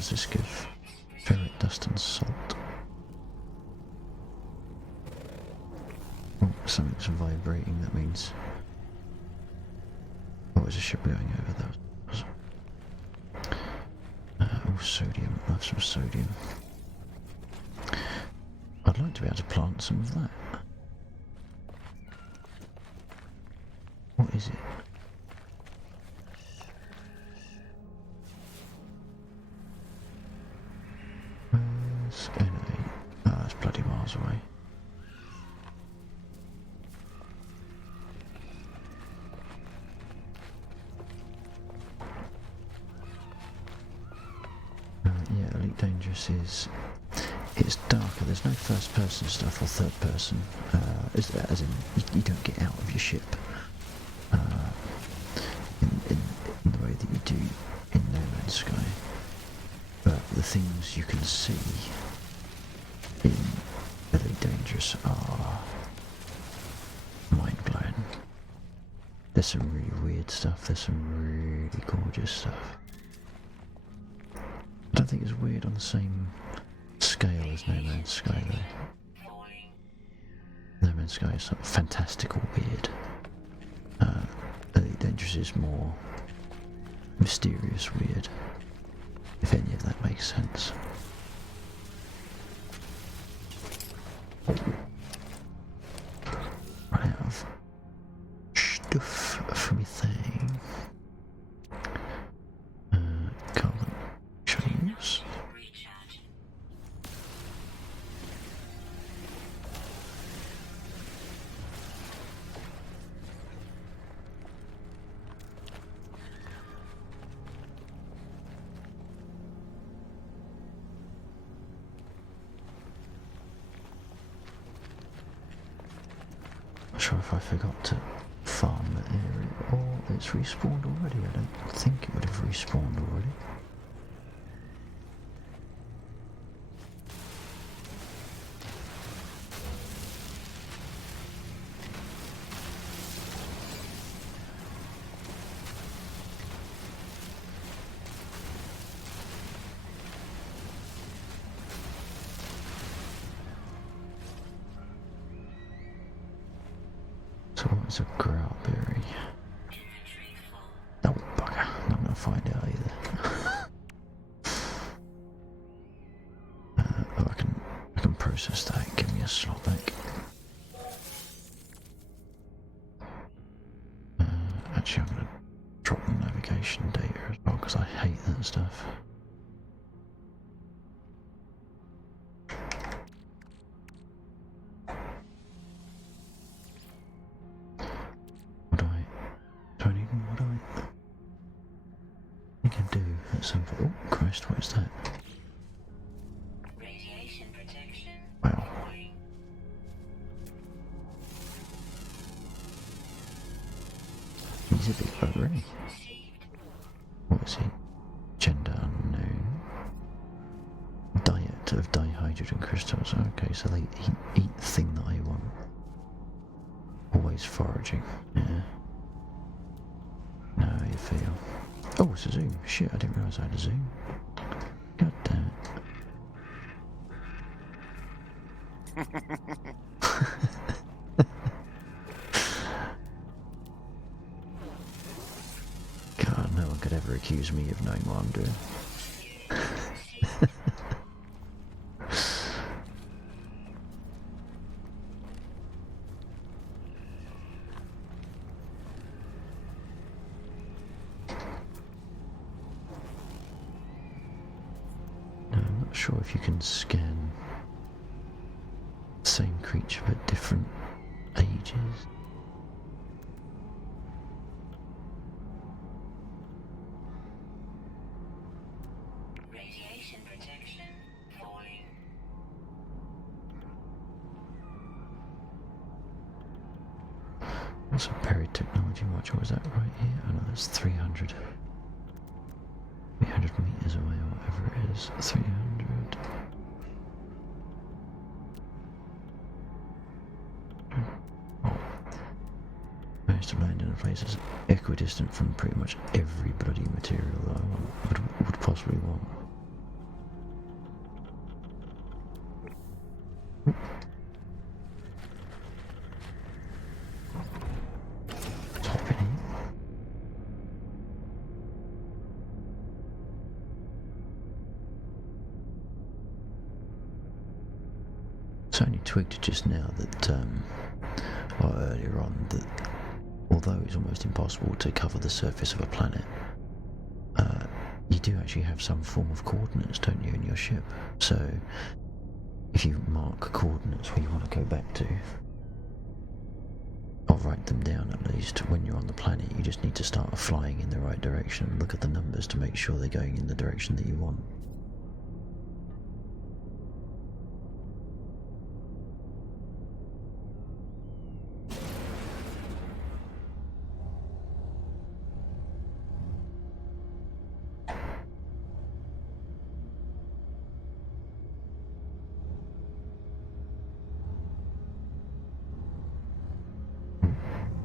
does this give? Ferret dust and salt. Oh, something's vibrating, that means... What was the ship going over? That was... oh, sodium. I'll have some sodium. I'd like to be able to plant some of that. What is it? Where's NA? Oh, that's bloody miles away. Yeah, Elite Dangerous is... It's darker, there's no first person stuff or third person, as in, you don't get out of your ship in the way that you do in No Man's Sky. But the things you can see in Elite Dangerous are mind-blowing. There's some really weird stuff, there's some really gorgeous stuff. I don't think it's weird on the same scale as No Man's Sky though. No Man's Sky is sort of fantastical weird. Elite Dangerous is more mysterious weird, if any of that makes sense. Run out of stuff for me thing. Carbon chains. Recharge. Not sure if I forgot to farm that area or it's respawned already. I don't think it would have respawned already. So what's a growlberry? Inventory full. Oh bugger, I'm not gonna find out either. Oh, I can process that and give me a slot back. Actually, I'm gonna drop the navigation data as well because I hate that stuff. Do I need more? I think I do at some point. Oh Christ, what is that? Radiation protection. Wow. Falling. He's a big bugger, isn't he? Received. What is he? Gender unknown. Diet of dihydrogen crystals. Okay, so they eat the thing that I want. Always foraging. Yeah. Know how you feel. Oh, it's a zoom. Shit, I didn't realise I had a zoom. God damn it. God, no one could ever accuse me of knowing what I'm doing. No, I'm not sure if you can scan the same creature but different ages. Radiation protection. Falling. What's a buried technology module? Was that right here? Oh no, that's 300. 300 meters away or whatever it is. 300. Oh. Managed to land in a place that's equidistant from pretty much every bloody material that I would possibly want. It's only twigged just now that, or earlier on, that although it's almost impossible to cover the surface of a planet, you do actually have some form of coordinates, don't you, in your ship? So, if you mark coordinates where you want to go back to, or write them down at least, when you're on the planet, you just need to start flying in the right direction and look at the numbers to make sure they're going in the direction that you want.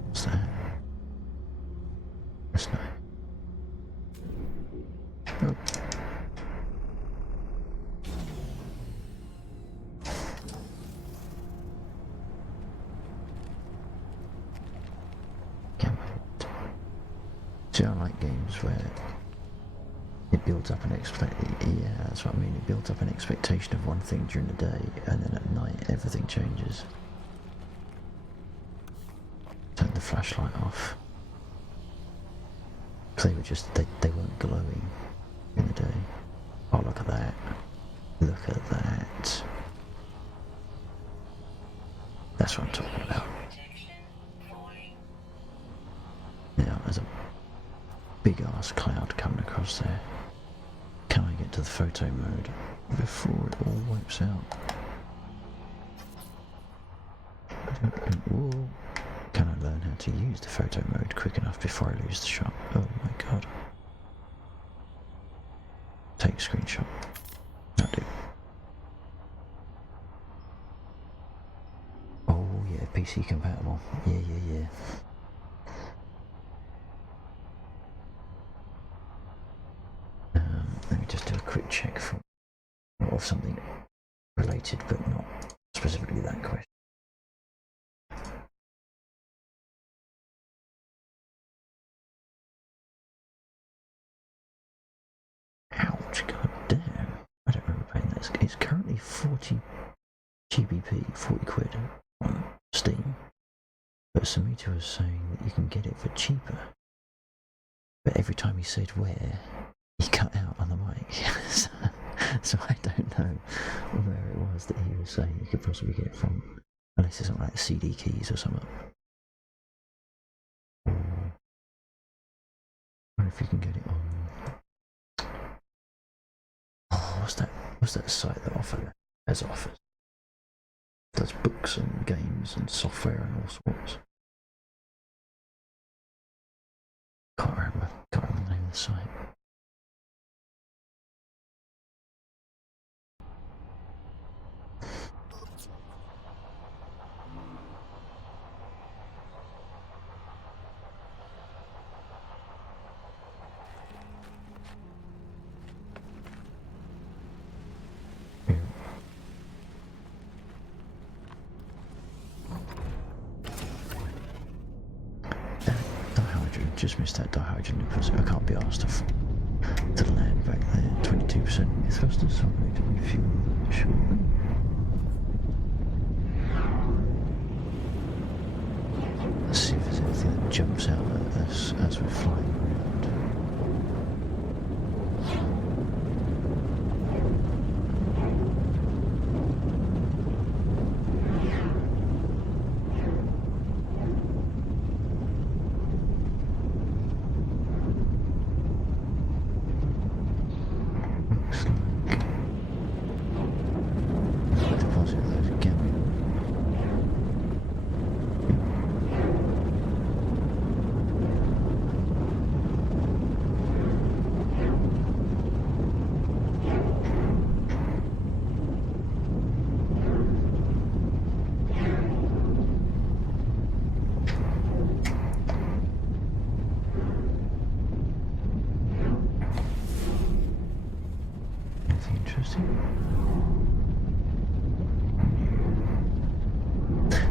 What's that? That's nice. Oh. Camera. See, I like games where it builds up an yeah, that's what I mean. It builds up an expectation of one thing during the day, and then at night everything changes. Turn the flashlight off. They were just, they weren't glowing in the day. Oh, look at that. Look at that. That's what I'm talking about. Protection falling. Now, there's a big ass cloud coming across there. Can I get to the photo mode before it all wipes out? Whoa. Can I learn how to use the photo mode quick enough before I lose the shot? Oh my god. Take screenshot. That'll do. Oh yeah, PC compatible. Yeah. Let me just do a quick check for of something related, but not specifically that question. Ouch, god damn. I don't remember paying that. It's currently 40 GBP, 40 quid on Steam. But Samita was saying that you can get it for cheaper. But every time he said where, he cut out on the mic. So I don't know where it was that he was saying you could possibly get it from. Unless it's something like CD keys or something. Or if you can get it on... Oh, what's that site that has offers? Does books and games and software and all sorts. Can't remember the name of the site. Just missed that dihydrogen because I can't be asked to land back there. 22% myth thrusters, so I'm going to refuel shortly. Let's see if there's anything that jumps out at us as we're flying around.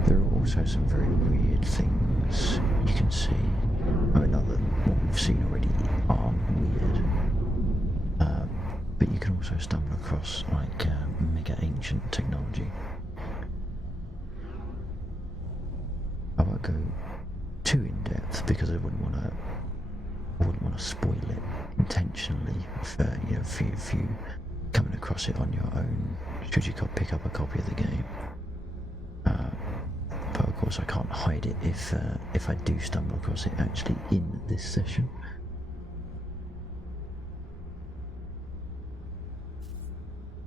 There are also some very weird things you can see. I mean, not that what we've seen already are weird, but you can also stumble across like mega ancient technology. go too in depth because I wouldn't want to spoil it intentionally for if you coming across it on your own. Should you pick up a copy of the game? But of course, I can't hide it if I do stumble across it actually in this session.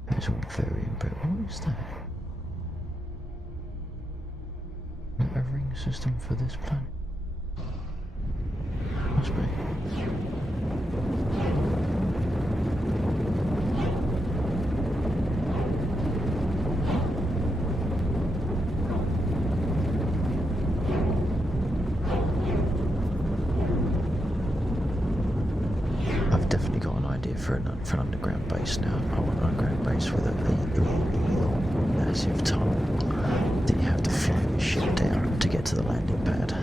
It's all very important. What is that? A ring system for this planet? Must be. I've definitely got an idea for an underground base now. I want an underground base with a massive tunnel that you have to fly your ship down to get to the landing pad.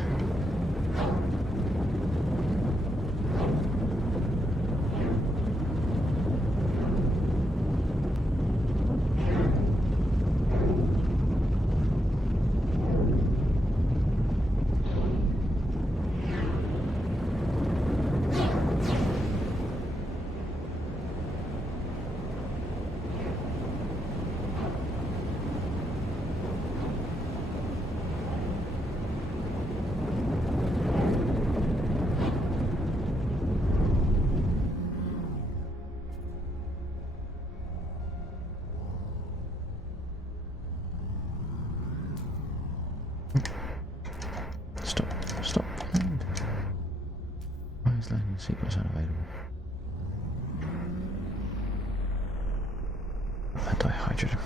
Stop. Land. Why is landing sequence unavailable? Antihydrogen.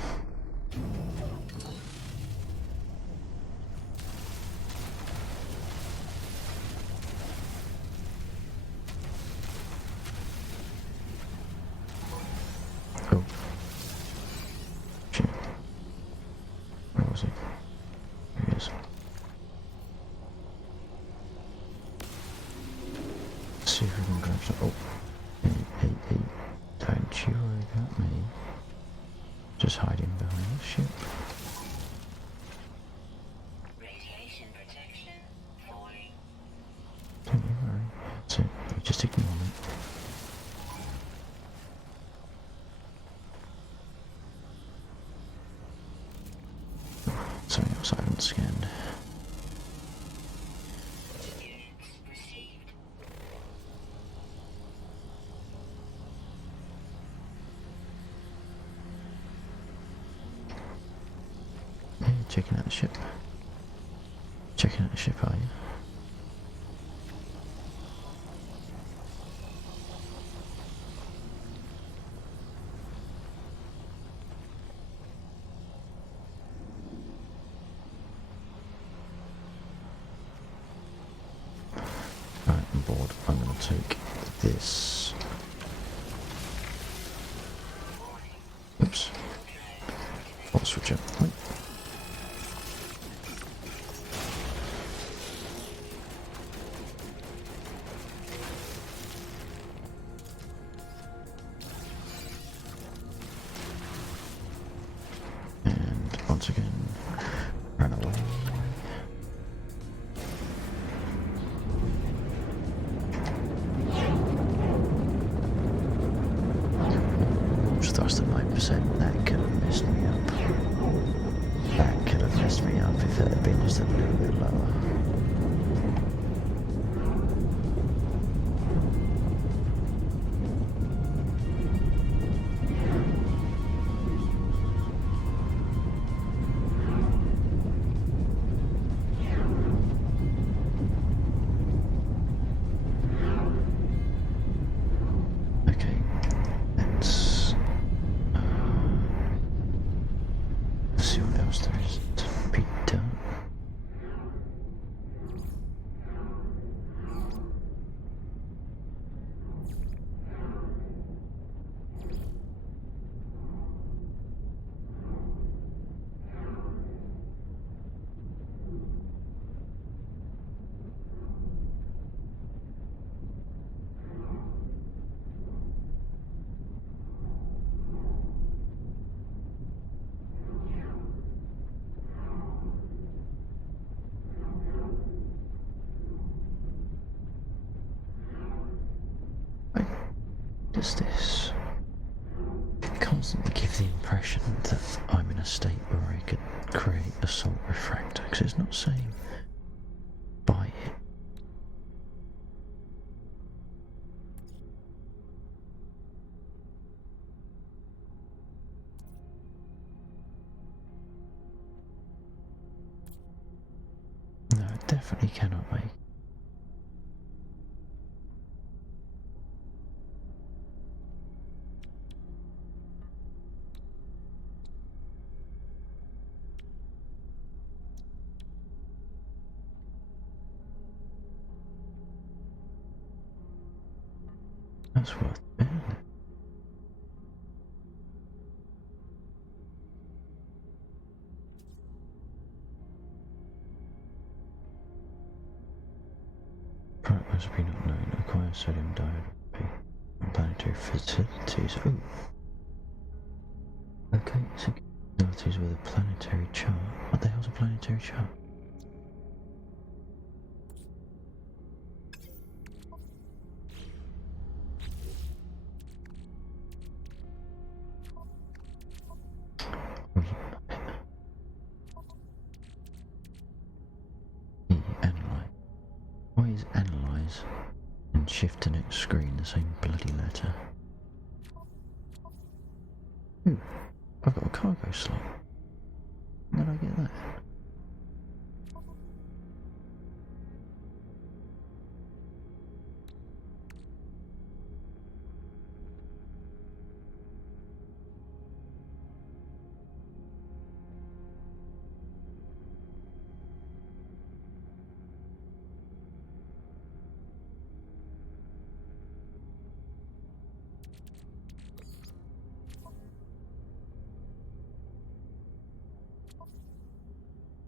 Oh. Shit. Where was he? Here he is. See if we can grab some. Oh, hey, don't you worry about me. Just hiding behind the ship. Radiation protection falling. Don't you worry. That's it. You just ignore me. Something else I haven't scanned. Units received. Yeah, checking out the ship. Checking out the ship, are you? Right, I'm bored. I'm going to take this. Oops. I'll switch up. Wait. And once again, run away. Just thrust at 9%. That could have messed me up. That could have messed me up if it had been just a little bit lower. Okay, let's see what else there is to be done. does this constantly give the impression that I'm in a state where I could create assault refractor? Because it's not saying buy it. No, it definitely cannot make. That's worth it. Product recipe not known. Acquire sodium diode from planetary facilities. Ooh. Okay, so facilities with a planetary chart. What the hell's a planetary chart? Analyze. Why is analyze and shift to next screen the same bloody letter? Ooh, I've got a cargo slot. How did I get that?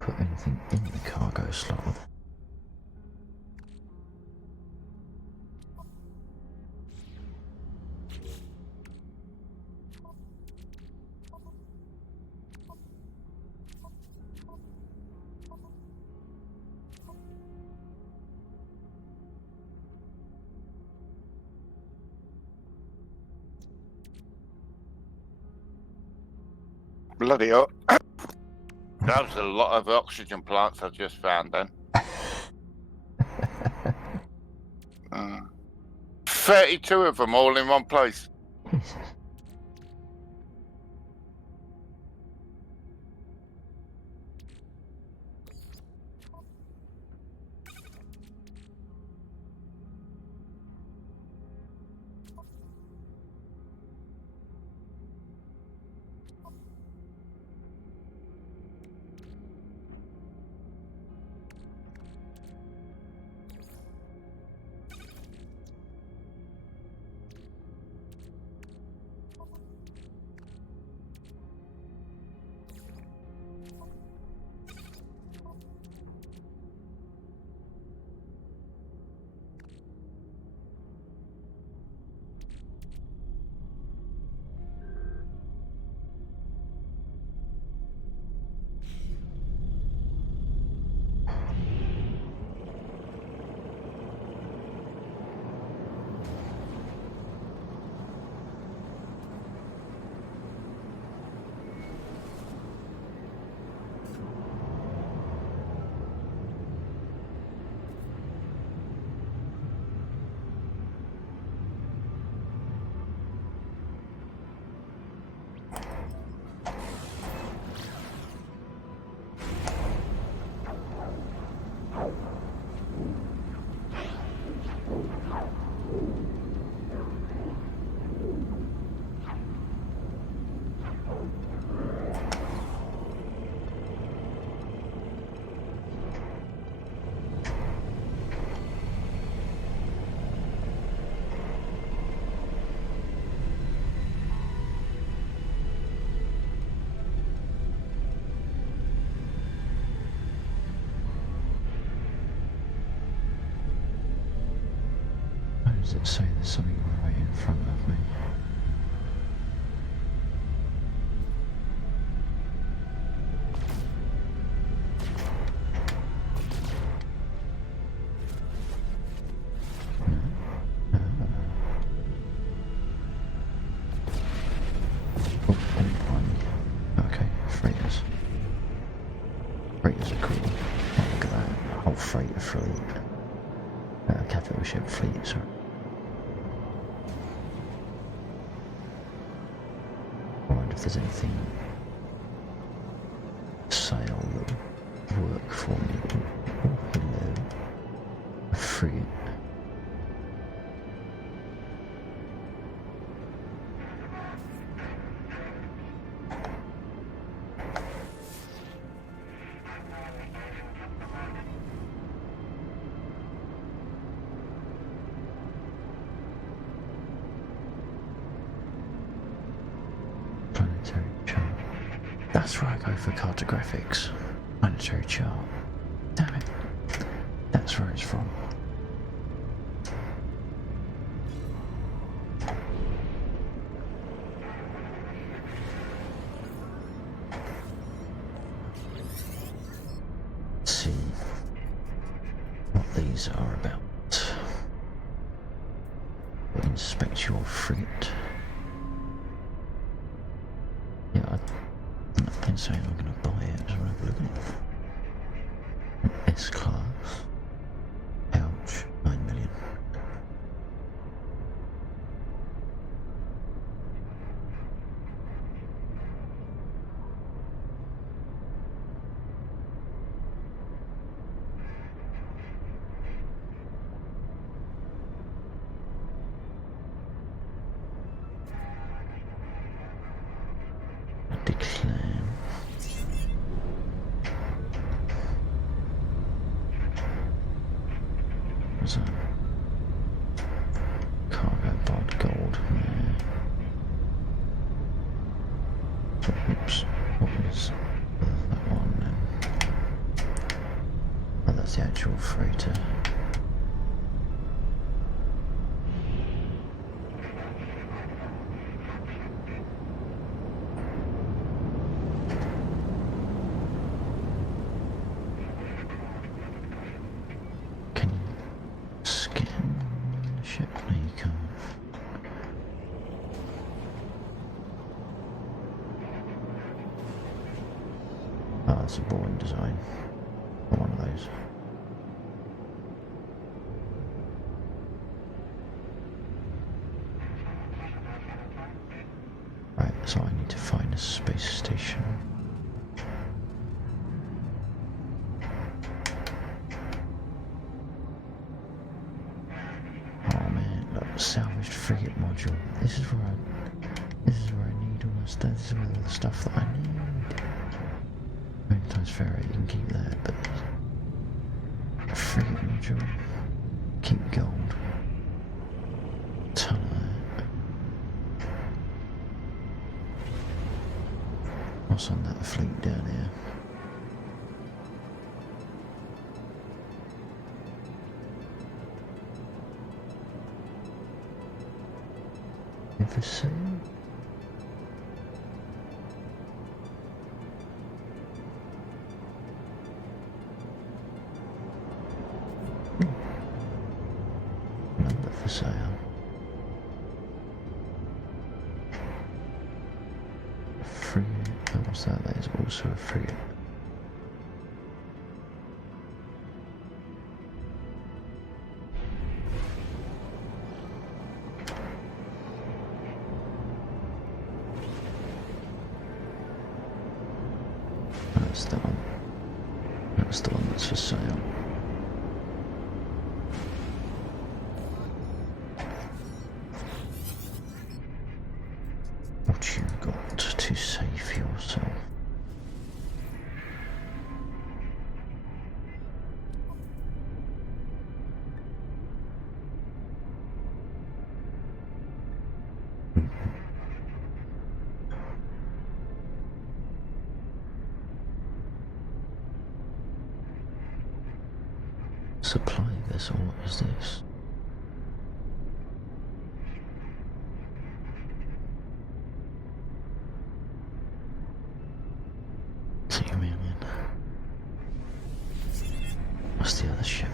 Put anything in the cargo slot. Bloody hell. That was a lot of oxygen plants I just found then. 32 of them all in one place. Jesus. Why does it say there's something right in front of me? Oh, okay, freighters. Freighters are cool. Oh, look at that. A whole freighter fleet. Capital ship fleet, sorry. I wonder if there's anything sale that would work for me. Oh, hello. A frigate. Planetary chart. That's where I go for cartographics. Planetary chart. Damn it. That's where it's from. Let's see what these are about. Inspect your frigate. Yeah, I've been saying I'm going to buy it, so I'll have a look at it. S-Class. Ouch. 9 million. Declan. What's that? Cargo bod gold. Yeah. Oops. What was that one then? Oh, that's the actual freighter. Can you scan the ship? No, you can't. Oh, that's a boring design. One of those. Right, so I need to find a space station. Oh man, look, salvaged frigate module. This is where I need all my stuff. This is where all the stuff that I need. Times ferret, you can keep that, but frigate module, keep gold. Ton of that. What's on that fleet down here? Ever seen? Number for sale. Frigate. Oh, what's that? That is also a frigate. That's the one. That's the one that's for sale. What you got to save yourself? Supply vessel, what is this? $2 million. What's the other ship?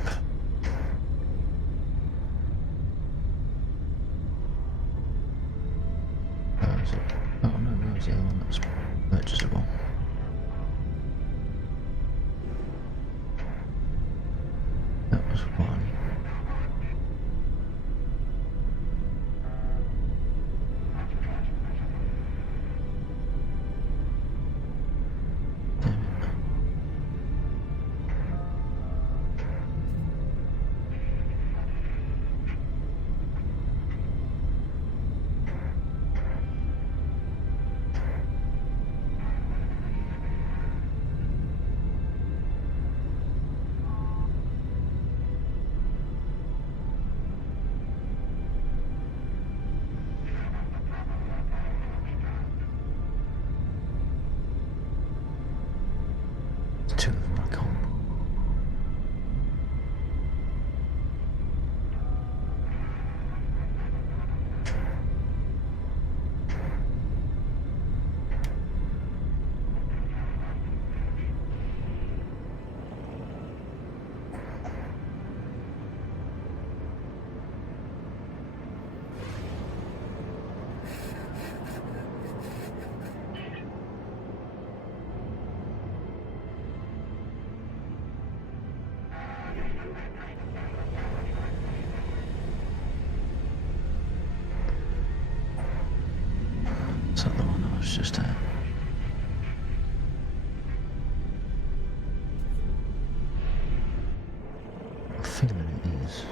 Oh, is it? Oh no, where was the other one that was purchasable? That was one. Damn it. Two of them I can't. Is that the one I was just at? I'm feeling it is.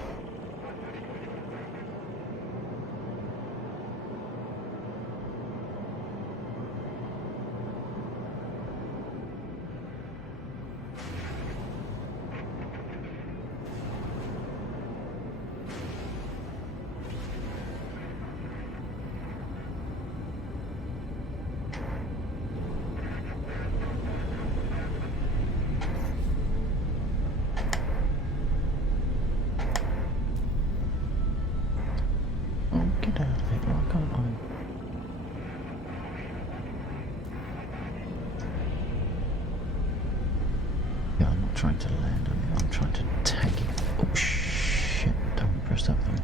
Oh, get out of it, why can't I? Yeah, I'm not trying to land on it, I'm trying to tag it. Oh shit, don't press that button.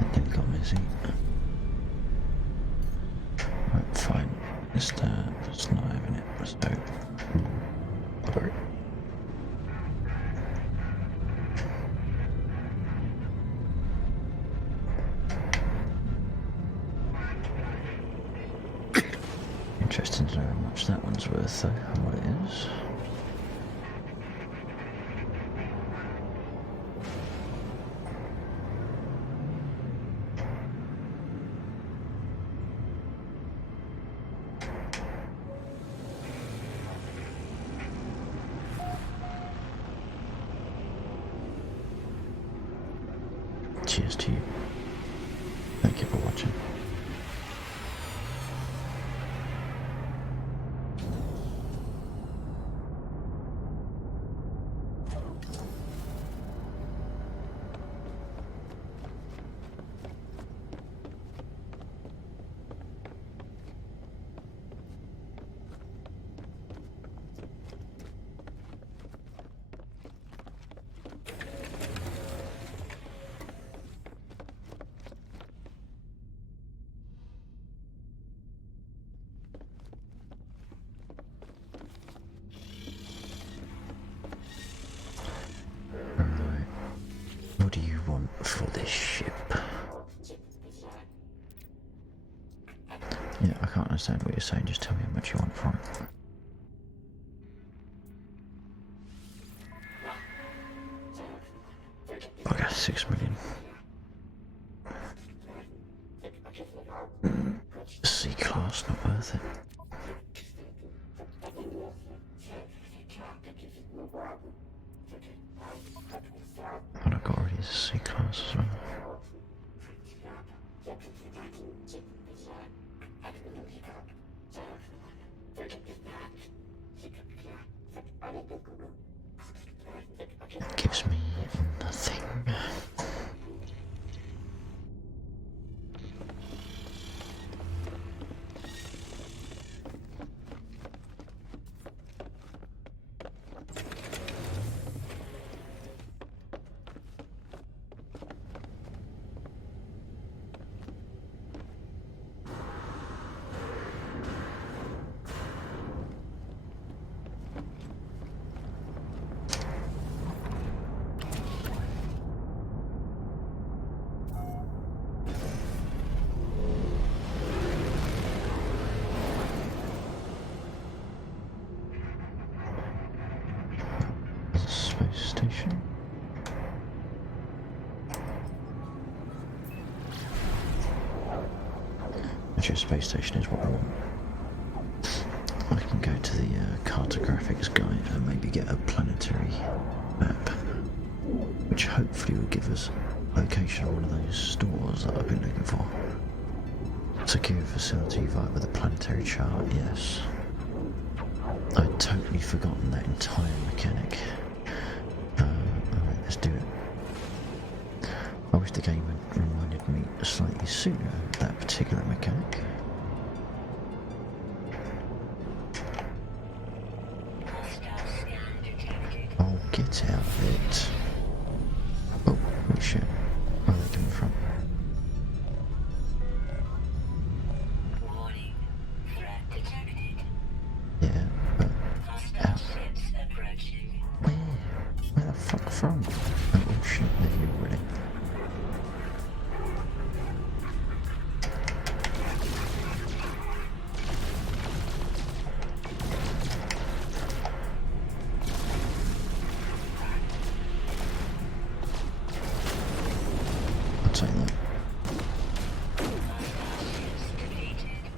And then it got messy. Right, fine. It's not having it, so... Sorry. Interesting to know how much that one's worth, though, and what it is. Cheers to you. Thank you for watching. Alright. What do you want for this ship? Yeah, I can't understand what you're saying, just tell me how much you want for it. I got 6 million. C-class, not worth it. What I've got already is a C-class as well. It gives me nothing. station. Actually, a space station is what I want. I can go to the cartographics guide and maybe get a planetary map, which hopefully will give us location of one of those stores that I've been looking for. Secure facility with a planetary chart, yes. I'd totally forgotten that entire mechanic. Alright, let's do it. I wish the game had reminded me slightly sooner of that particular mechanic. Hostile scan detected. Oh, get out of it. Oh, holy shit. Where are they coming from? Warning. Threat detected. Yeah, but Hostile ships approaching. where? Where the fuck from? Oh shit, they're here already. I'll take that. Hostile ships depleted.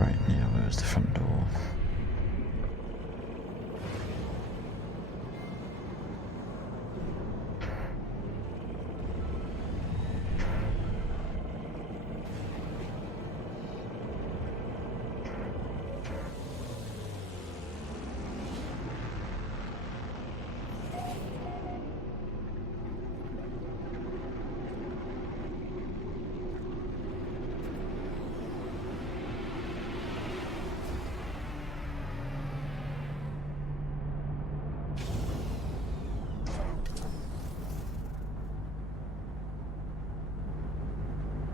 Right, now where's the front door?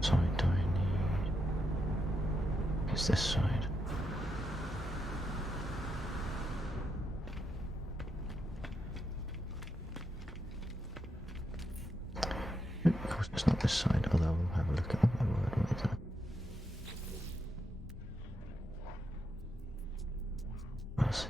Side do I need? It's this side. Of course, it's not this side, although we'll have a look at. Oh my word, what is that? Yes.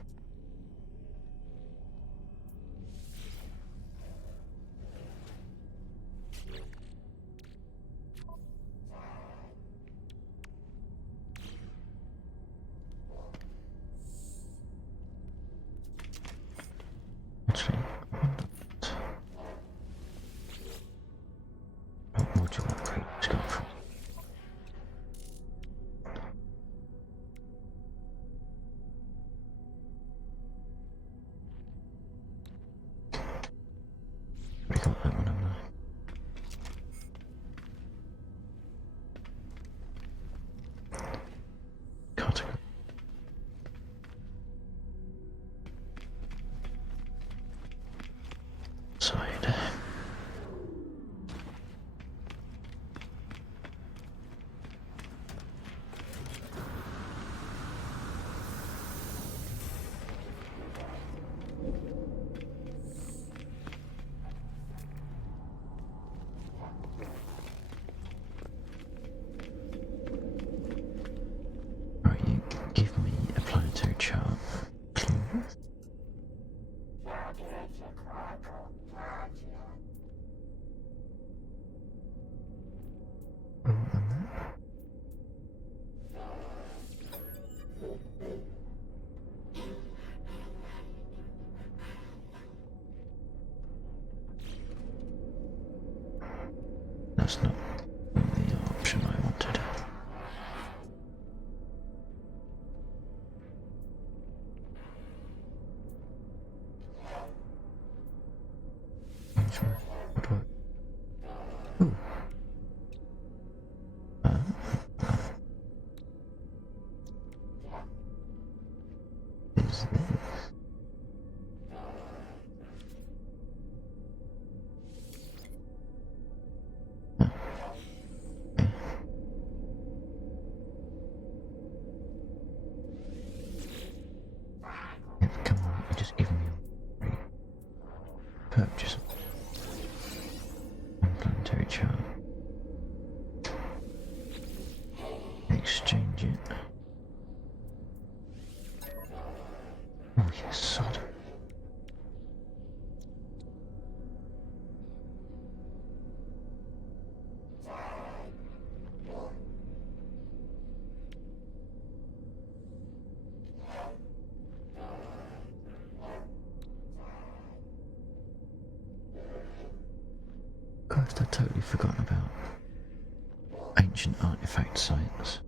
exchange it. Oh yes, sod. Christ, I'd totally forgotten about ancient artifact sites.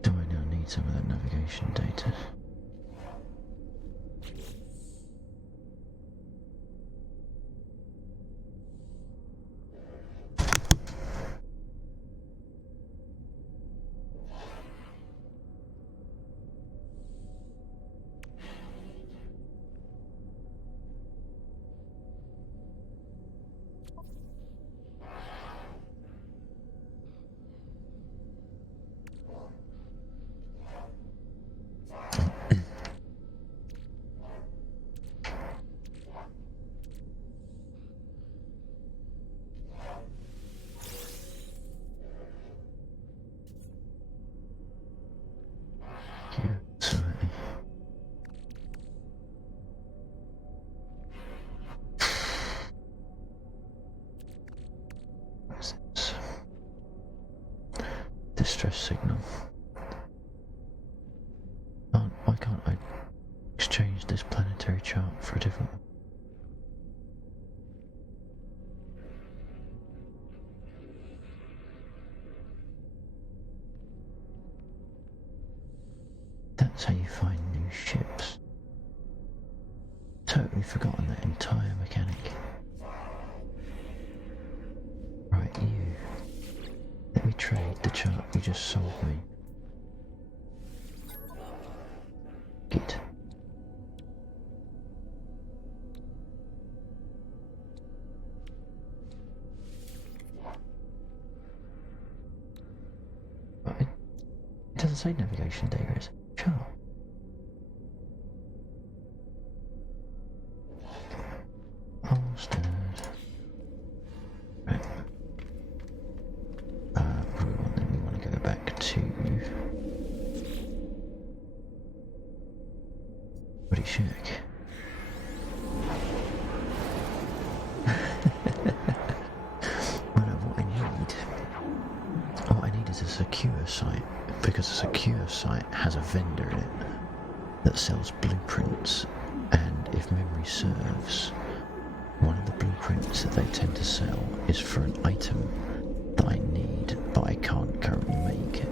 Do I now need some of that navigation data? Sorry. What's this? Distress signal. Why can't I exchange this planetary chart for a different one? That's how you find new ships. Totally forgotten that entire mechanic. Right, you. Let me trade the chart you just sold me. Git. It doesn't say navigation data, is it? Sure. Holstead. Right. We want to go back to Woody Shack. What I need is a secure site, because a secure site has a vendor in it that sells blueprints, and if memory serves, one of the blueprints that they tend to sell is for an item that I need, but I can't currently make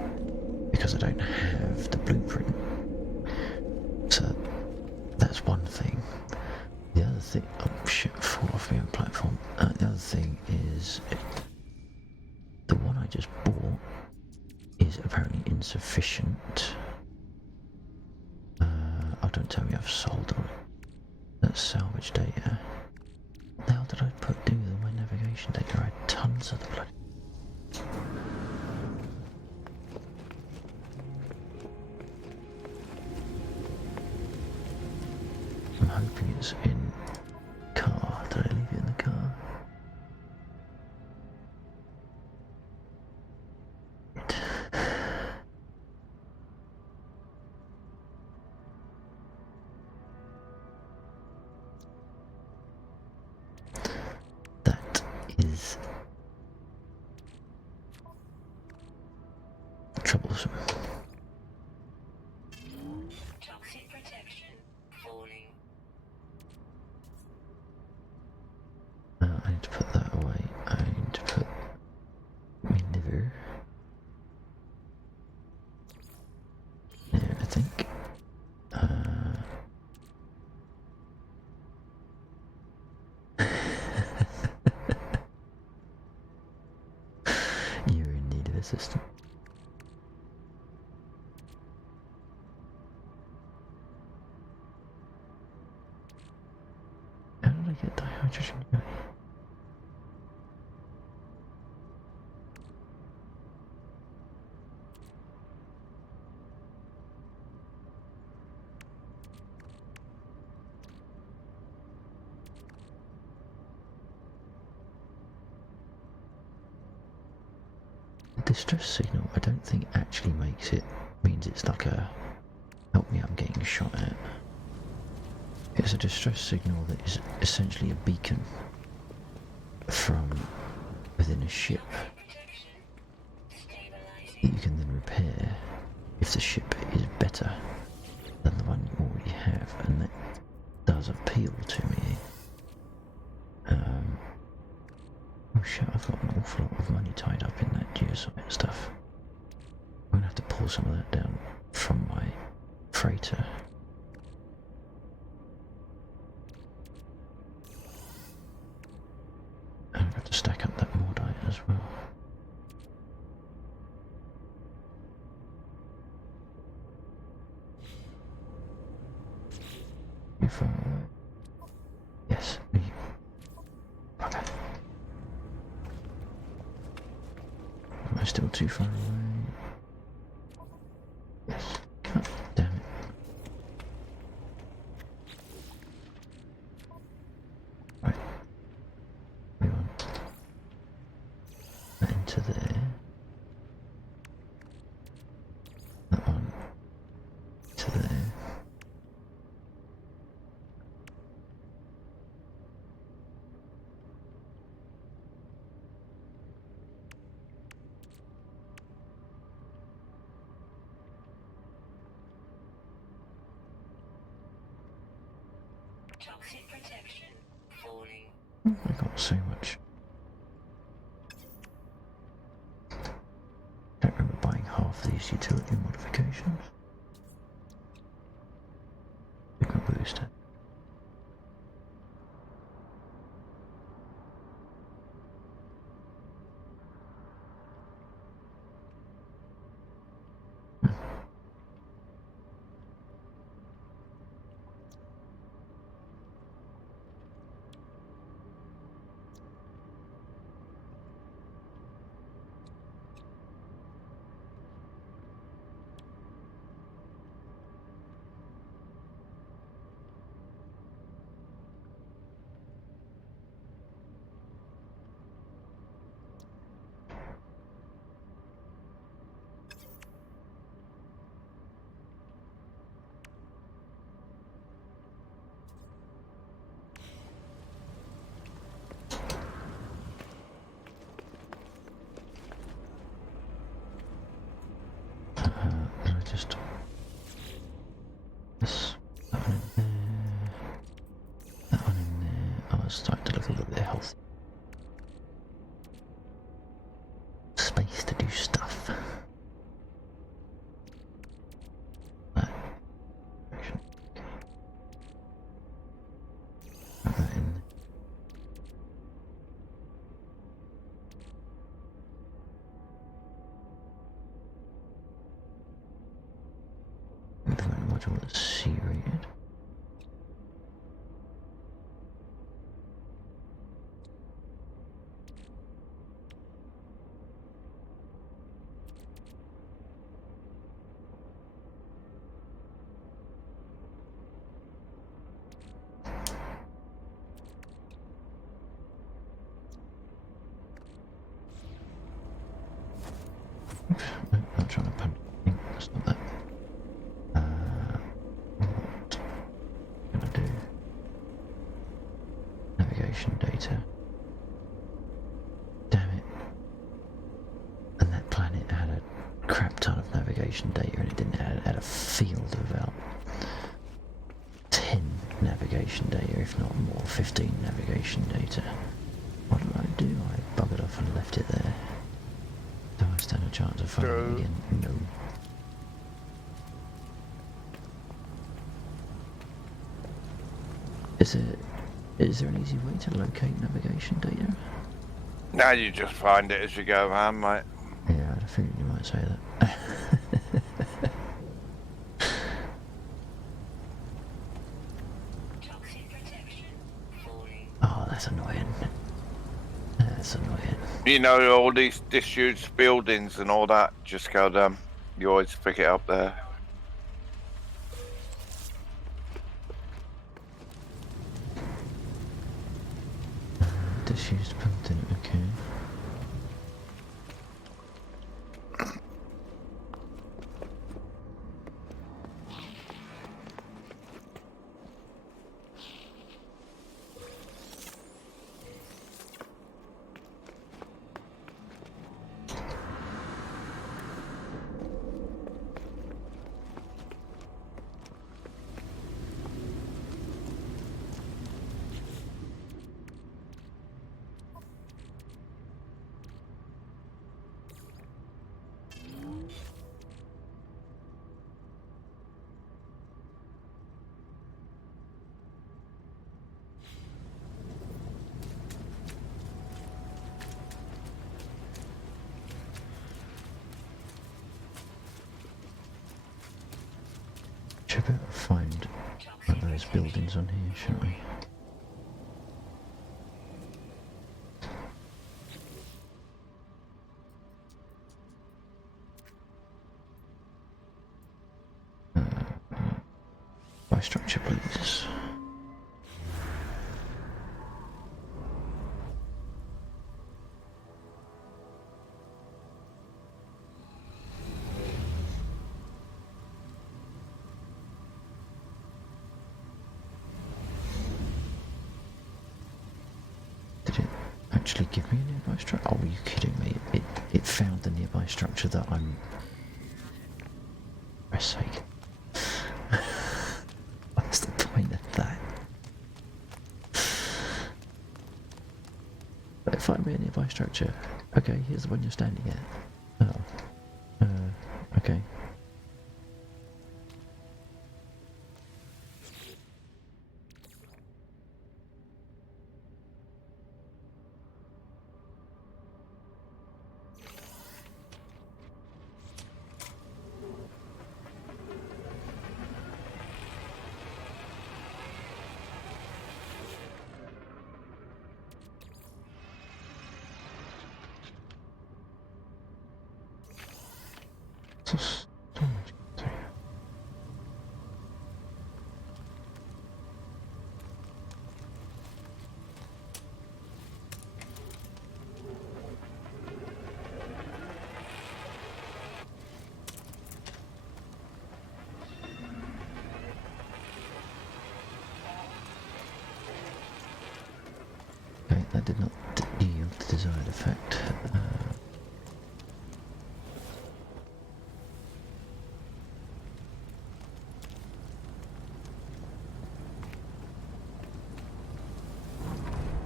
because I don't have the blueprint. So that's one thing. The other thing, oh shit, fall off my own platform. The other thing is the one I just bought is apparently insufficient. Oh, don't tell me I've sold them. That's salvage data. What the hell did I do with my navigation data? I had tons of the bloody... I'm hoping it's in car. Did I leave it in the car? That is troublesome. Toxic protection falling. I need to put that away. I need to put my liver there, I think. You're in need of assistance. How did I get dihydrogen going? distress signal, I don't think actually means it's like a help me, I'm getting shot at. It's a distress signal that is essentially a beacon from within a ship that you can then repair if the ship is better than the one you already have, and that does appeal to me. Oh shit, I've got an awful lot of money tied up in that geosite stuff. I'm gonna have to pull some of that down from my freighter. And I've got to stack up that Mordite as well. You far away? Yes. Okay. Am I still too far away? Yes. God damn it. Right. We want that into there. That one to there. Toxic protection falling. I got so much. Don't remember buying half these utility modifications. Pick a booster. And I just that one in there, that one in there. I was starting to look a little bit healthy. Space to do stuff. That direction. Put that in there. Implement module that's C-rated. Oops, no, not trying to punch. That's not that. What can I do? Navigation data. Damn it. And that planet had a crap ton of navigation data, and it had a field of about 10 navigation data, if not more, 15 navigation data. What did I do? I buggered off and left it there. Do I stand a chance of finding it again? No. Is there an easy way to locate navigation data? Now you just find it as you go around, mate. Yeah, I had a feeling you might say that. Toxic protection falling. Oh, that's annoying. That's annoying. You know, all these disused buildings and all that, just go down. You always pick it up there. Disused building, okay. Should be able to find one of those buildings on here, shouldn't we? By structure, please. Did it actually give me a nearby structure? Oh, are you kidding me? It found the nearby structure that I'm... For Christ's sake. What's the point of that? But find me a nearby structure. Okay, here's the one you're standing at. Oh. Okay. So much. Sorry. Okay, that did not yield the desired effect.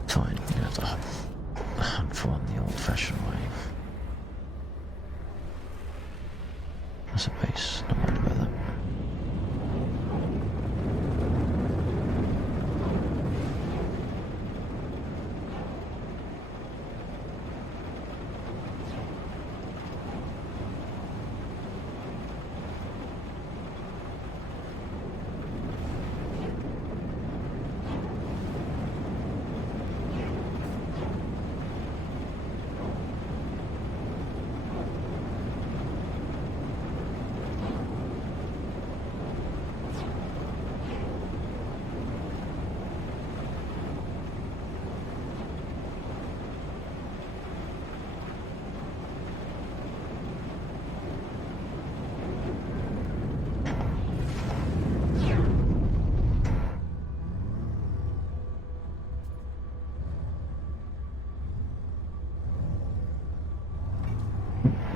Fine, we're gonna have to hunt for one the old-fashioned way. That's a base, not worried about that.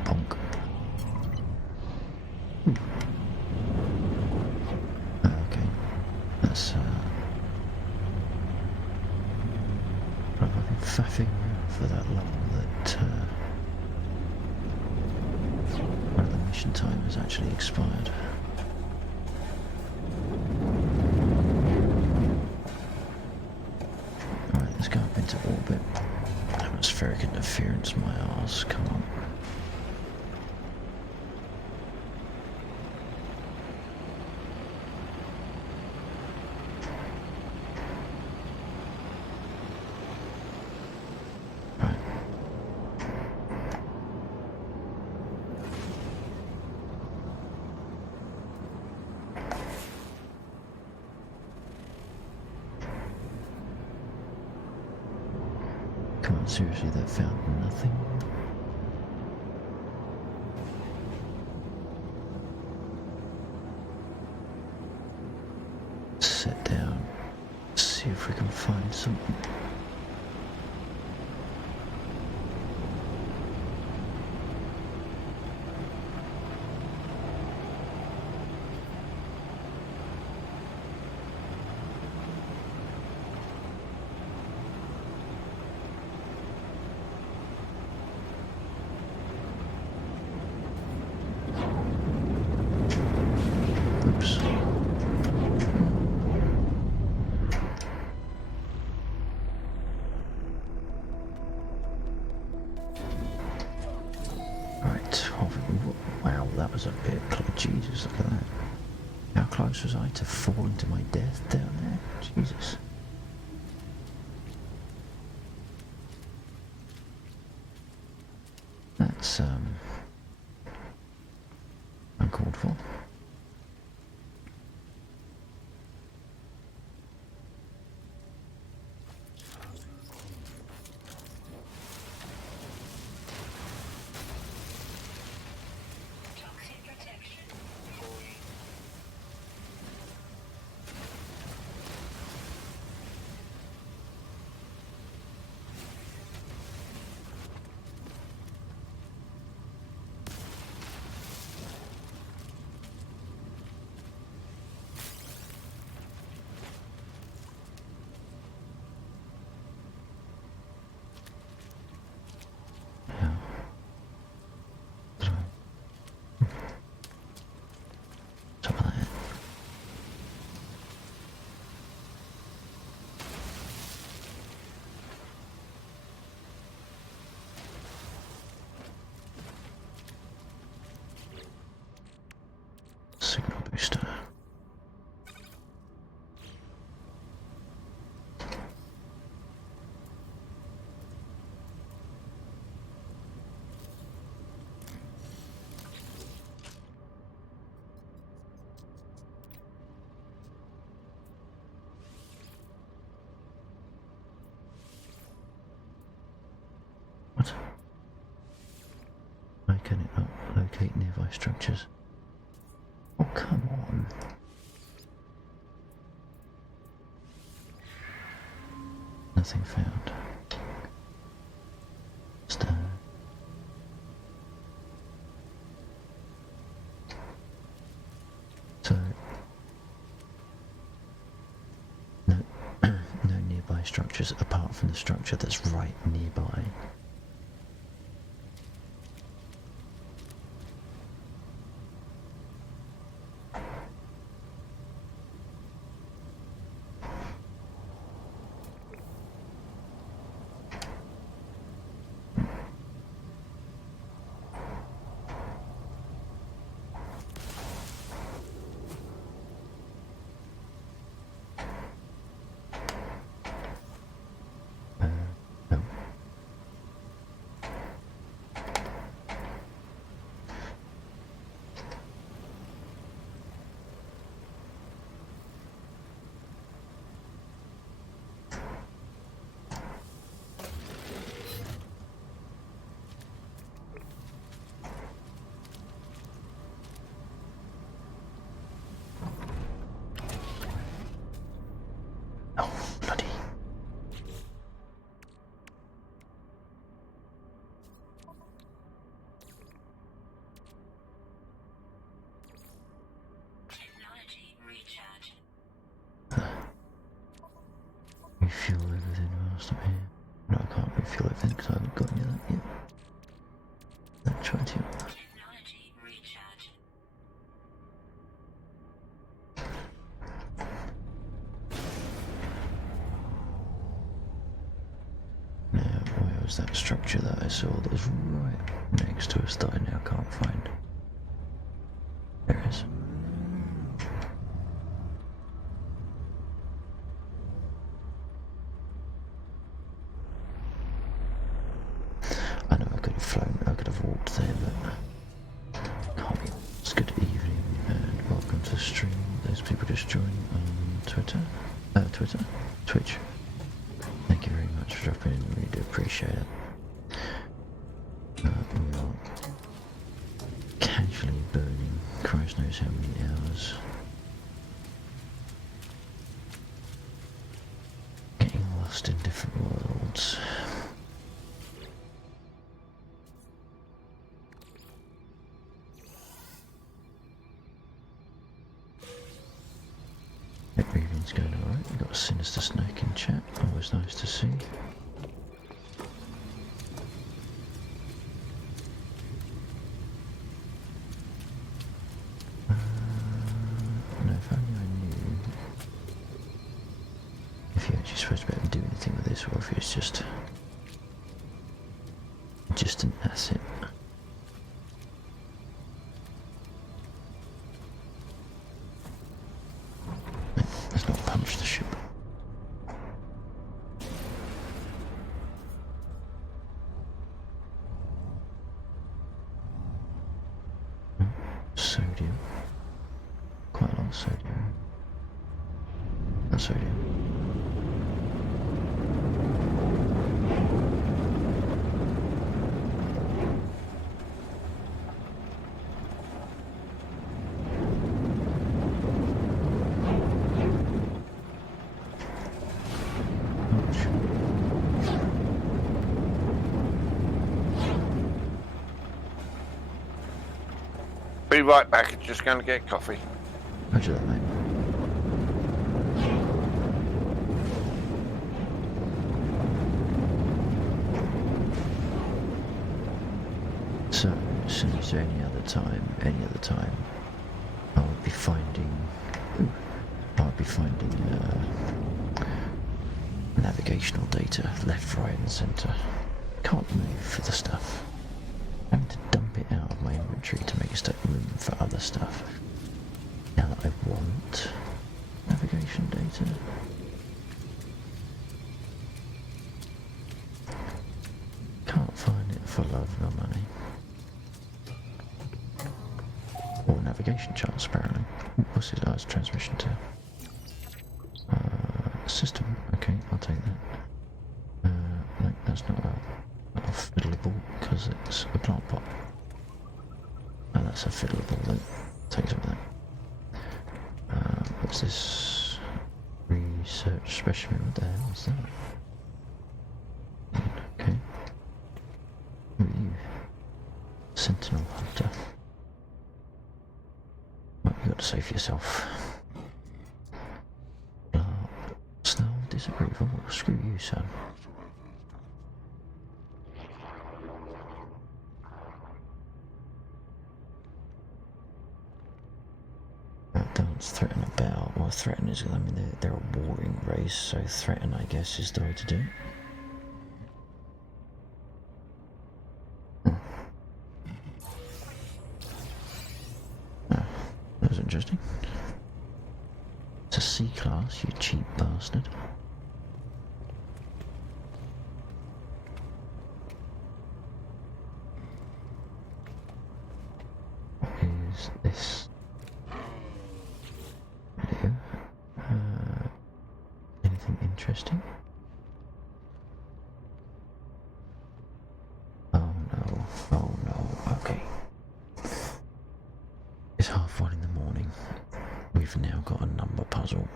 Bonk. Okay, that's I've been faffing around for that long that one of the mission time has actually expired. Alright, let's go up into orbit. Atmospheric interference, my arse, come on. Right. Come on, seriously, that found nothing? Sit down, see if we can find something. Oops. Right, wow, that was a bit close. Jesus, look at that. How close was I to falling to my death down there? Jesus. That's, uncalled for. Toxic protection. Falling. Yeah. Some of that. Signal booster. What? Why can it not locate nearby structures? Oh, come on. Nothing found. Stone. So, no, no nearby structures apart from the structure that's right nearby. No. Oh, bloody. Technology recharge. Refuel everything whilst I'm here. No, I can't refuel everything because I haven't got any of that yet. Let's try to. Technology recharge. Now, where was that structure that I saw that was right next to us that I now can't find? There it is. I know I could have flown, I could have walked there, but can't be. It's good evening and welcome to the stream. Those people just joining on Twitter. Twitch. Thank you very much for dropping in, really do appreciate it. We are casually burning Christ knows how many hours. Getting lost in different worlds. Everything's going alright. We've got a sinister snake in chat. Always nice to see. No, if only I knew if you're actually supposed to be able to do anything with this, or if it's just an asset. sodium. Not sodium. Be right back. Just going to get coffee. Roger that, mate. So, as soon as there any other time, I would be finding navigational data left, right, and centre. Can't move for the stuff. Having to dump it out of my inventory to make room for other stuff. Now that I want navigation data. Can't find it for love nor money. Or navigation charts, apparently. What's it? Oh, it's transmission to system. Okay, I'll take that. No, that's not a fiddleable because it's a plant pot. Oh, that's a fiddleable. That takes some of that. What's this? Research specimen. What the hell is that? Okay. Who are you? Sentinel Hunter. What you got to say for yourself? Snell disapproval. Well, screw you, son. Don't threaten about. Well, threaten is. I mean, they're a warring race, so threaten, I guess, is the way to do it. Oh, that was interesting. It's a C-class, you cheap bastard. What is this? Video. Anything interesting? Oh no, okay. It's 1:30 in the morning. We've now got a number puzzle.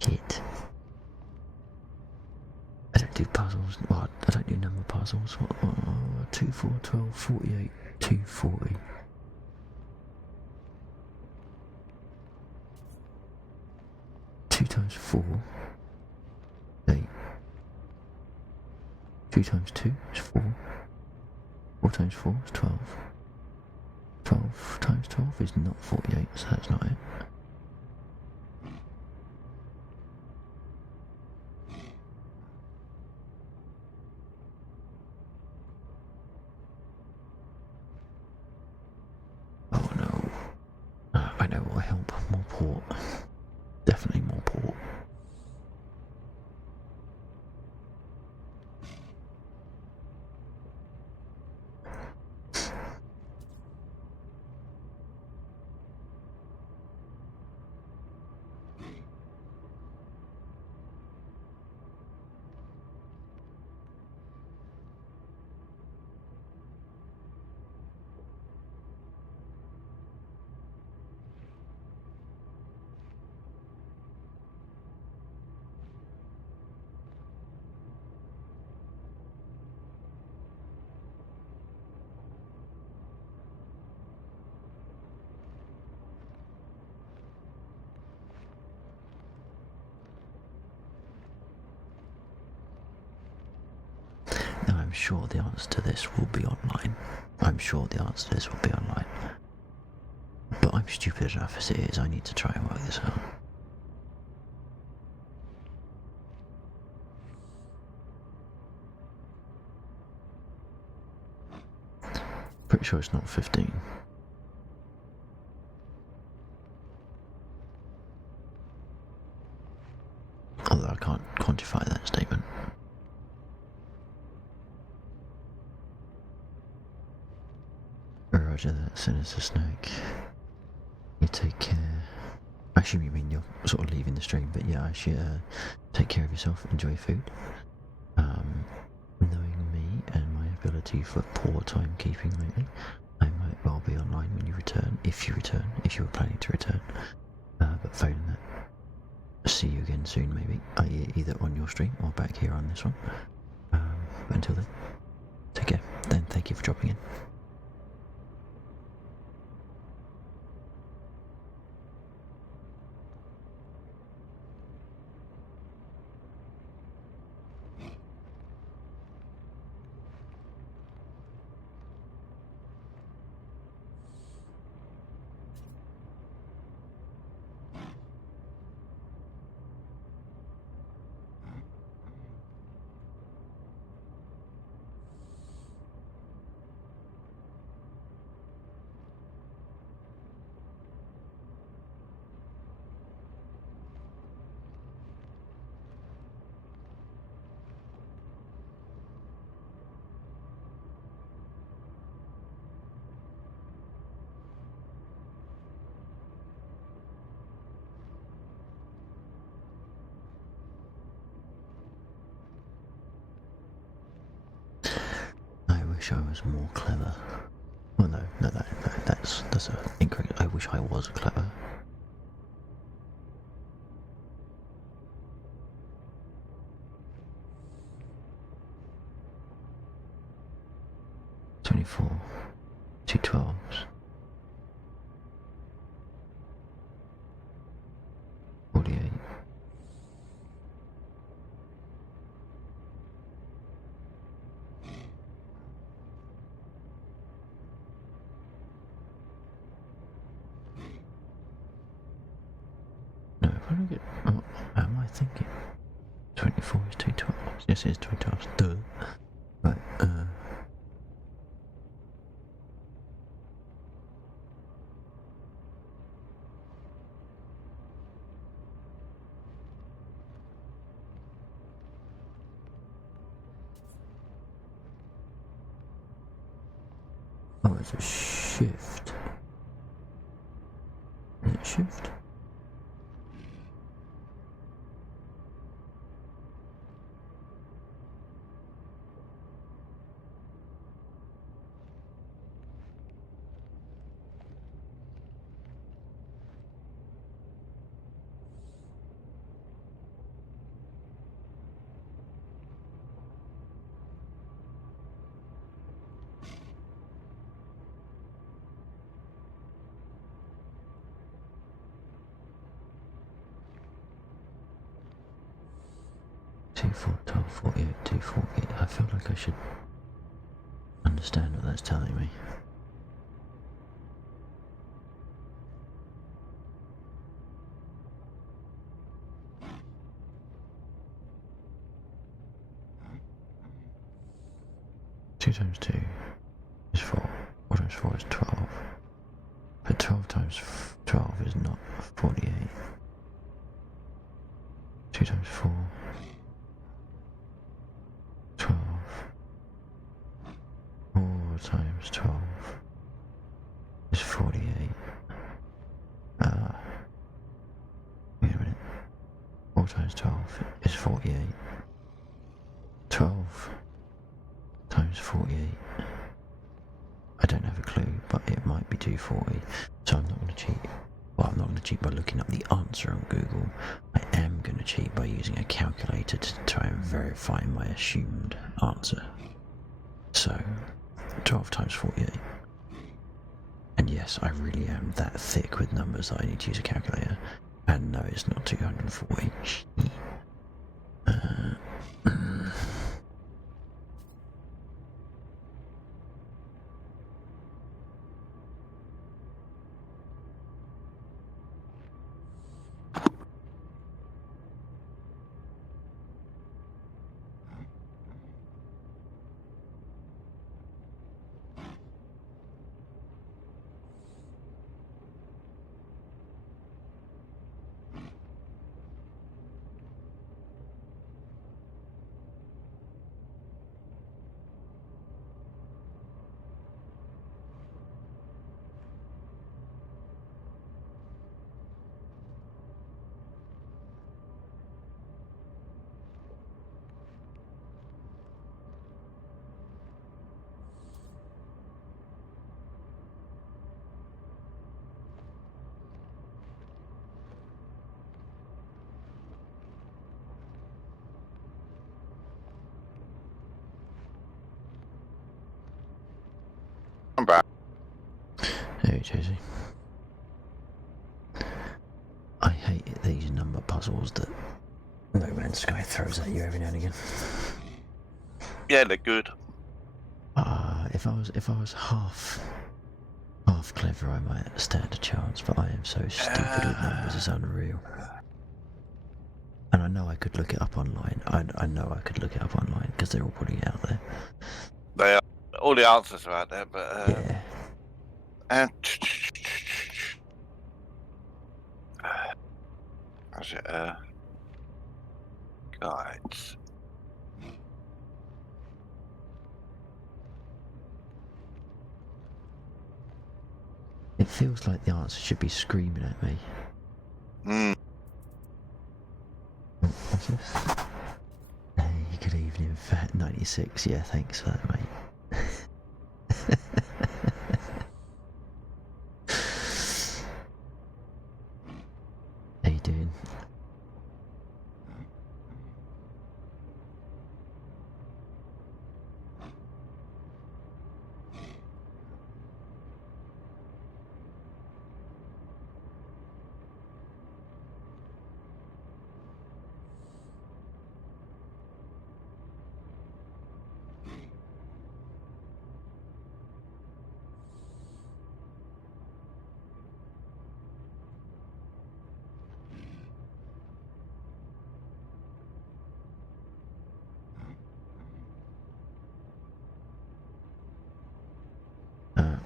Shit. I don't do puzzles. Well, I don't do number puzzles. What, 2, 4, 12, 48, 240. Two times 4, 8. 2 times 2 is 4. 4 times 4 is 12. 12 times 12 is not 48, so that's not it. Oh no. I know what will help. More port. Definitely more port. Now I'm sure the answer to this will be online. I'm sure the answer to this will be online. But I'm stupid enough as it is, I need to try and work this out. Pretty sure it's not 15. Although I can't quantify that statement. Roger that, Sinister Snake. You take care. I assume you mean you're sort of leaving the stream, but yeah, I should take care of yourself, enjoy food. Knowing me and my ability for poor timekeeping lately, I might well be online when you return, if you were planning to return. But failing that, see you again soon maybe, either on your stream or back here on this one. But until then, take care. Then thank you for dropping in. I wish I was more clever. Well, no, that's incorrect. I wish I was clever. $24, 2 12s. $48. No, if I don't get. What am I thinking? 24 is 2 12s. Yes, it is 2 12s. Duh. Right, oh, it's a shift. Is it shift? Two 4 12 48 2 48. I feel like I should understand what that's telling me. Two times 2 is 4. 4 times 4 is 12. But 12 times 12 is not 48. 2 times 4. 12. 4 times 12 is 48. Wait a minute. 4 times 12 is 48. 12 times 48. I don't have a clue, but it might be 240. So I'm not going to cheat. Well, I'm not going to cheat by looking up the answer on Google. I am going to cheat by using a calculator to try and verify my assumed answer. So, 12 times 48. And yes, I really am that thick with numbers that I need to use a calculator. And no, it's not 240. talking about? Hey, Josie. I hate these number puzzles that No Man's Sky throws at you every now and again. Yeah, they're good. If I was half clever, I might stand a chance. But I am so stupid with numbers; it's unreal. And I know I could look it up online. I know I could look it up online because they're all putting it out there. They are, all the answers are out there, but Yeah. and how's it? Guides. It feels like the answer should be screaming at me. Mm. Oh, what's this? Hey, good evening, Fat 96. Yeah, thanks for that, mate. How you doing?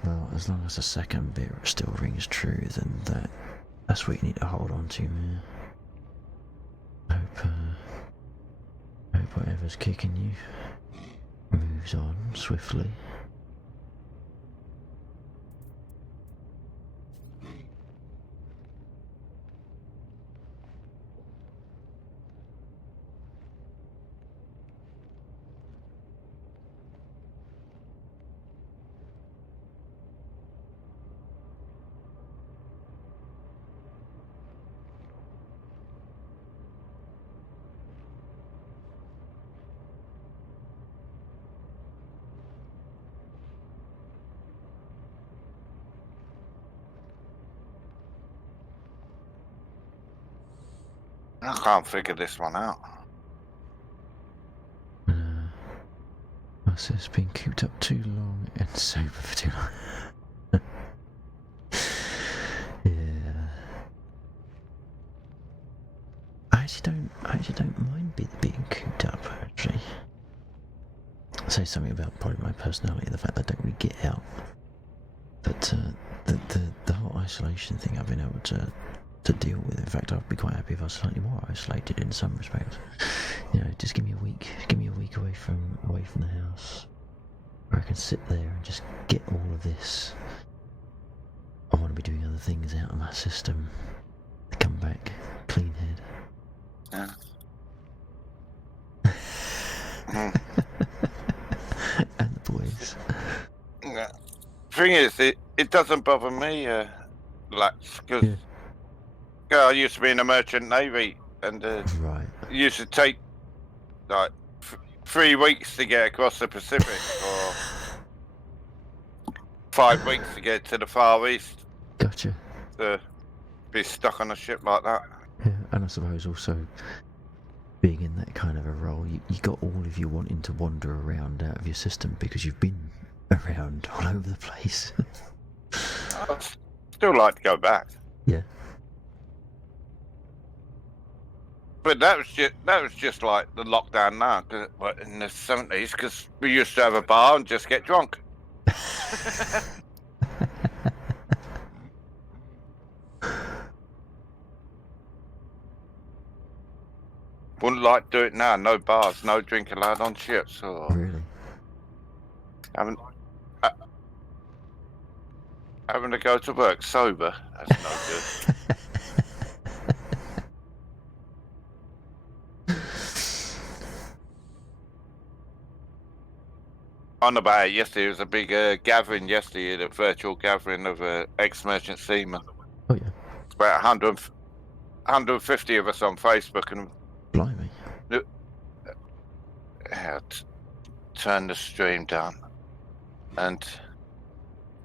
Well, as long as the second bit still rings true, then that's what you need to hold on to, man. Hope whatever's kicking you moves on swiftly. I can't figure this one out. What's this? Been cooped up too long and sober for too long. Yeah. I actually don't mind being cooped up. Actually, say something about probably my personality, the fact that I don't really get out. But the whole isolation thing, I've been able to deal with. In fact, I'd be quite happy if I was slightly more isolated in some respects. You know, just give me a week away from the house, where I can sit there and just get all of this. I want to be doing other things out of my system. Come back, clean head. Yeah. Mm. And the boys. Yeah. Thing is, it doesn't bother me, because I used to be in the merchant navy, and Right. it used to take like 3 weeks to get across the Pacific, or 5 weeks to get to the Far East. Gotcha. To be stuck on a ship like that. Yeah, and I suppose also being in that kind of a role, you got all of you wanting to wander around out of your system because you've been around all over the place. I'd still like to go back. Yeah. But that was just like the lockdown now, in the 70s, because we used to have a bar and just get drunk. Wouldn't like to do it now. No bars, no drink allowed on ships. Or Really? having to go to work sober. That's no good. On about it yesterday, there was a big gathering yesterday, a virtual gathering of ex-merchant seamen. Oh yeah. It's about 150 of us on Facebook, and Blimey. turn the stream down, and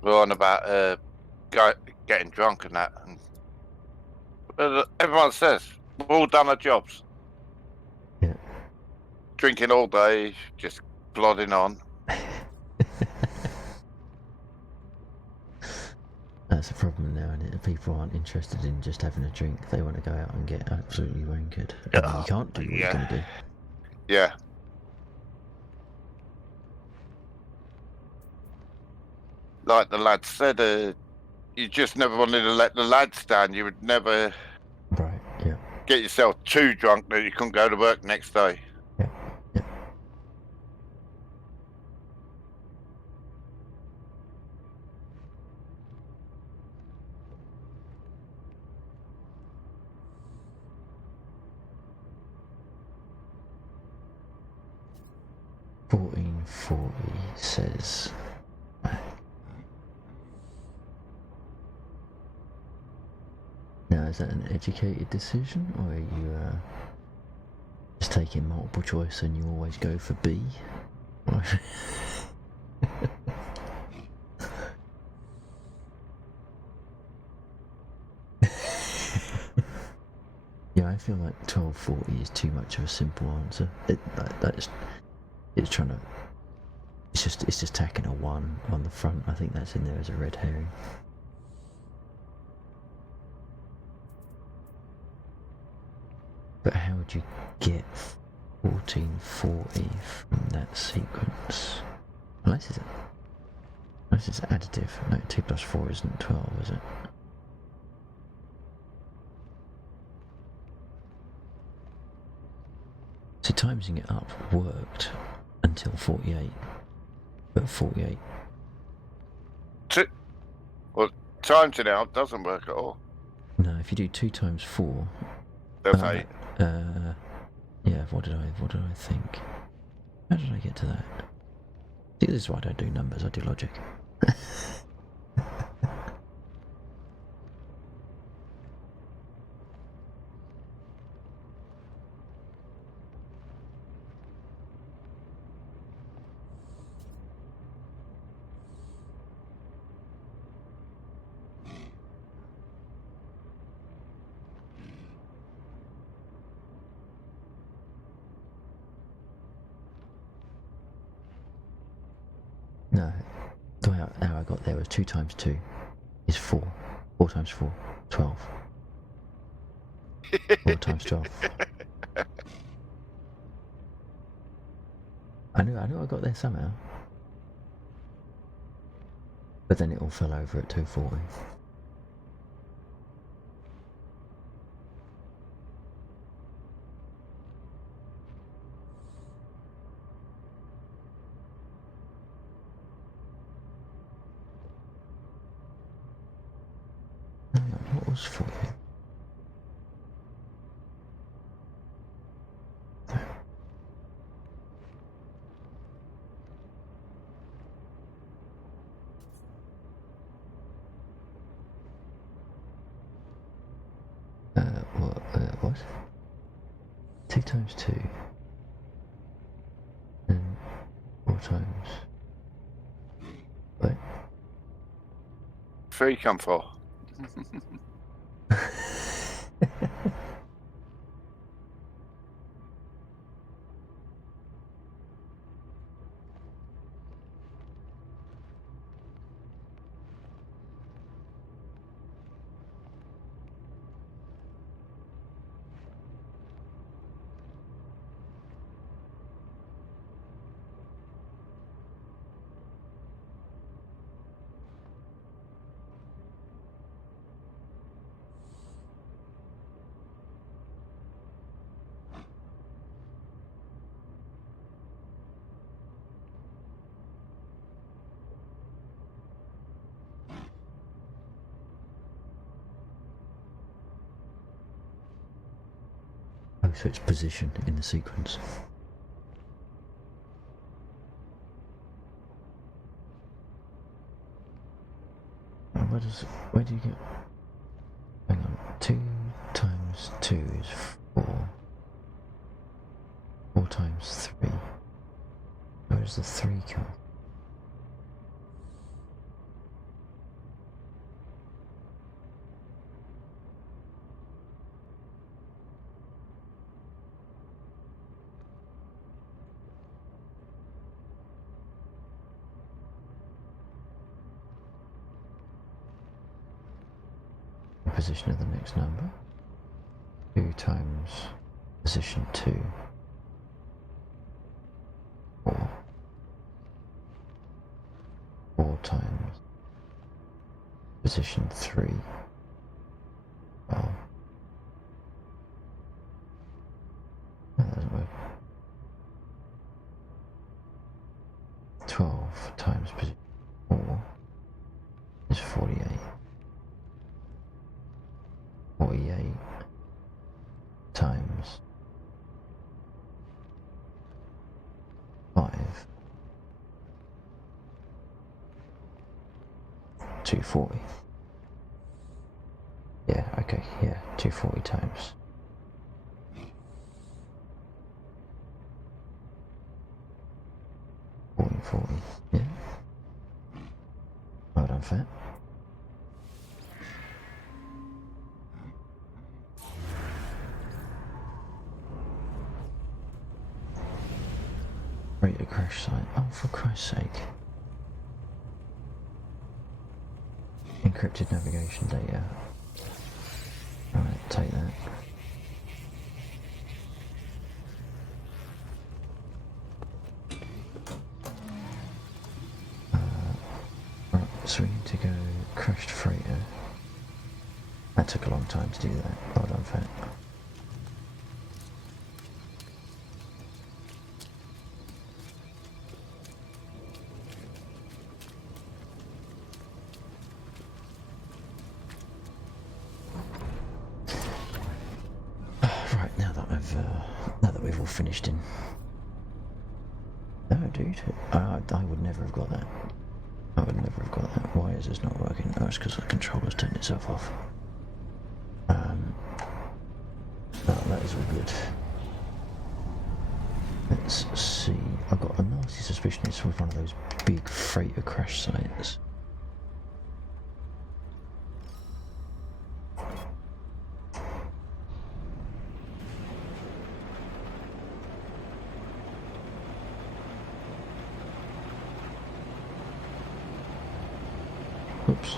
we're on about getting drunk and that. And, everyone says we've all done our jobs. Yeah. Drinking all day, just plodding on. That's the problem now, and people aren't interested in just having a drink. They want to go out and get absolutely wankered. And then you can't do what you're Yeah. going to do. Yeah. Like the lad said, you just never wanted to let the lads down. You would never Right, yeah. get yourself too drunk that you couldn't go to work next day. Yeah, yeah. $14.40 says. Now, is that an educated decision, or are you just taking multiple choice and you always go for B? Yeah, I feel like 12.40 is too much of a simple answer. It's trying to. It's just tacking a 1 on the front. I think that's in there as a red herring. But how would you get 14.40 from that sequence? Unless it's additive. No, 2 plus 4 isn't 12, is it? So timesing it up worked until 48. But 48. Well, times it out doesn't work at all. No, if you do 2 times 4. That's 8. Yeah, what did I think? How did I get to that? See, this is why I don't do numbers, I do logic. No, the way how I got there was 2 times 2 is 4. 4 times 4, 12. 4 times 12. I knew I got there somehow. But then it all fell over at 2.40. What was 40? What? 2 times 2. And 4 times. Wait. 3 come 4. Oh, so it's position in the sequence. Where do you get? Hang on. 2 times 2 is 4. 4 times 3. Where does the 3 come? position of the next number. 2 times position 2. 4. 4 times position 3. Oh. That doesn't work. 12 times position 4 is 48. 48 times 5. 240. Yeah, okay, yeah, 240 times. $40, yeah. Well done, Fat. Rate a crash site. Oh, for Christ's sake. Encrypted navigation data. Right, take that. Right, so we need to go crashed freighter. That took a long time to do that. Well done, Fat. Right, now that we've all finished in. No, dude, I would never have got that. I would never have got that. Why is this not working? Oh, it's because the controller's turned itself off. No, that is all good. Let's see. I've got a nasty suspicion it's with one of those big freighter crash sites. Oops.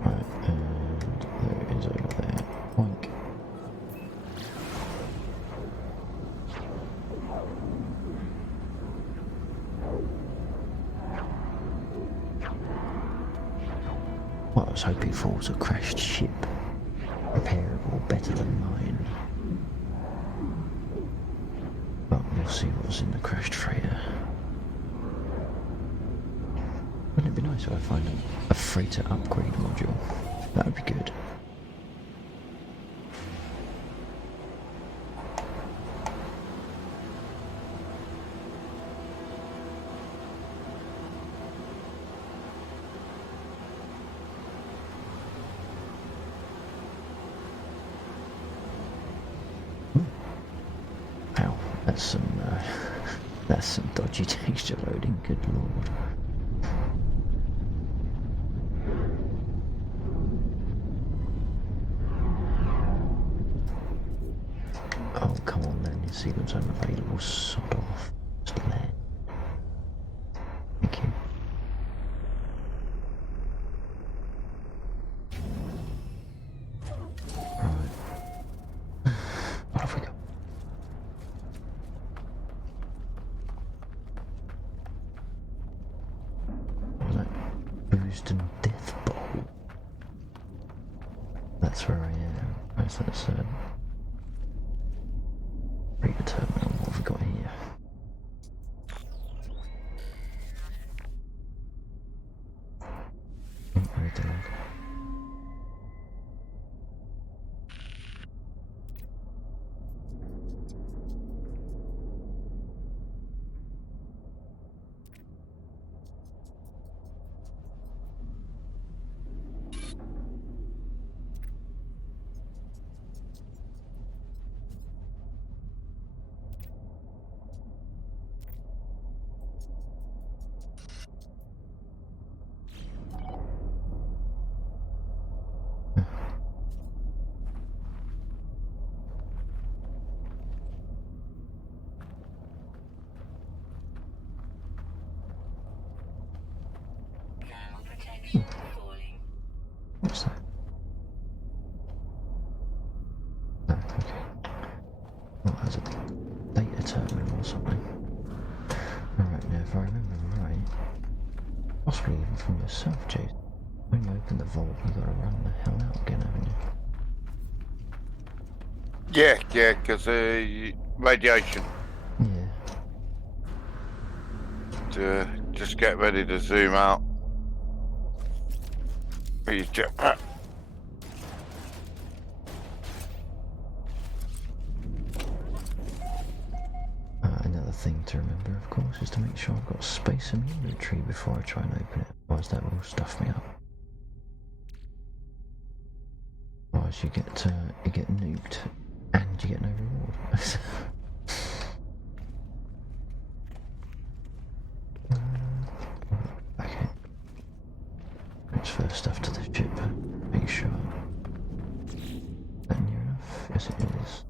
Right, and there it is over there. Boink. Well, I was hoping for was a crashed ship. Repairable, better than mine. But we'll see what's in the crashed freighter. Wouldn't it be nice if I find a freighter upgrade module? That would be good. Wow, that's some dodgy texture loading, good lord. Oh, come on then, you see them's unavailable, sod off. Just land. Thank you. Right. What have we got? What was that? Boost and Death Bowl. That's where I am. Where's that read the terminal. What have we got here? Read the log. What, as a data terminal or something? Alright, now if I remember right, possibly even from yourself, Jason, when you open the vault, you gotta run the hell out again, haven't you? Yeah, because radiation. Yeah. Just get ready to zoom out. Please jetpack. Another thing to remember, of course, is to make sure I've got space in my inventory before I try and open it, otherwise that will stuff me up. Otherwise you get nuked and you get no reward. Okay. Transfer stuff to the ship. Make sure. Is that near enough? Yes, it is.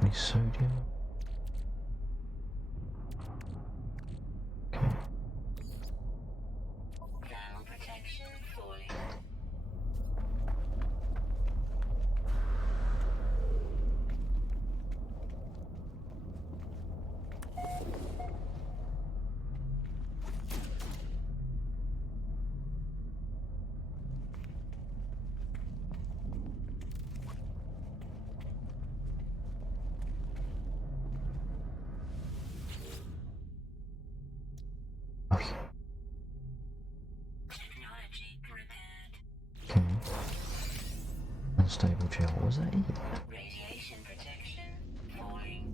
Any sodium? Okay. Ground protection falling. Oh, yeah. Technology repaired. Okay. Unstable gel. Was that it? Radiation protection falling.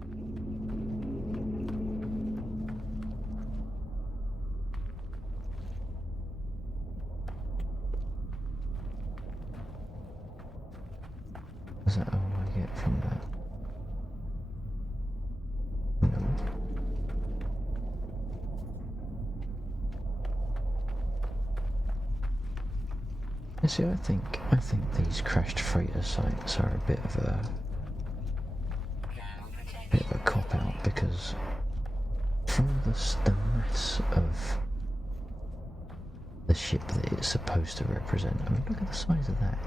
Is that all I get from that? No. You see, I think these crashed freighter sites are a bit of a Ground protection. cop out, because for the mass of the ship that it's supposed to represent, I mean, look at the size of that.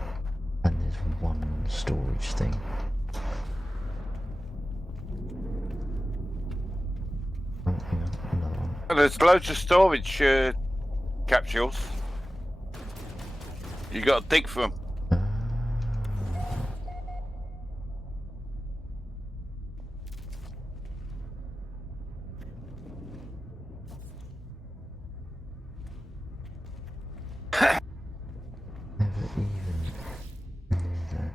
And there's one storage thing. Oh, hang on, another one. And there's loads of storage capsules. You got to dig for them. Never even knew that.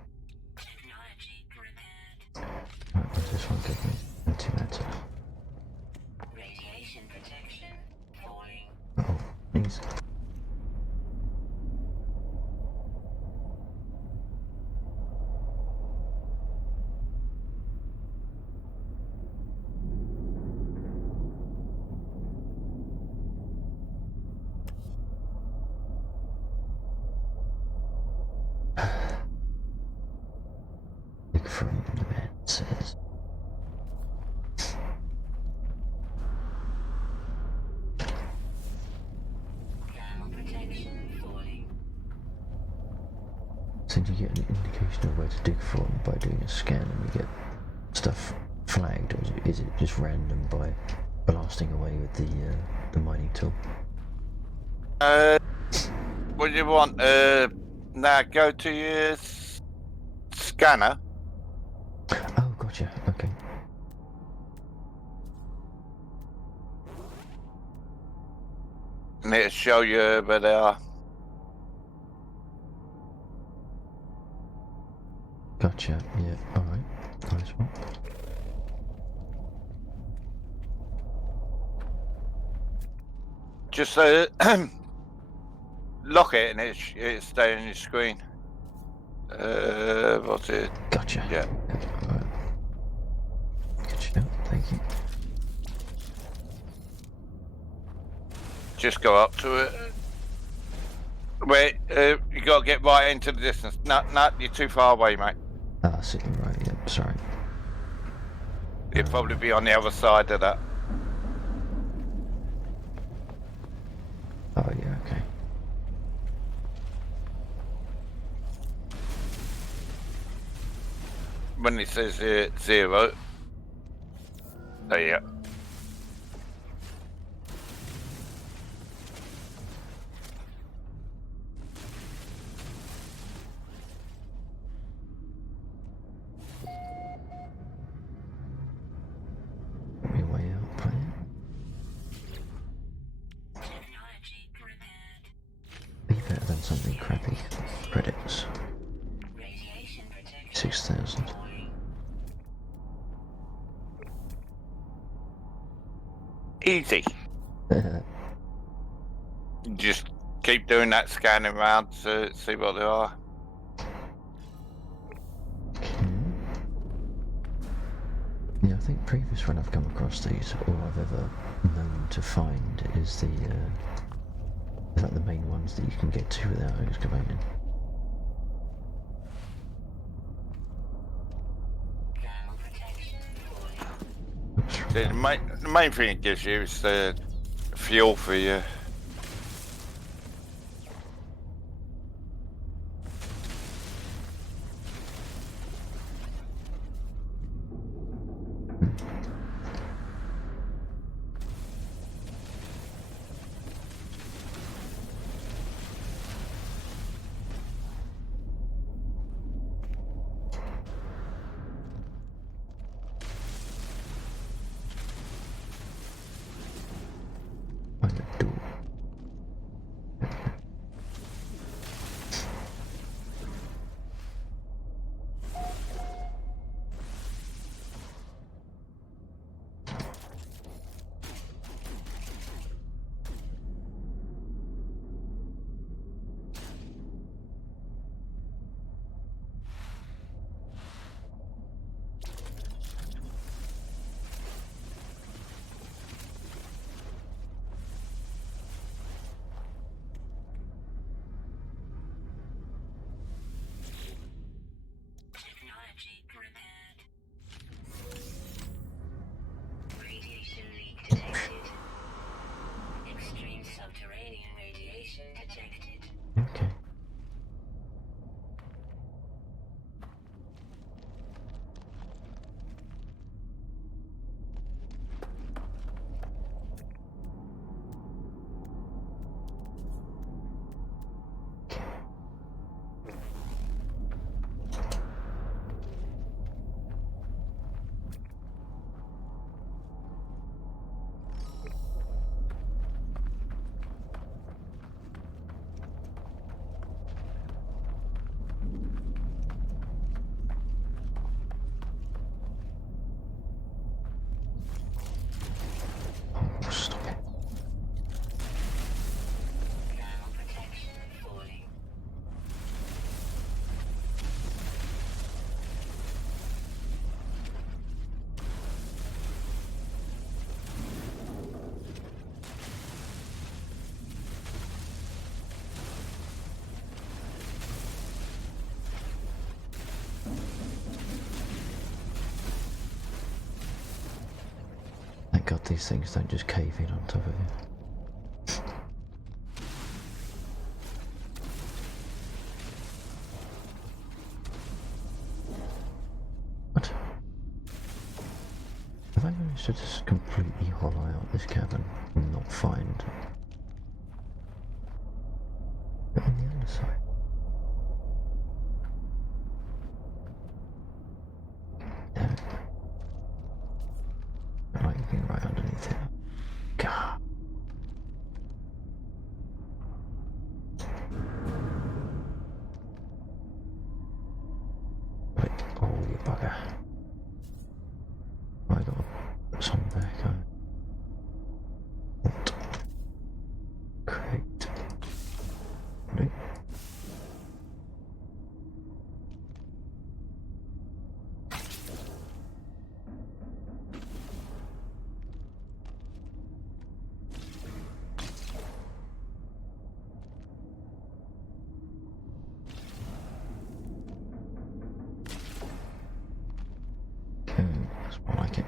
Technology repaired. Right, what's this one give me? Antimatter. Radiation protection falling. Oh, please. Dig from the man says. Ground protection falling. So do you get an indication of where to dig from by doing a scan and you get stuff flagged, or is it just random by blasting away with the mining tool? What do you want? Now go to your scanner. Oh, gotcha. Okay. And it'll show you where they are. Gotcha. Yeah. All right. Nice one. Just lock it and it'll stay on your screen. What's it? Gotcha. Yeah. All right. Gotcha. Thank you. Just go up to it. Wait, you got to get right into the distance. Not, you're too far away, mate. Ah, sitting right. Yep. Sorry. It'll probably be on the other side of that. Oh yeah, okay. When it says 0. Oh yeah. Got me way out playing. Technology repaired. Be better than something crappy. Credits. Radiation protection 6,000. falling. Easy. Just keep doing that, scanning around to see what they are. Yeah, I think previous when I've come across these, all I've ever known to find is the like the main ones that you can get to without excavating. Thermal protection falling. Oops, The main thing it gives you is the fuel for you. find a door. Technology repaired. Radiation leak detected. Extreme subterranean radiation detected. Okay. Oh, stop it. Thermal protection falling. Thank God these things don't just cave in on top of you. What? Have I managed to just completely hollow out this cavern and not find it on the other side? Damn it. Right, being right underneath it. God. Wait, oh you bugger. I got some back. What? Correct. Nope. Okay, that's more like it.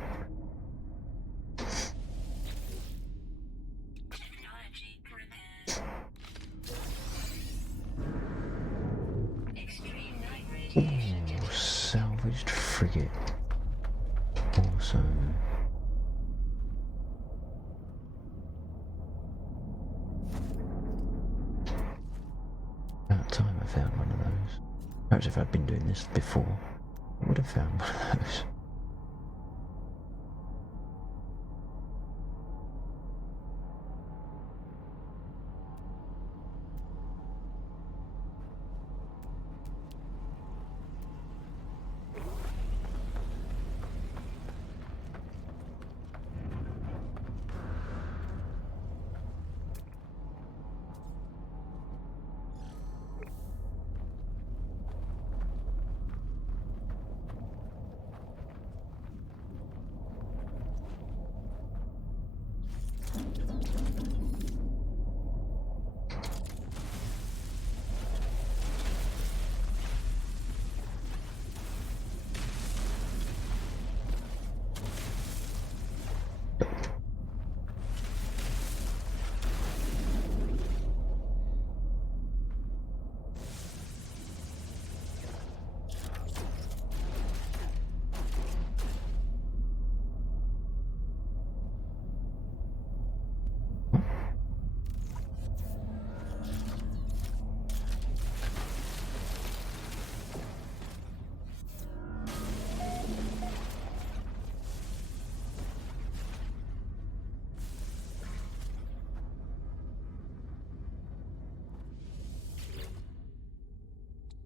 so. About time I found one of those. Perhaps if I'd been doing this before, I would have found one of those.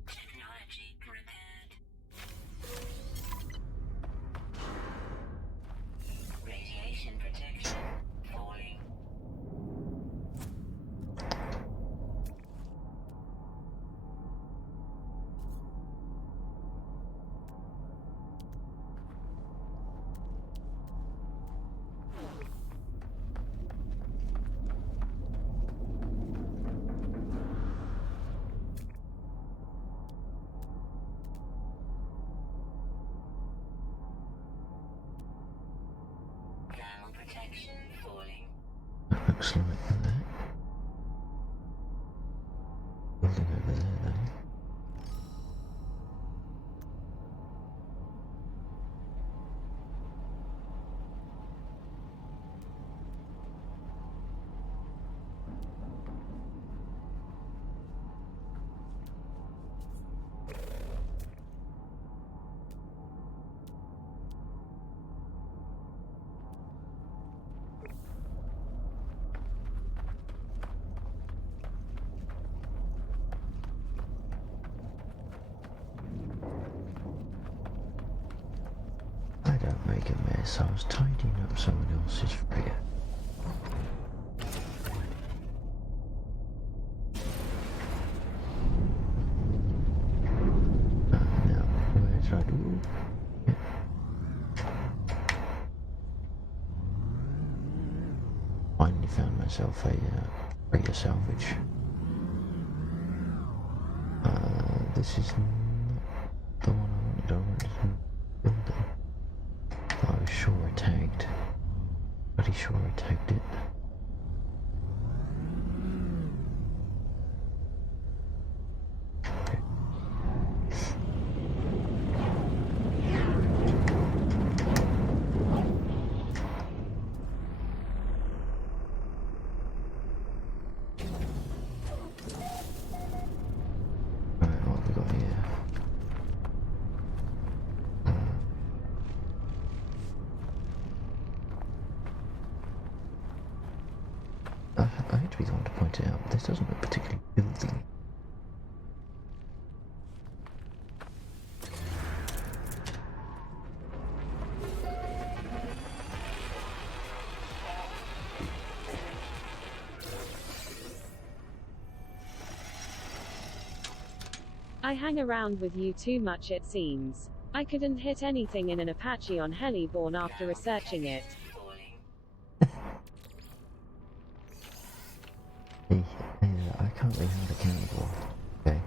Technology repaired. Radiation protection falling. Thermal protection falling. That looks like that. Building over there, though. I don't make a mess. I was tidying up someone else's frigate. Now, where did I do? Finally found myself a frigate salvage. This is not the one I wanted to build it. I was sure I tagged. Pretty sure I tagged it. Alright, what have we got here? I actually want to point out, this doesn't look particularly building. I hang around with you too much, it seems. I couldn't hit anything in an Apache on Heliborn after researching it. Falling. Hey, I can't be held accountable. Okay.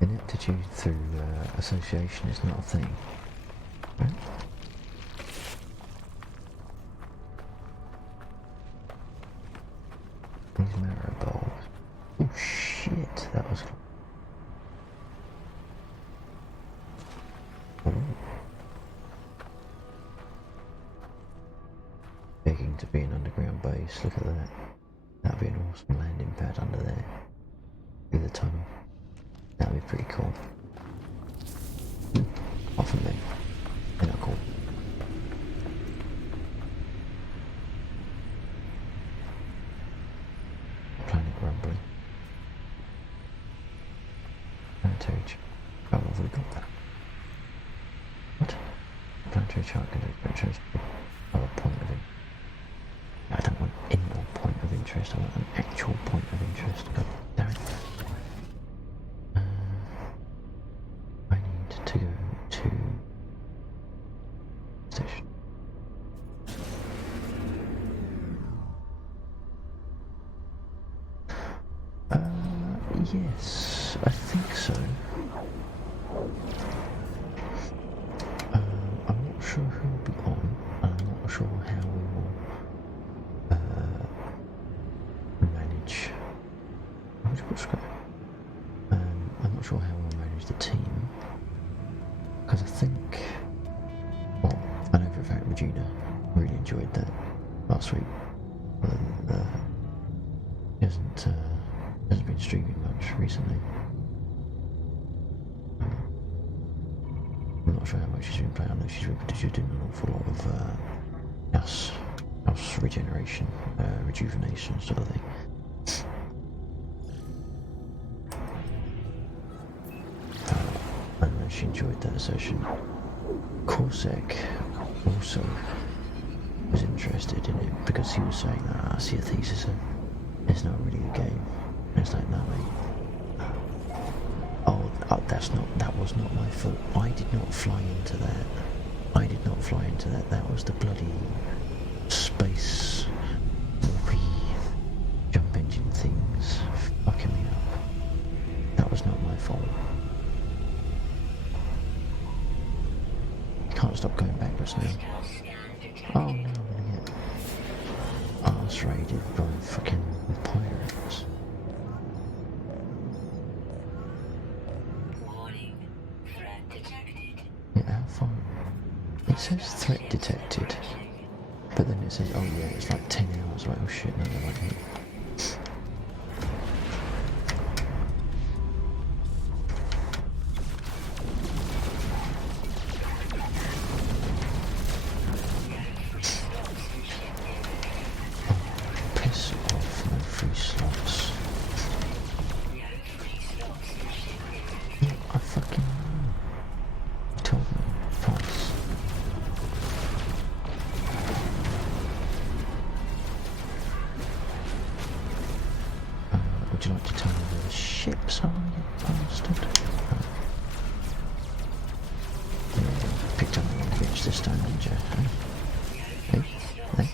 Ineptitude through association is not a thing. Right? These marrow balls. Oh shit, that was. Oh. Begging to be an underground base, look at that. That'd be an awesome landing pad under there. Through the tunnel. That'd be pretty cool. Off of me. They're not cool. Planet rumbling. Planetary chart. Oh, have we got that? What? Planetary chart can do a point of it. I don't want any more point of interest, I want an actual point of interest. God damn it. I need to go to station. Yes, I think so. I'm not sure who will be on, and I'm not sure how we will manage. I'm not sure how we'll manage the team, because I think, well, I know for a fact Regina really enjoyed that last week. He hasn't been streaming much recently. I'm not sure how much she's been playing. I know she's doing an awful lot of house regeneration, rejuvenation sort of thing. I know she enjoyed that session. Corsac also was interested in it because he was saying that Sea of Thieves is not really a game. And it's like, no mate. Oh, that was not my fault. I did not fly into that. That was the bloody space warpy jump engine things fucking me up. That was not my fault. Can't stop going backwards now. Oh no, I'm gonna get arse raided by fucking pirates. Warning. Threat detected. Yeah, how far? It says threat detected, but then it says, oh yeah, it's like 10 hours. Like, oh shit, no, they won't hit. Piss off, no free slots. Yeah, I fucking know. You told me twice. Would you like to tell me where the ships are, you bastard? Yeah, picked up the wrong bitch this time, didn't you? Hey? Hey?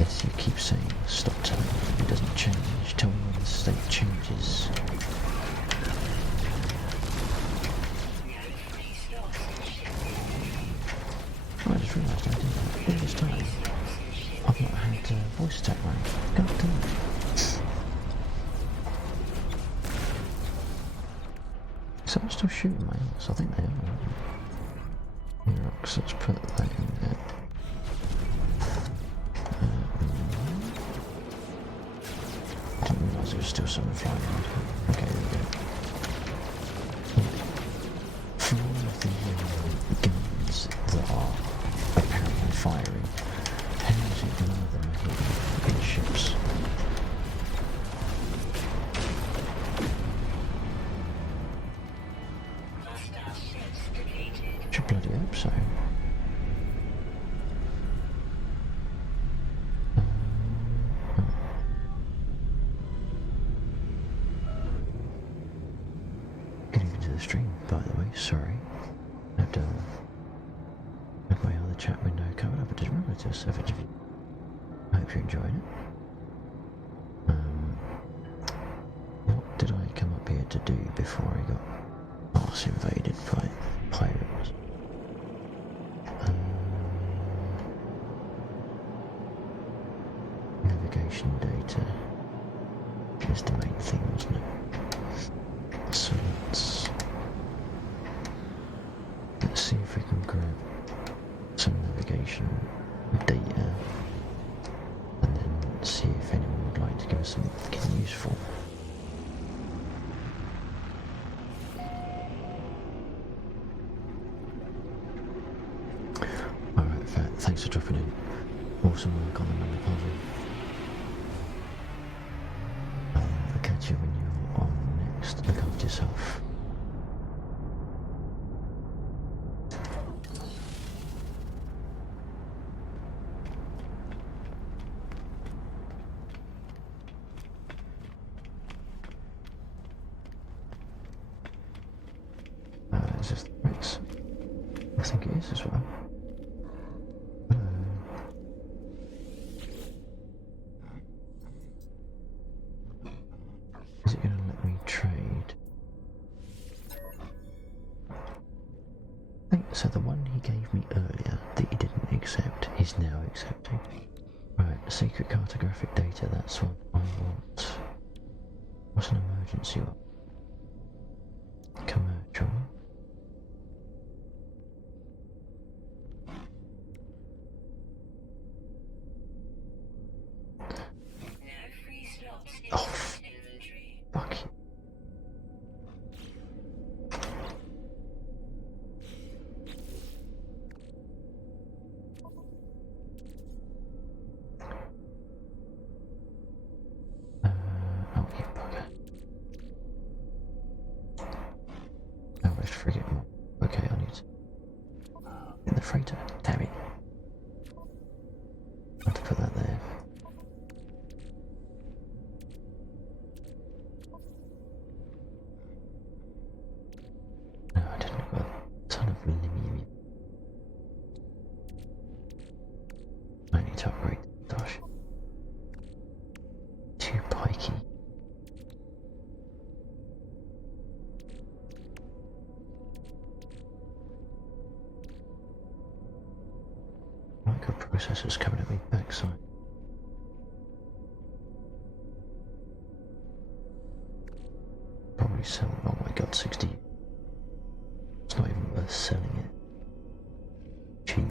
Yes, you keep saying, stop telling me it doesn't change. Tell me when the state changes. I just realised I did that all this time. I've not had voice attack running. God damn it. Is someone still shooting my ass? I think they are. Here, let's put that in there. I didn't realise there was still someone flying around. Okay, there we go. For all of the guns that are apparently firing, how is it none of them are hitting in ships? Hostile ships depleted. Should bloody hope so. Getting into the stream, by the way, sorry. I had my other chat window covered up. I didn't realise it was 7. I hope you're enjoying it. What did I come up here to do before I got arse invaded by pirates? navigation data is the main thing, wasn't it? So let's see if we can grab some navigation data and then see if anyone would like to give us something useful. Alright, Fat, thanks for dropping in. Awesome work on the number puzzle. I'll catch you when you're on next. Look after yourself. Is this the Ritz? I think it is as well. Is it going to let me trade? I think so. The one he gave me earlier that he didn't accept, he's now accepting. Right, secret cartographic data, that's what I want. What's an emergency one? Commercial. No free slots in Oh, inventory. fuck you. Oh, you bugger. I always forget more. Okay, I need to... in the freighter. Damn it. I have to put that there. No, I didn't. I've got a ton of millennium. I need to upgrade the Dosh. Too pikey. Microprocessors coming at me backside. Probably sell. Oh my god, 60. It's not even worth selling it. Cheap.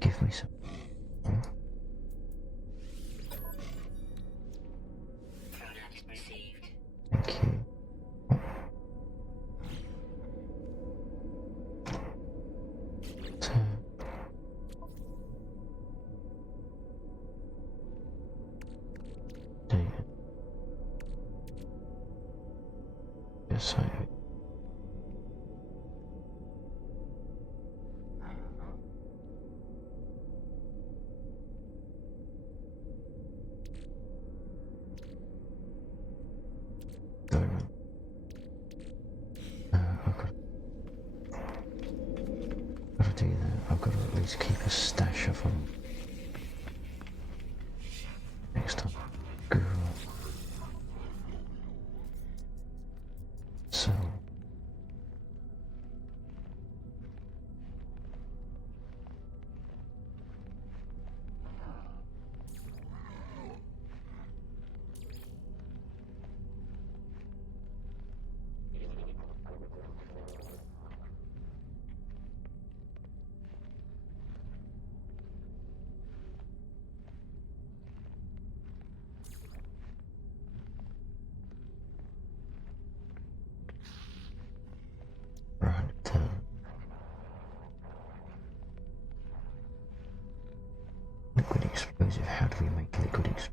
Give me some. Product received. Thank you. So, data. Yes, I. Diamond. I've got to do that. I've got to at least keep a stash of them. Next time. Screw up. So. Right. Liquid explosive. How do we make liquid explosive?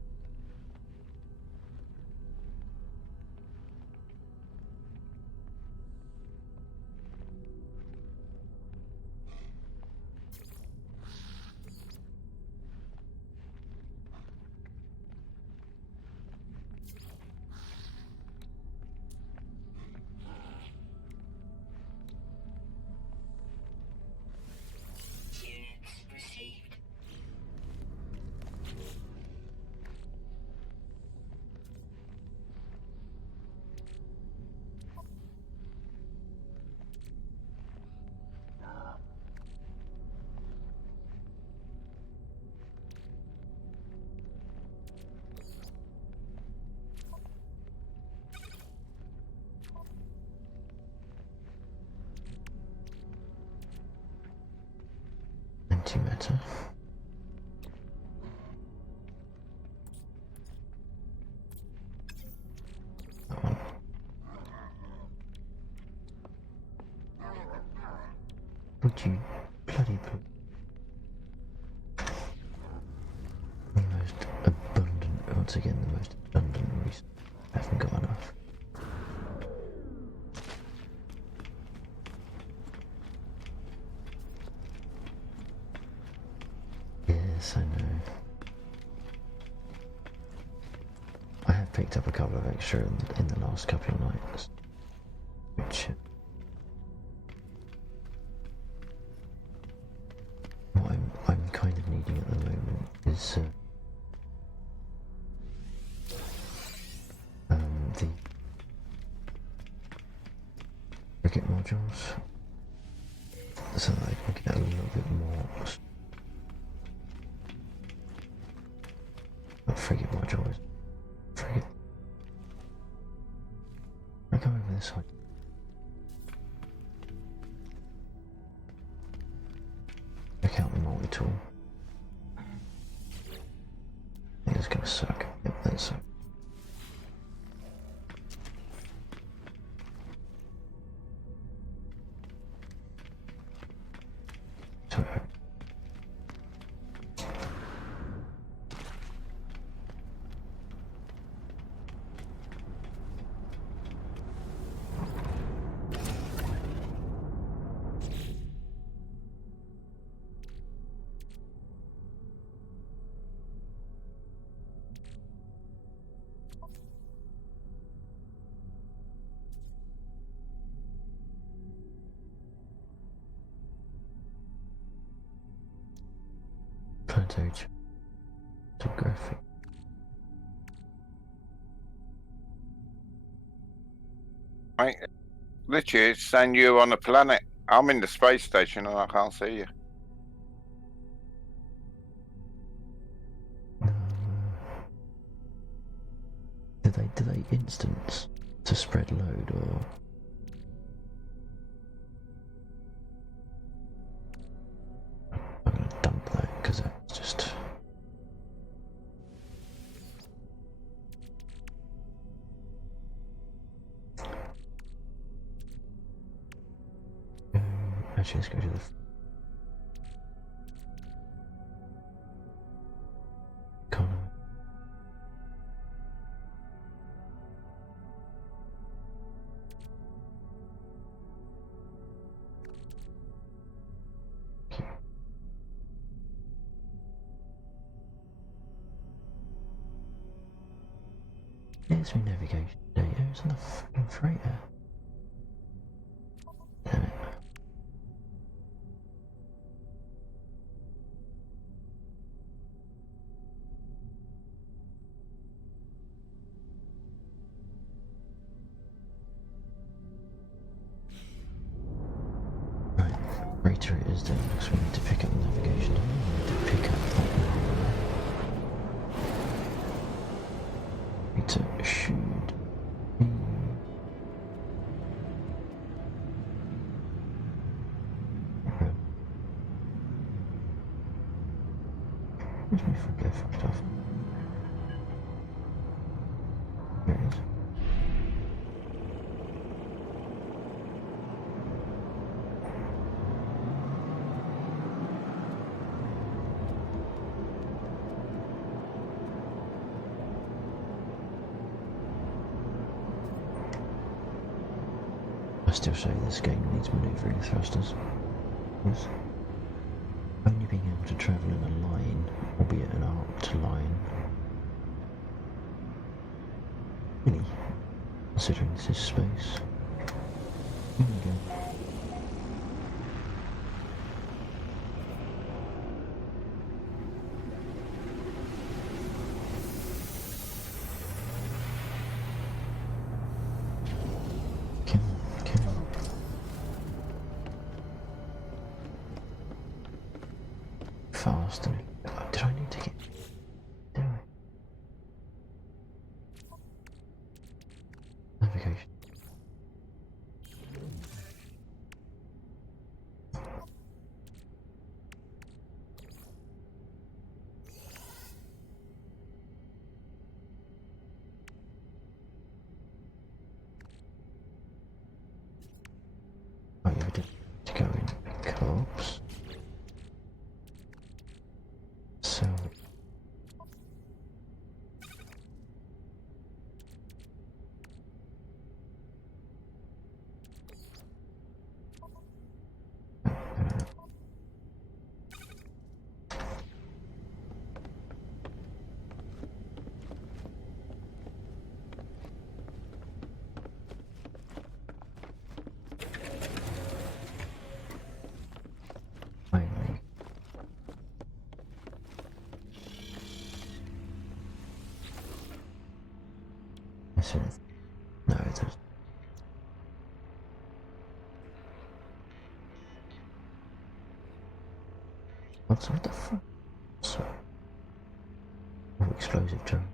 Units received. Would you bloody put the most abundant, once again, the most abundant resource? I haven't got enough. Yes, I know. I have picked up a couple of extra in the last couple of nights, which what I'm kind of needing at the moment is the frigate modules, so that I can get a little bit more. Not frigate modules. Frigate. I go over this side. Check out the multi-tool. I think it's gonna suck. Yep, that sucks. So, planetary geographic. Right. Literally, it's saying you're on a planet. I'm in the space station and I can't see you. Do they instance to spread load or? I'm gonna dump that because that's just. Actually, let's go to the. Economy. There's my navigation data. It's on the fucking freighter. Damn it. Right, freighter it is then, because we need to pick up the navigation. We need to pick up that now. Freighter should be. Where's my frigate fucked off? There it is. I still say this game needs manoeuvring thrusters. Yes. Only being able to travel in a line, albeit an arced line. Really, considering this is space. Here we go. Come on, come on. Faster. Did I need to get? Did I? Navigation. Is there anything? No, there's. What the fuck? So. Oh, explosive drone.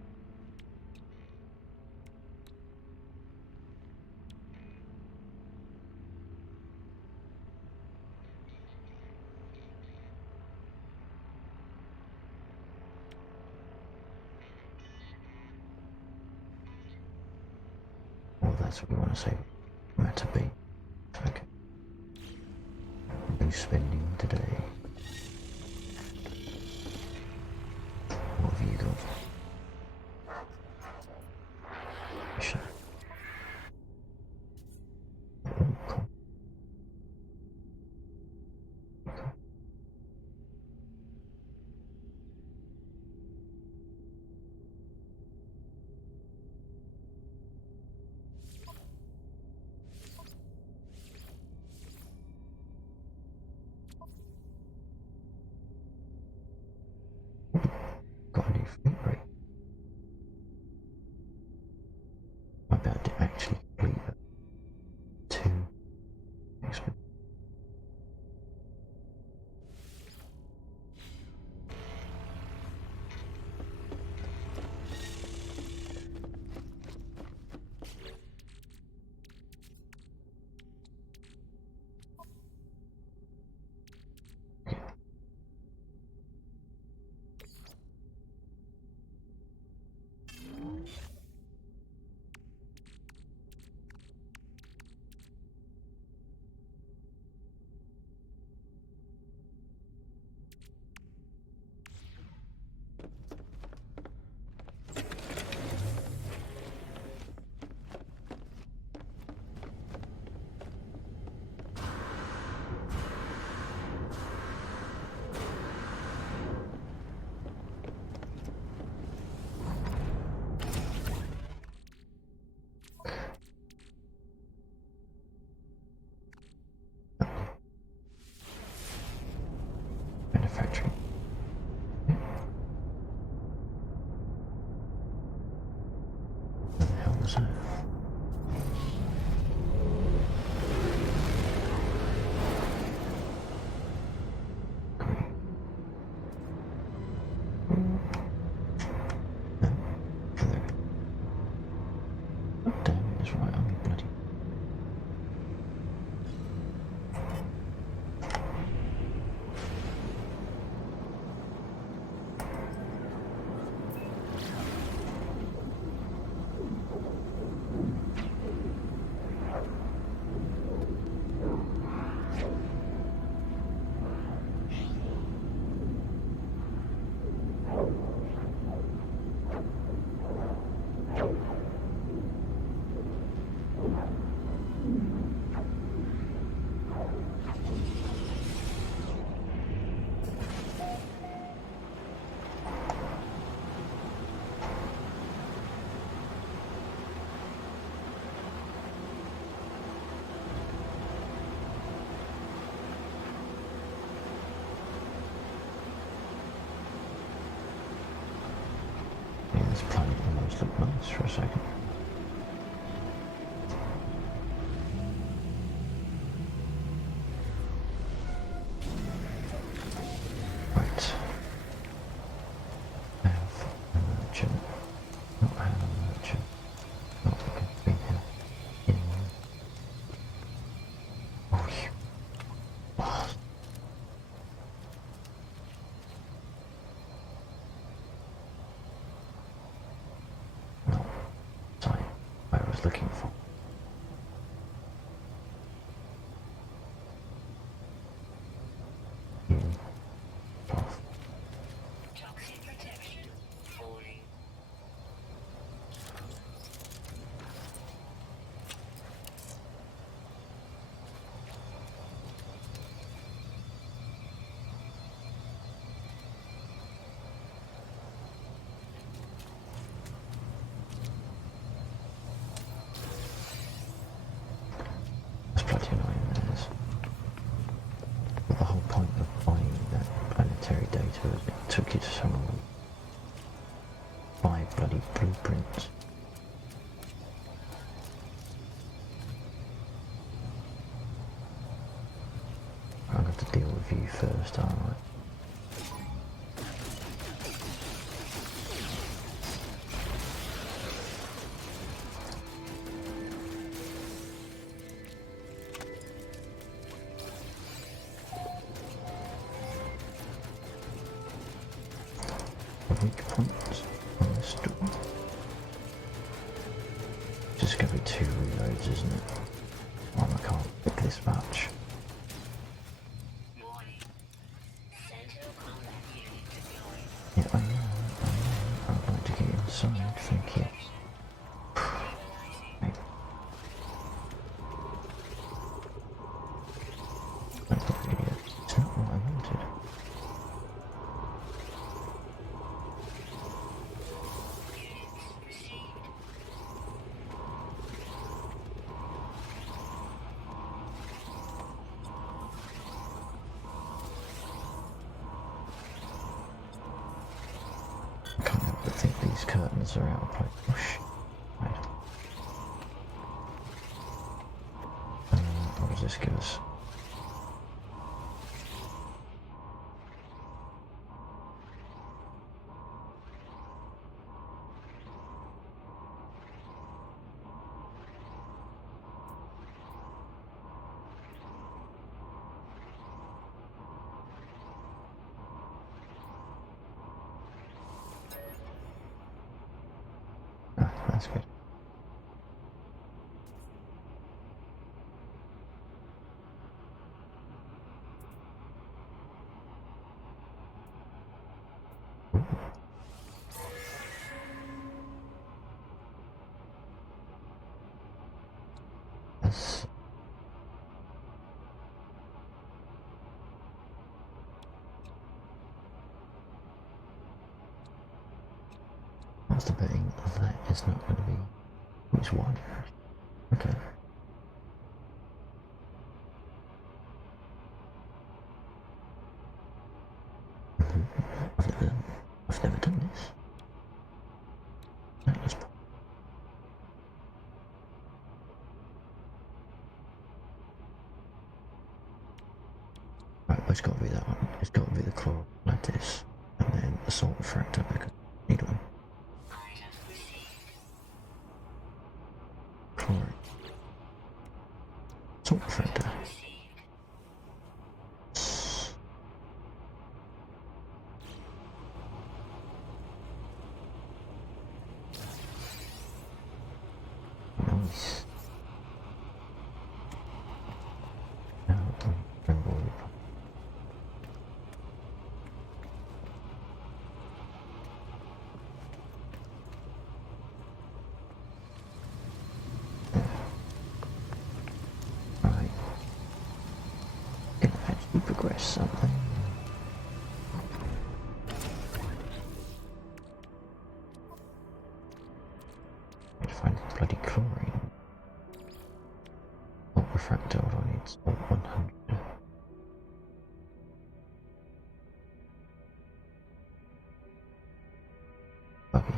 Oh, that's what we want to say. Matter B. Okay. No spending today. What have you got? Mission. Oh, cool. Got a new fleet rate. I'm about to actually complete it. 2 expeditions. Manufacturing. What the hell was that? Great. No, further. Oh, damn it, that's right, I'm bloody. Yeah, this planet almost looked nice for a second. Right. Have a merchant. Not have a merchant. Not been here. In. Oh, you bastard. No. Sorry. I was looking for. You. Off. Toxic protection falling. That's bloody annoying, that is. But the whole point of buying that planetary data is it took you to some 5 bloody blueprints. have to deal with you first, aren't I? Weak points on this door. Just gonna be 2 reloads, isn't it? Oh, I can't pick this much. Warning. Sentinel combat unit deployed. Yeah, I know. I'd like to get inside, thank you. Right. That's not really it. It's not what I wanted. I can't help but think these curtains are out of place. Oh shit. Right. What does this give us? Ah, that's good. That's what's the betting of that? It's not going to be. It's 1. Okay. I've never done this. Right, let's. Right, it's got to be that one. It's got to be the claw like this, and then assault refractor because I need one. Items received. Chlorine. Assault refractor. Received. Nice. Now I remember all the right. Can I actually progress something? Need to find bloody chlorine. Salt refractor, what do I need? Salt 100. Buggy.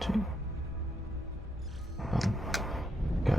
Two. Go.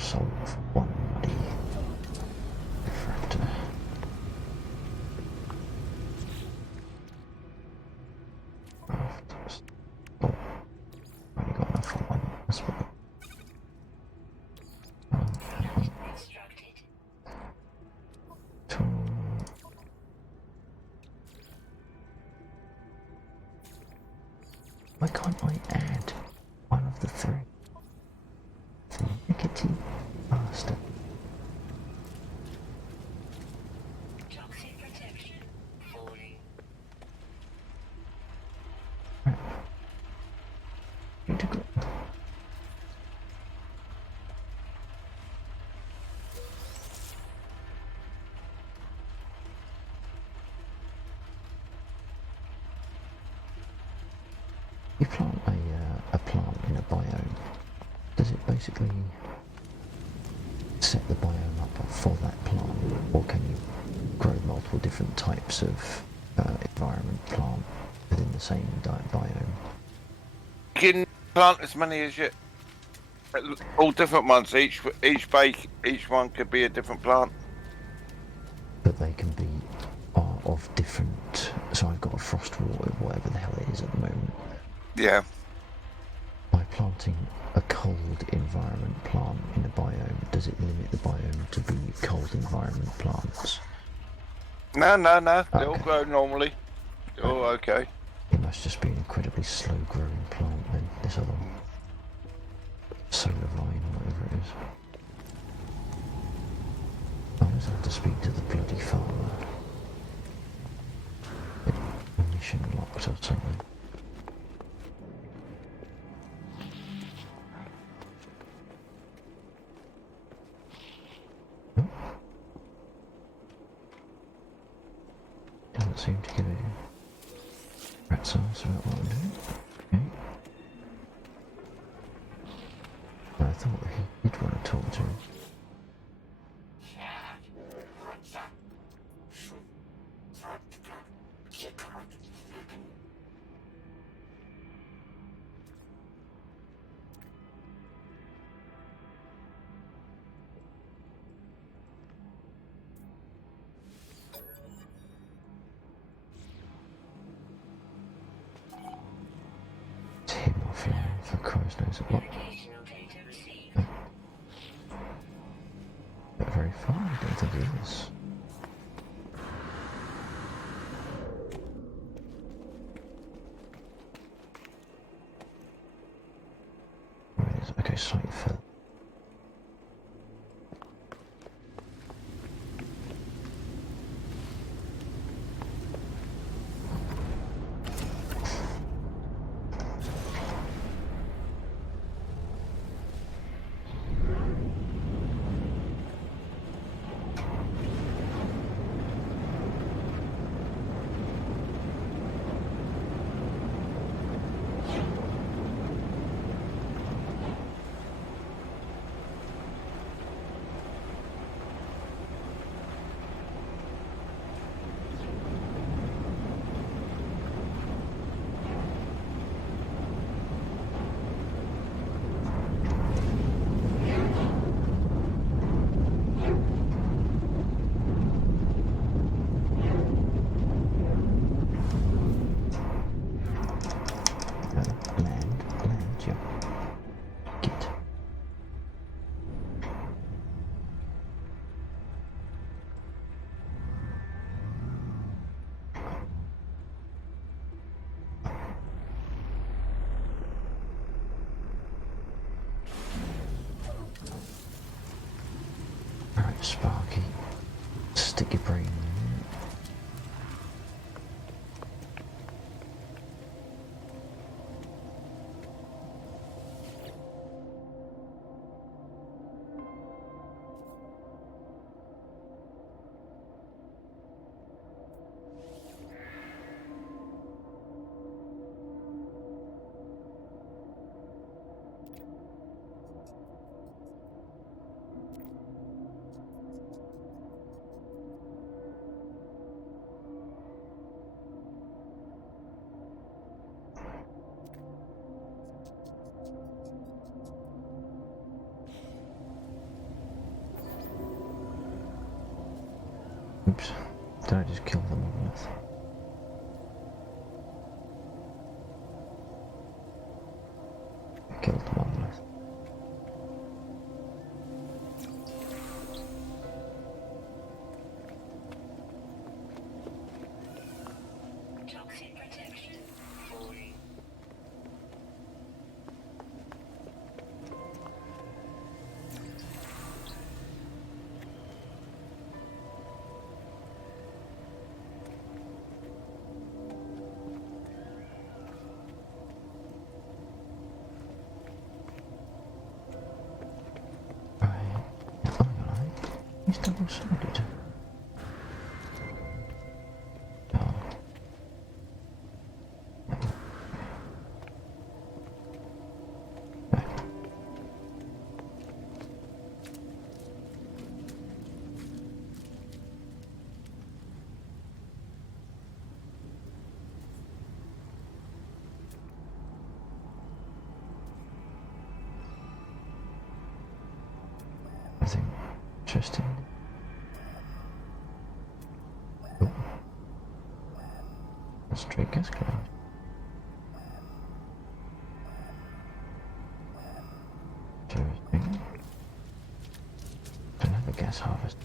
solve one bloody refractor. Oh, already got enough for one. That's what. Constructed. Tool. Why can't I add one of the three? Nickety bastard. Toxic protection. Falling. Need to go. You plant a plant in a biome. Does it basically set the biome up for that plant, or can you grow multiple different types of environment plant within the same biome? You can plant as many as you. All different ones. Each one could be a different plant. But they can be of different. So I've got a frost water, whatever the hell it is at the moment. Yeah. By planting a cold environment plant in a biome, does it limit the biome to be cold environment plants? No. They all Okay. grow normally. Oh, okay. It must just be an incredibly slow growing plant then, this other one. Solar vine, whatever it is. I always have to speak to the bloody farmer. Mission locked or something. Doesn't seem to give a rat's ass about what I'm doing. Okay. I thought he'd want to talk to him. It's him offline for Christ knows what. Navigational data received. But very far, I don't think he is. Where is it? Okay, slightly further. Land, yeah. Get. Alright, Sparky. Stick your brain in there. Oops. Did I just kill the monolith? I killed the monolith. Toxic protection falling. Right. Oh, alright. He's double-sided. Oh. Right. Nothing interesting. Oh. A straight gas cloud. Interesting. Another gas harvest.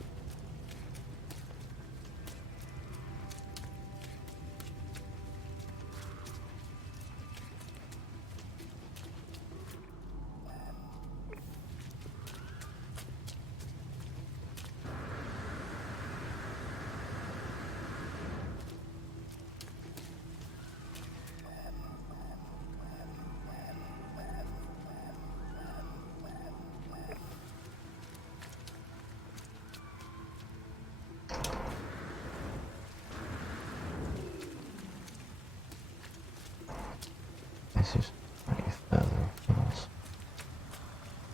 This is slightly further from us.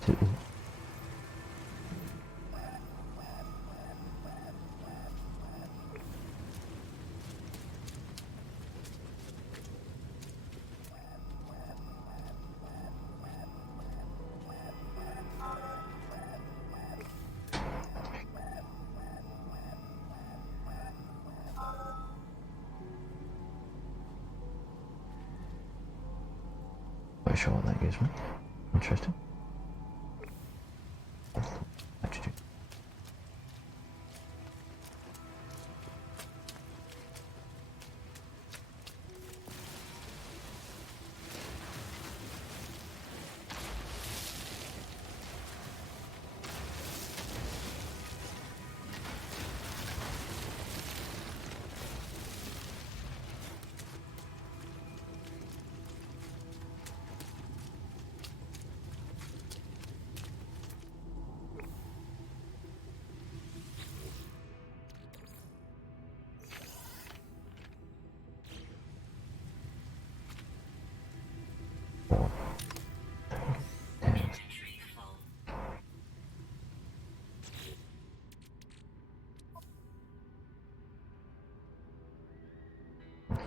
To Quite sure what that gives me. Interesting. Hydrogen.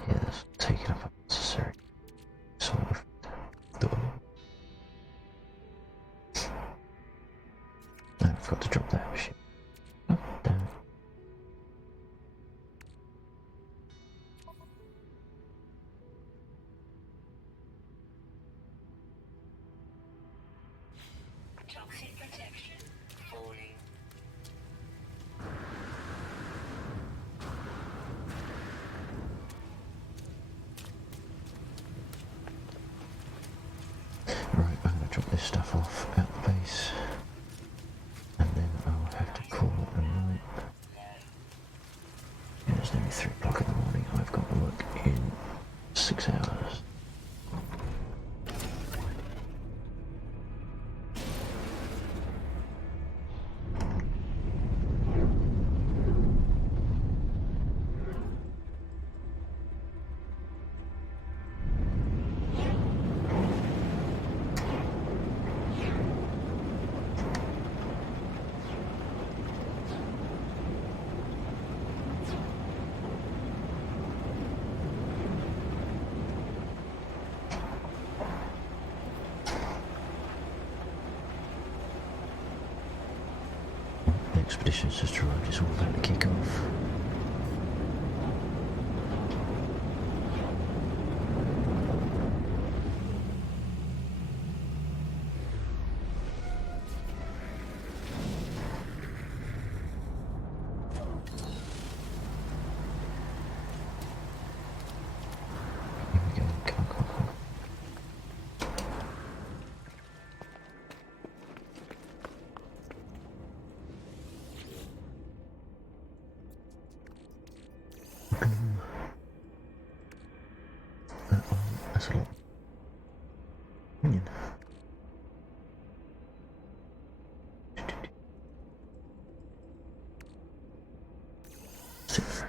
Yeah, let's take it up unnecessary. Sort of. No, I forgot to drop that shit. Oh, damn it. Toxic protection falling. Right, I'm gonna drop this stuff off at the base. And then I'll have to call it a night. Yeah, it's nearly 3 o'clock in the morning. I've got to work in 6 hours. The expedition's just arrived. It's all about to kick off. That's a lot. Onion. Silver.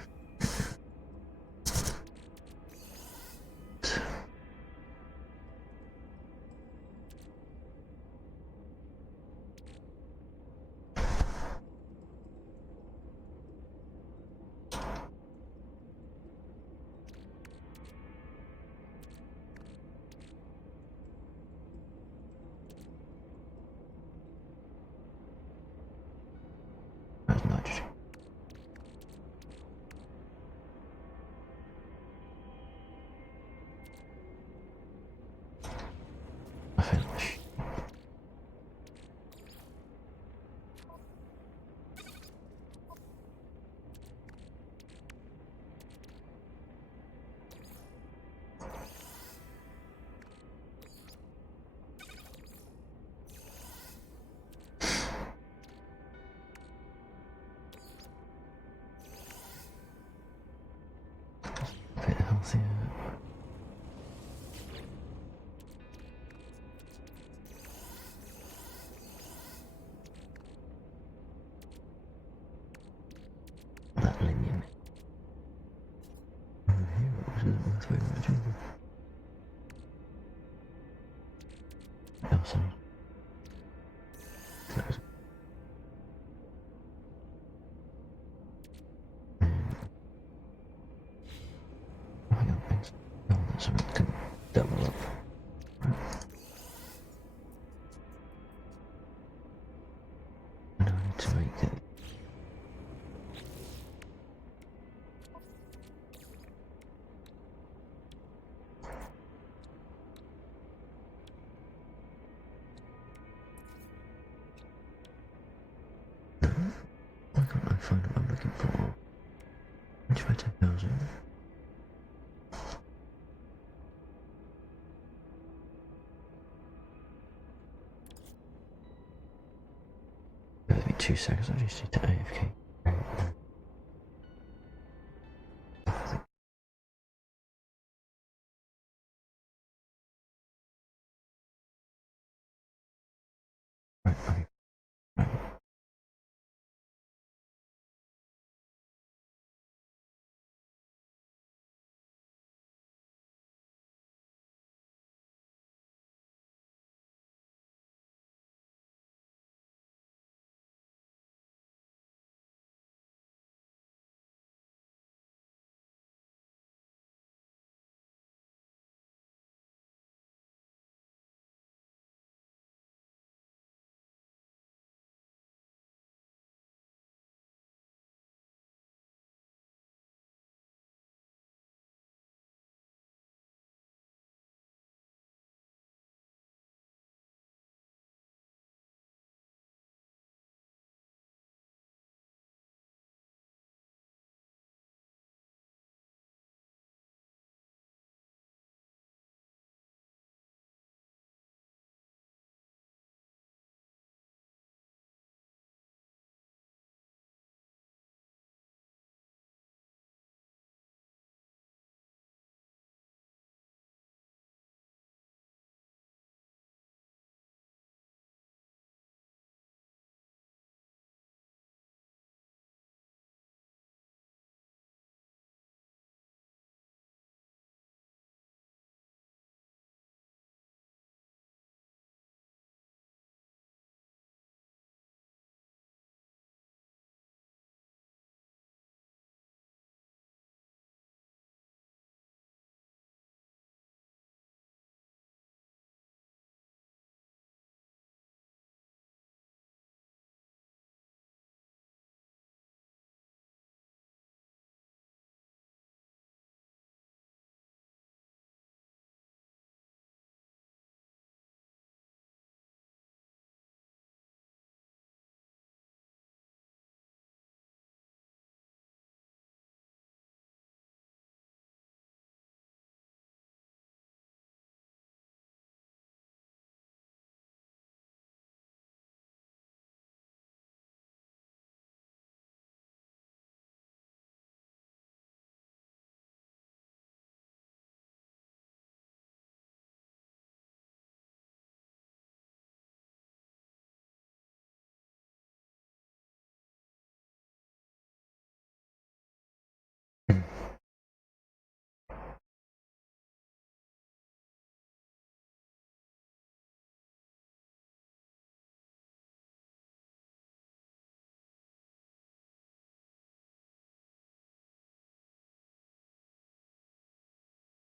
That's nitrogen. I feel like a bit healthier. That linear. Over here, which isn't worth very much either. Outside. Close. Oh, hang on, thanks. Oh, that's something that can double up. Right. And I need to make it. Why can't I find what I'm looking for? 10,000. Give me 2 seconds, I just need to AFK. Right, okay.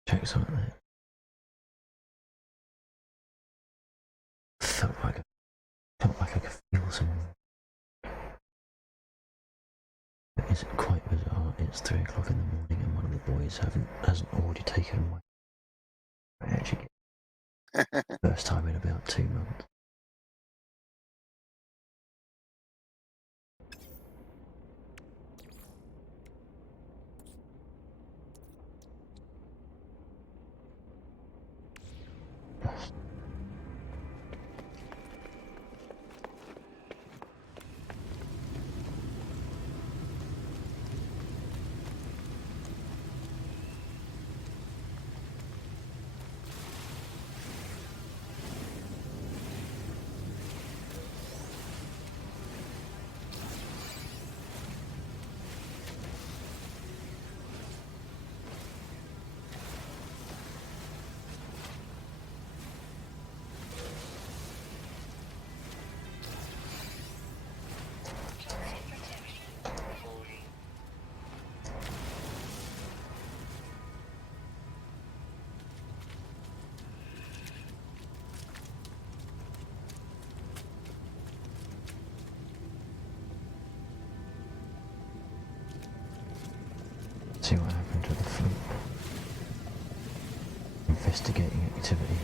check something there. Felt like I could feel someone. But is it quite bizarre? It's 3 o'clock in the morning and one of the boys hasn't already taken my. I actually first time in about 2 months. Toxic protection falling. See what happened to the fleet. Investigating activity.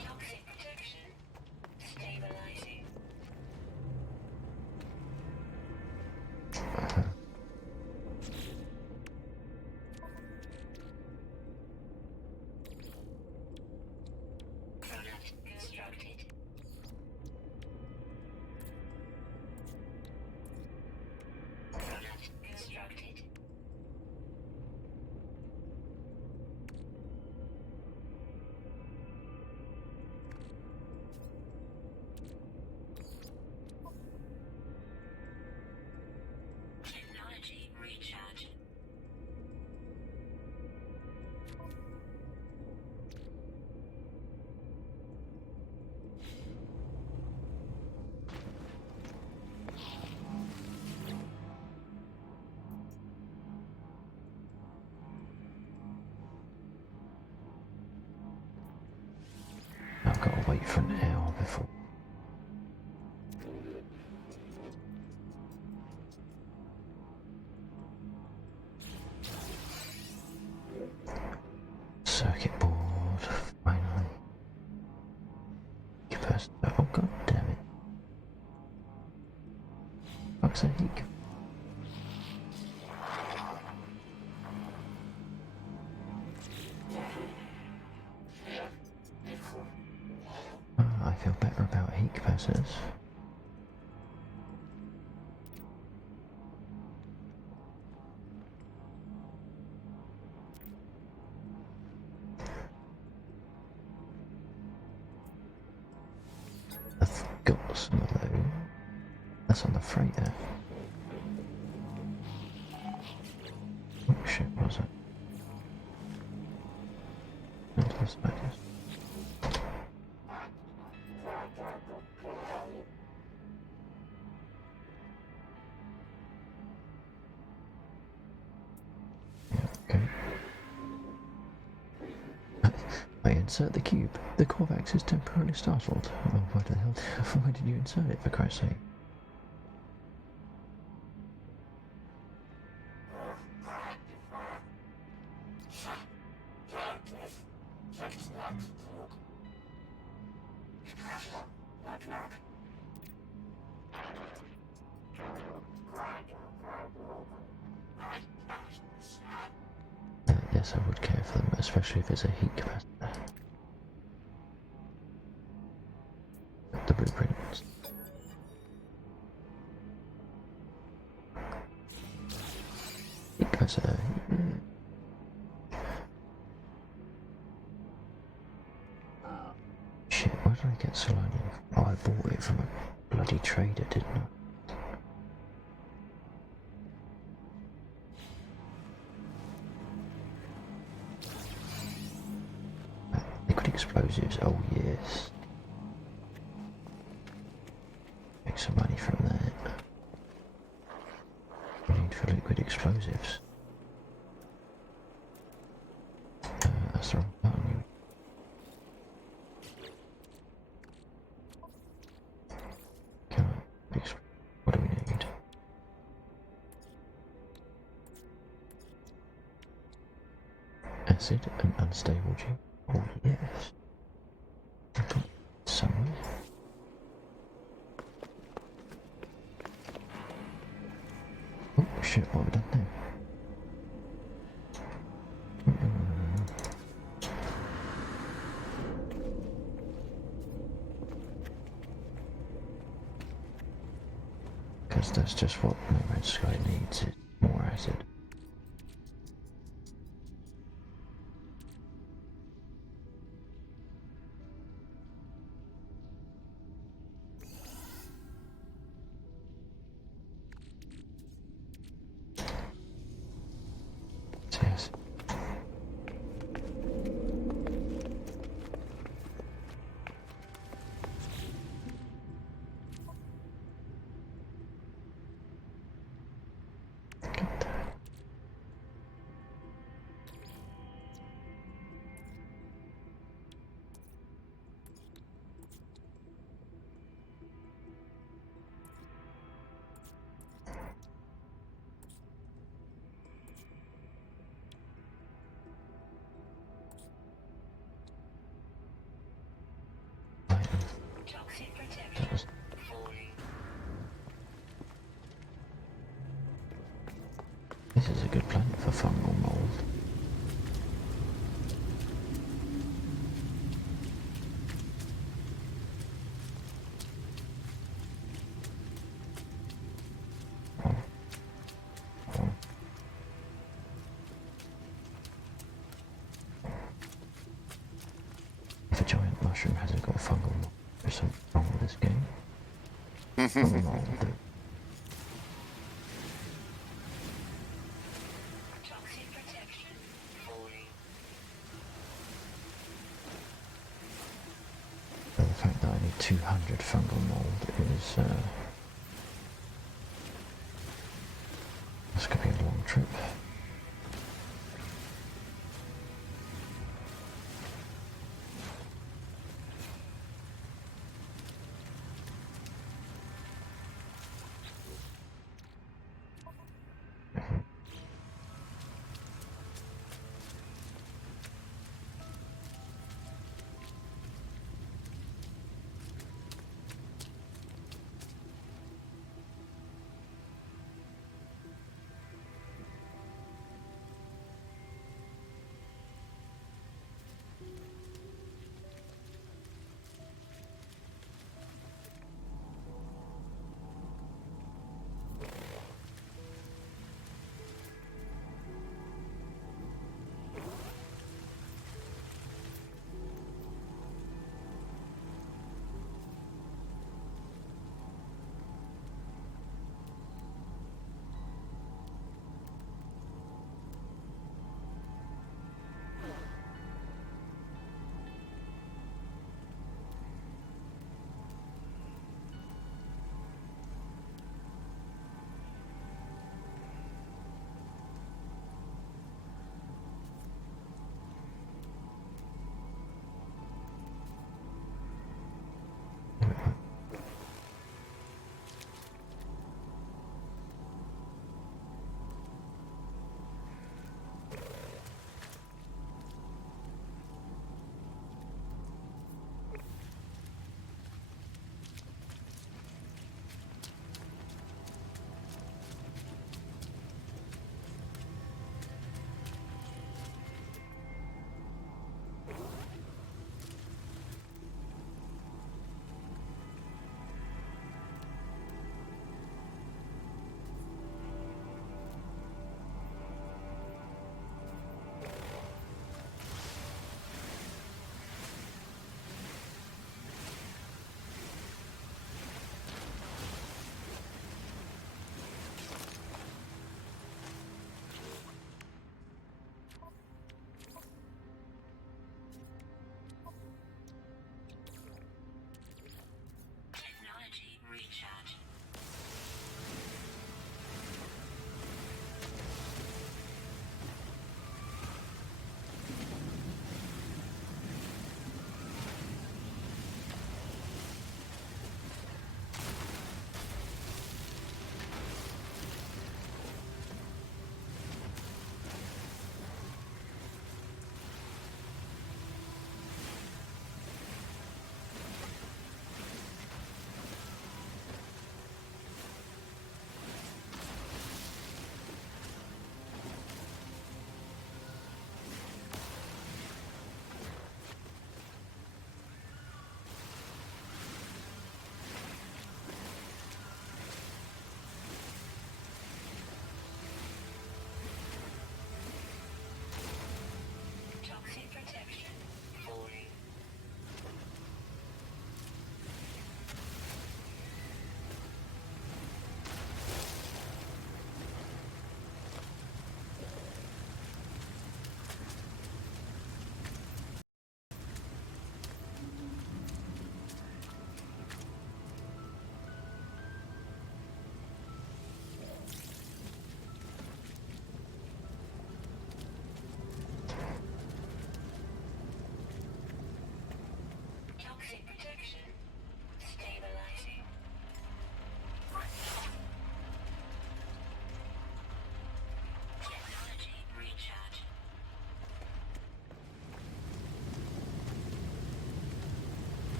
Toxic protection stabilizing. Product constructed. Product constructed. Technology recharge. I've got to wait for an hour before. Circuit board, finally. Oh god damn it. Fuck's sake. I feel better about heat capacitors. I've got some of those. That's on the freighter. What ship was it? Into the space. Yeah, okay. insert the cube. The Corvax is temporarily startled. Oh, what the hell? Why did you insert it, for Christ's sake? Yes, I would care for them, especially if it's a heat capacitor. The blueprints. Heat capacitor. Shit, where did I get Solanium? Oh, I bought it from a bloody trader, didn't I? Liquid explosives, oh yes. Make some money from that. What do you need for liquid explosives? That's the wrong button. What do we need? Acid and unstable G. Oh yes. I've got somewhere. Oh shit, what have I done there? Because that's just what No Man's Sky needs, is more acid. Yes. Got that. Toxic protection. That was Falling. This is a good planet for fungal mold. Oh. Oh. If a giant mushroom hasn't got fungal mold, there's something wrong with this game. Fungal mold. Toxic protection. Falling. The fact that I need 200 fungal mold is, this could be a long trip.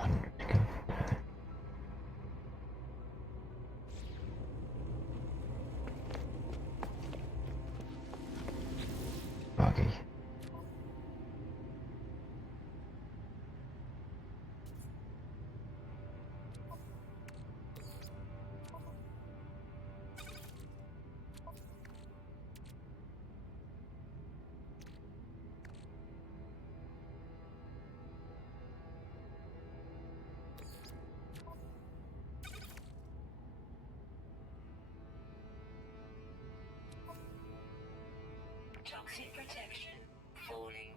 100 to go. Buggy. Toxic protection. Falling.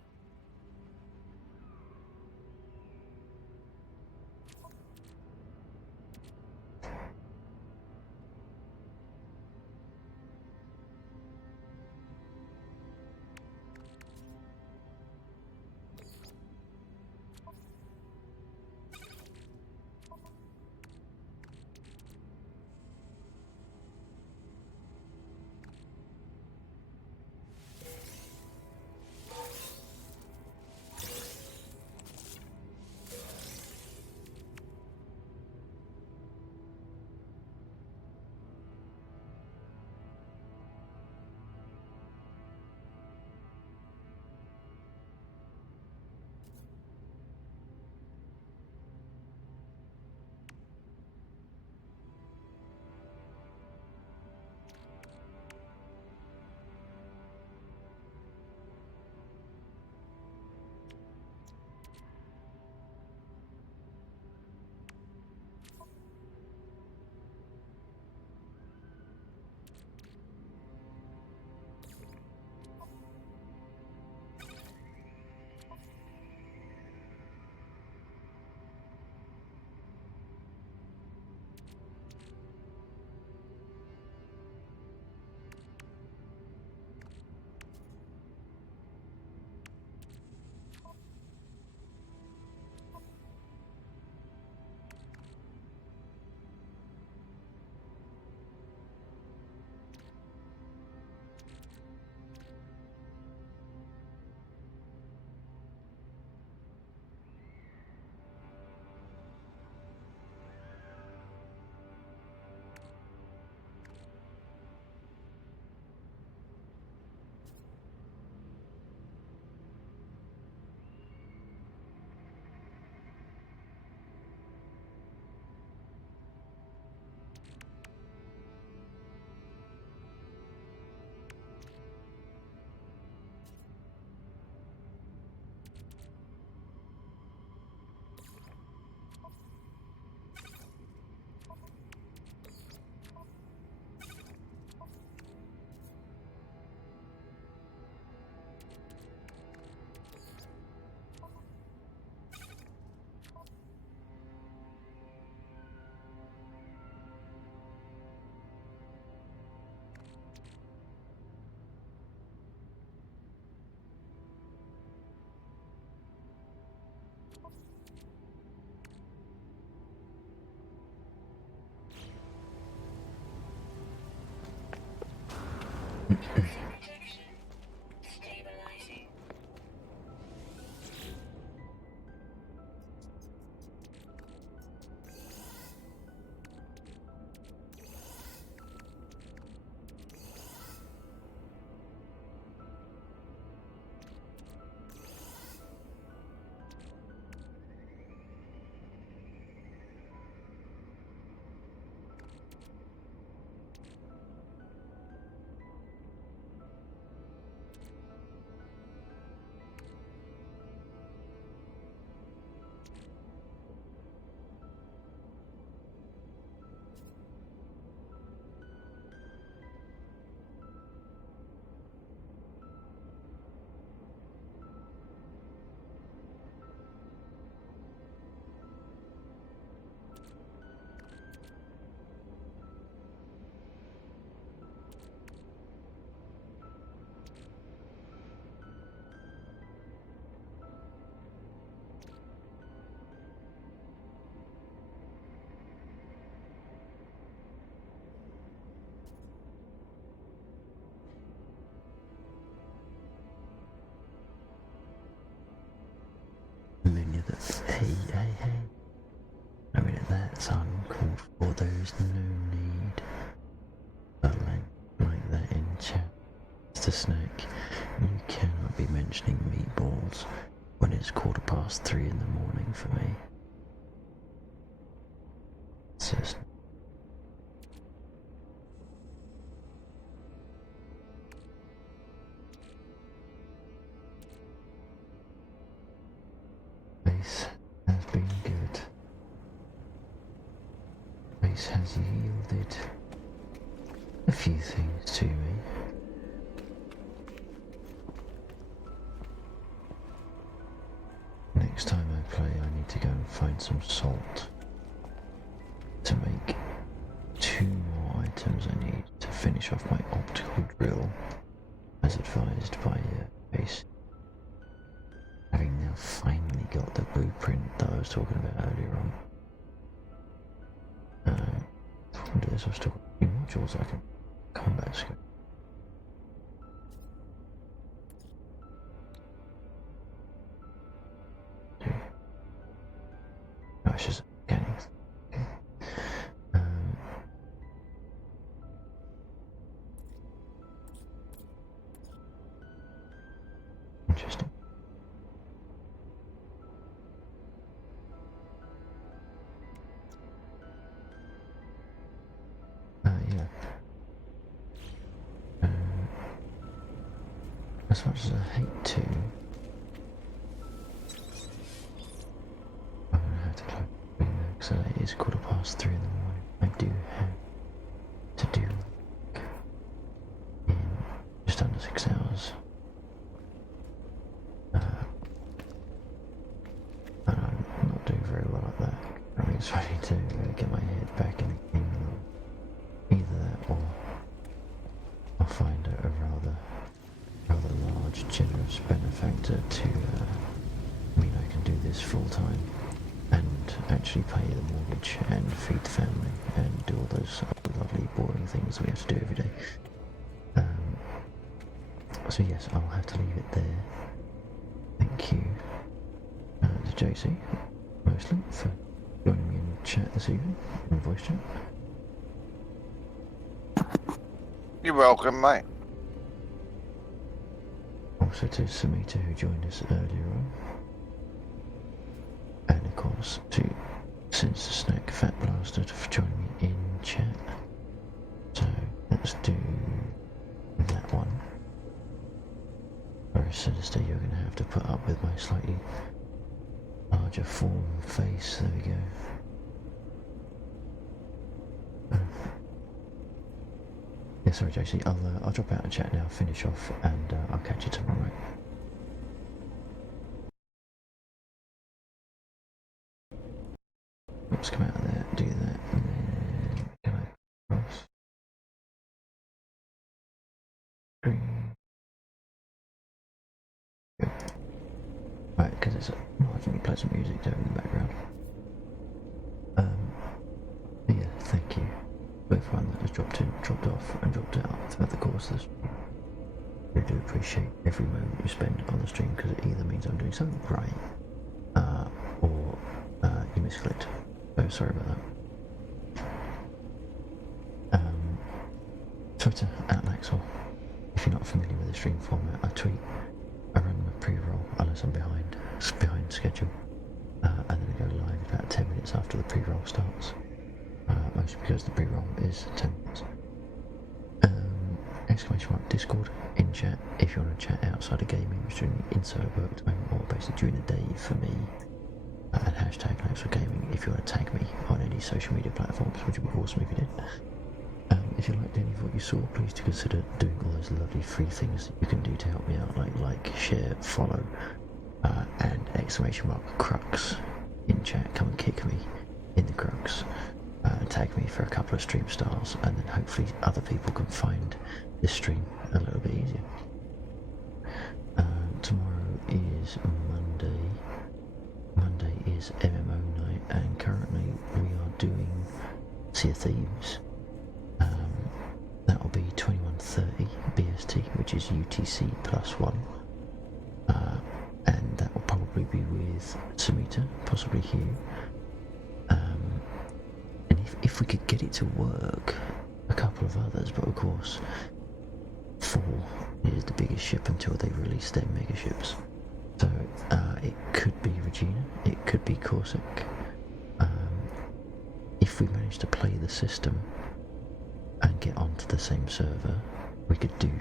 Toxic protection. Stabilizing. That's uncalled for. There is no need for language like that in chat. Mr. Snack, you cannot be mentioning meatballs when it's 3:15 in the morning for me. It's just... Race has been good. Race has yielded a few things to me. Next time I play, I need to go and find some salt to make 2 more items I need to finish off my optical drill, as advised by Ace. Having now finally got the blueprint that I was talking about earlier on. Talking to this, I've still got a few modules I can combat scope. Gosh, is mechanics. Okay. Interesting. Yeah. As much as I hate to, I'm gonna have to close the window because it is 3:15 in the morning. I do have to do work in just under 6 hours. And I'm not doing very well at that. I mean, it's ready to get my head back in the game. Either that or I'll find a rather large, generous benefactor to mean I can do this full time and actually pay the mortgage and feed the family and do all those lovely, boring things we have to do every day. So yes, I'll have to leave it there. Thank you to JC, mostly, for joining me in chat this evening, in voice chat. You're welcome, mate. Also to Samita, who joined us earlier on. And of course to Since the Snack Fat Blasted for joining me in chat. So let's do that one. Very sinister, you're going to have to put up with my slightly larger form face. There we go. Yeah, sorry JC, I'll drop out of chat now, finish off, and I'll catch you tomorrow night. Let's come out of there, do that, and then can I cross? Green. Good. Right, because it's marginally pleasant music there in the background. Yeah, thank you for everyone that has dropped in, dropped off, and dropped out throughout the course of this. I do appreciate every moment you spend on the stream because it either means I'm doing something right, or you misclicked. So sorry about that. Twitter @Laxor. If you're not familiar with the stream format, I tweet, I run my pre-roll unless I'm behind schedule, and then I go live about 10 minutes after the pre-roll starts. Mostly because the pre-roll is 10 minutes. !Discord in chat if you want to chat outside of gaming, which during the inside work time or basically during the day for me. And hashtag #LaxorGaming if you want to tag me on any social media platforms, which would be awesome if you did. If you liked any of what you saw, please do consider doing all those lovely free things that you can do to help me out, like share, follow, and !Crux in chat. Come and kick me in the crux. Tag me for a couple of stream stars, and then hopefully other people can find this stream a little bit easier. Tomorrow is Monday. Monday is MMO night, and currently we are doing Sea of Thieves. That will be 21:30 BST, which is UTC +1. And that will probably be with Samita, possibly Hugh. if we could get it to work, a couple of others, but of course, 4 is the biggest ship until they release their mega ships. So it could be Regina, it could be Corsic. If we manage to play the system and get onto the same server, we could do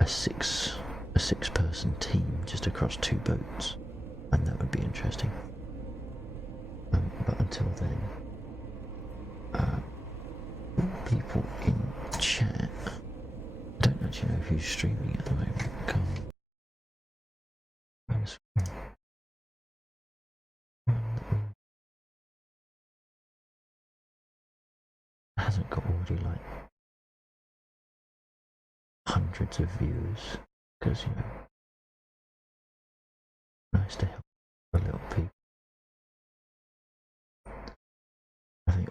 a 6-person team just across 2 boats, and that would be interesting. But until then, people in chat, I don't actually know who's streaming at the moment. Hasn't got already like hundreds of viewers, because you know, nice to help a little people. I think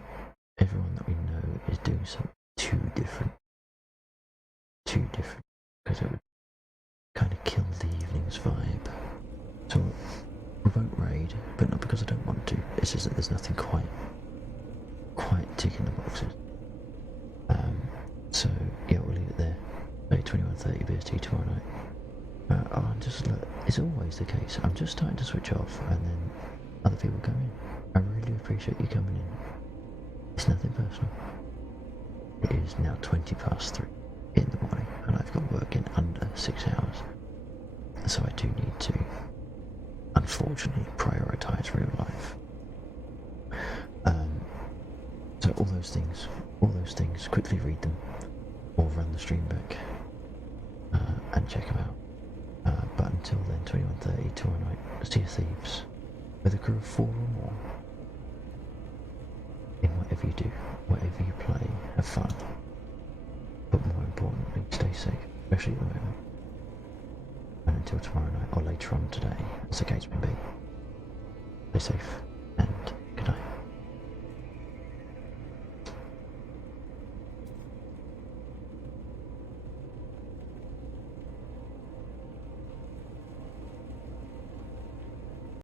everyone that we know is doing something too different, because it would kind of kill the evening's vibe. So we won't raid, but not because I don't want to. It's just that there's nothing quite ticking the boxes. So yeah, we'll leave it there. 21:30 BST tomorrow night. It's always the case. I'm just starting to switch off, and then other people come in. I really appreciate you coming in. It's nothing personal. It is now 3:20 in the morning, and I've got work in under 6 hours. So I do need to, unfortunately, prioritise real life. So all those things, quickly read them, or run the stream back, and check them out. But until then, 21:30 tomorrow night, Sea of Thieves, with a crew of 4 or more. In whatever you do, whatever you play, have fun. But more importantly, stay safe, especially at the moment. And until tomorrow night, or later on today, as the case may be, stay safe.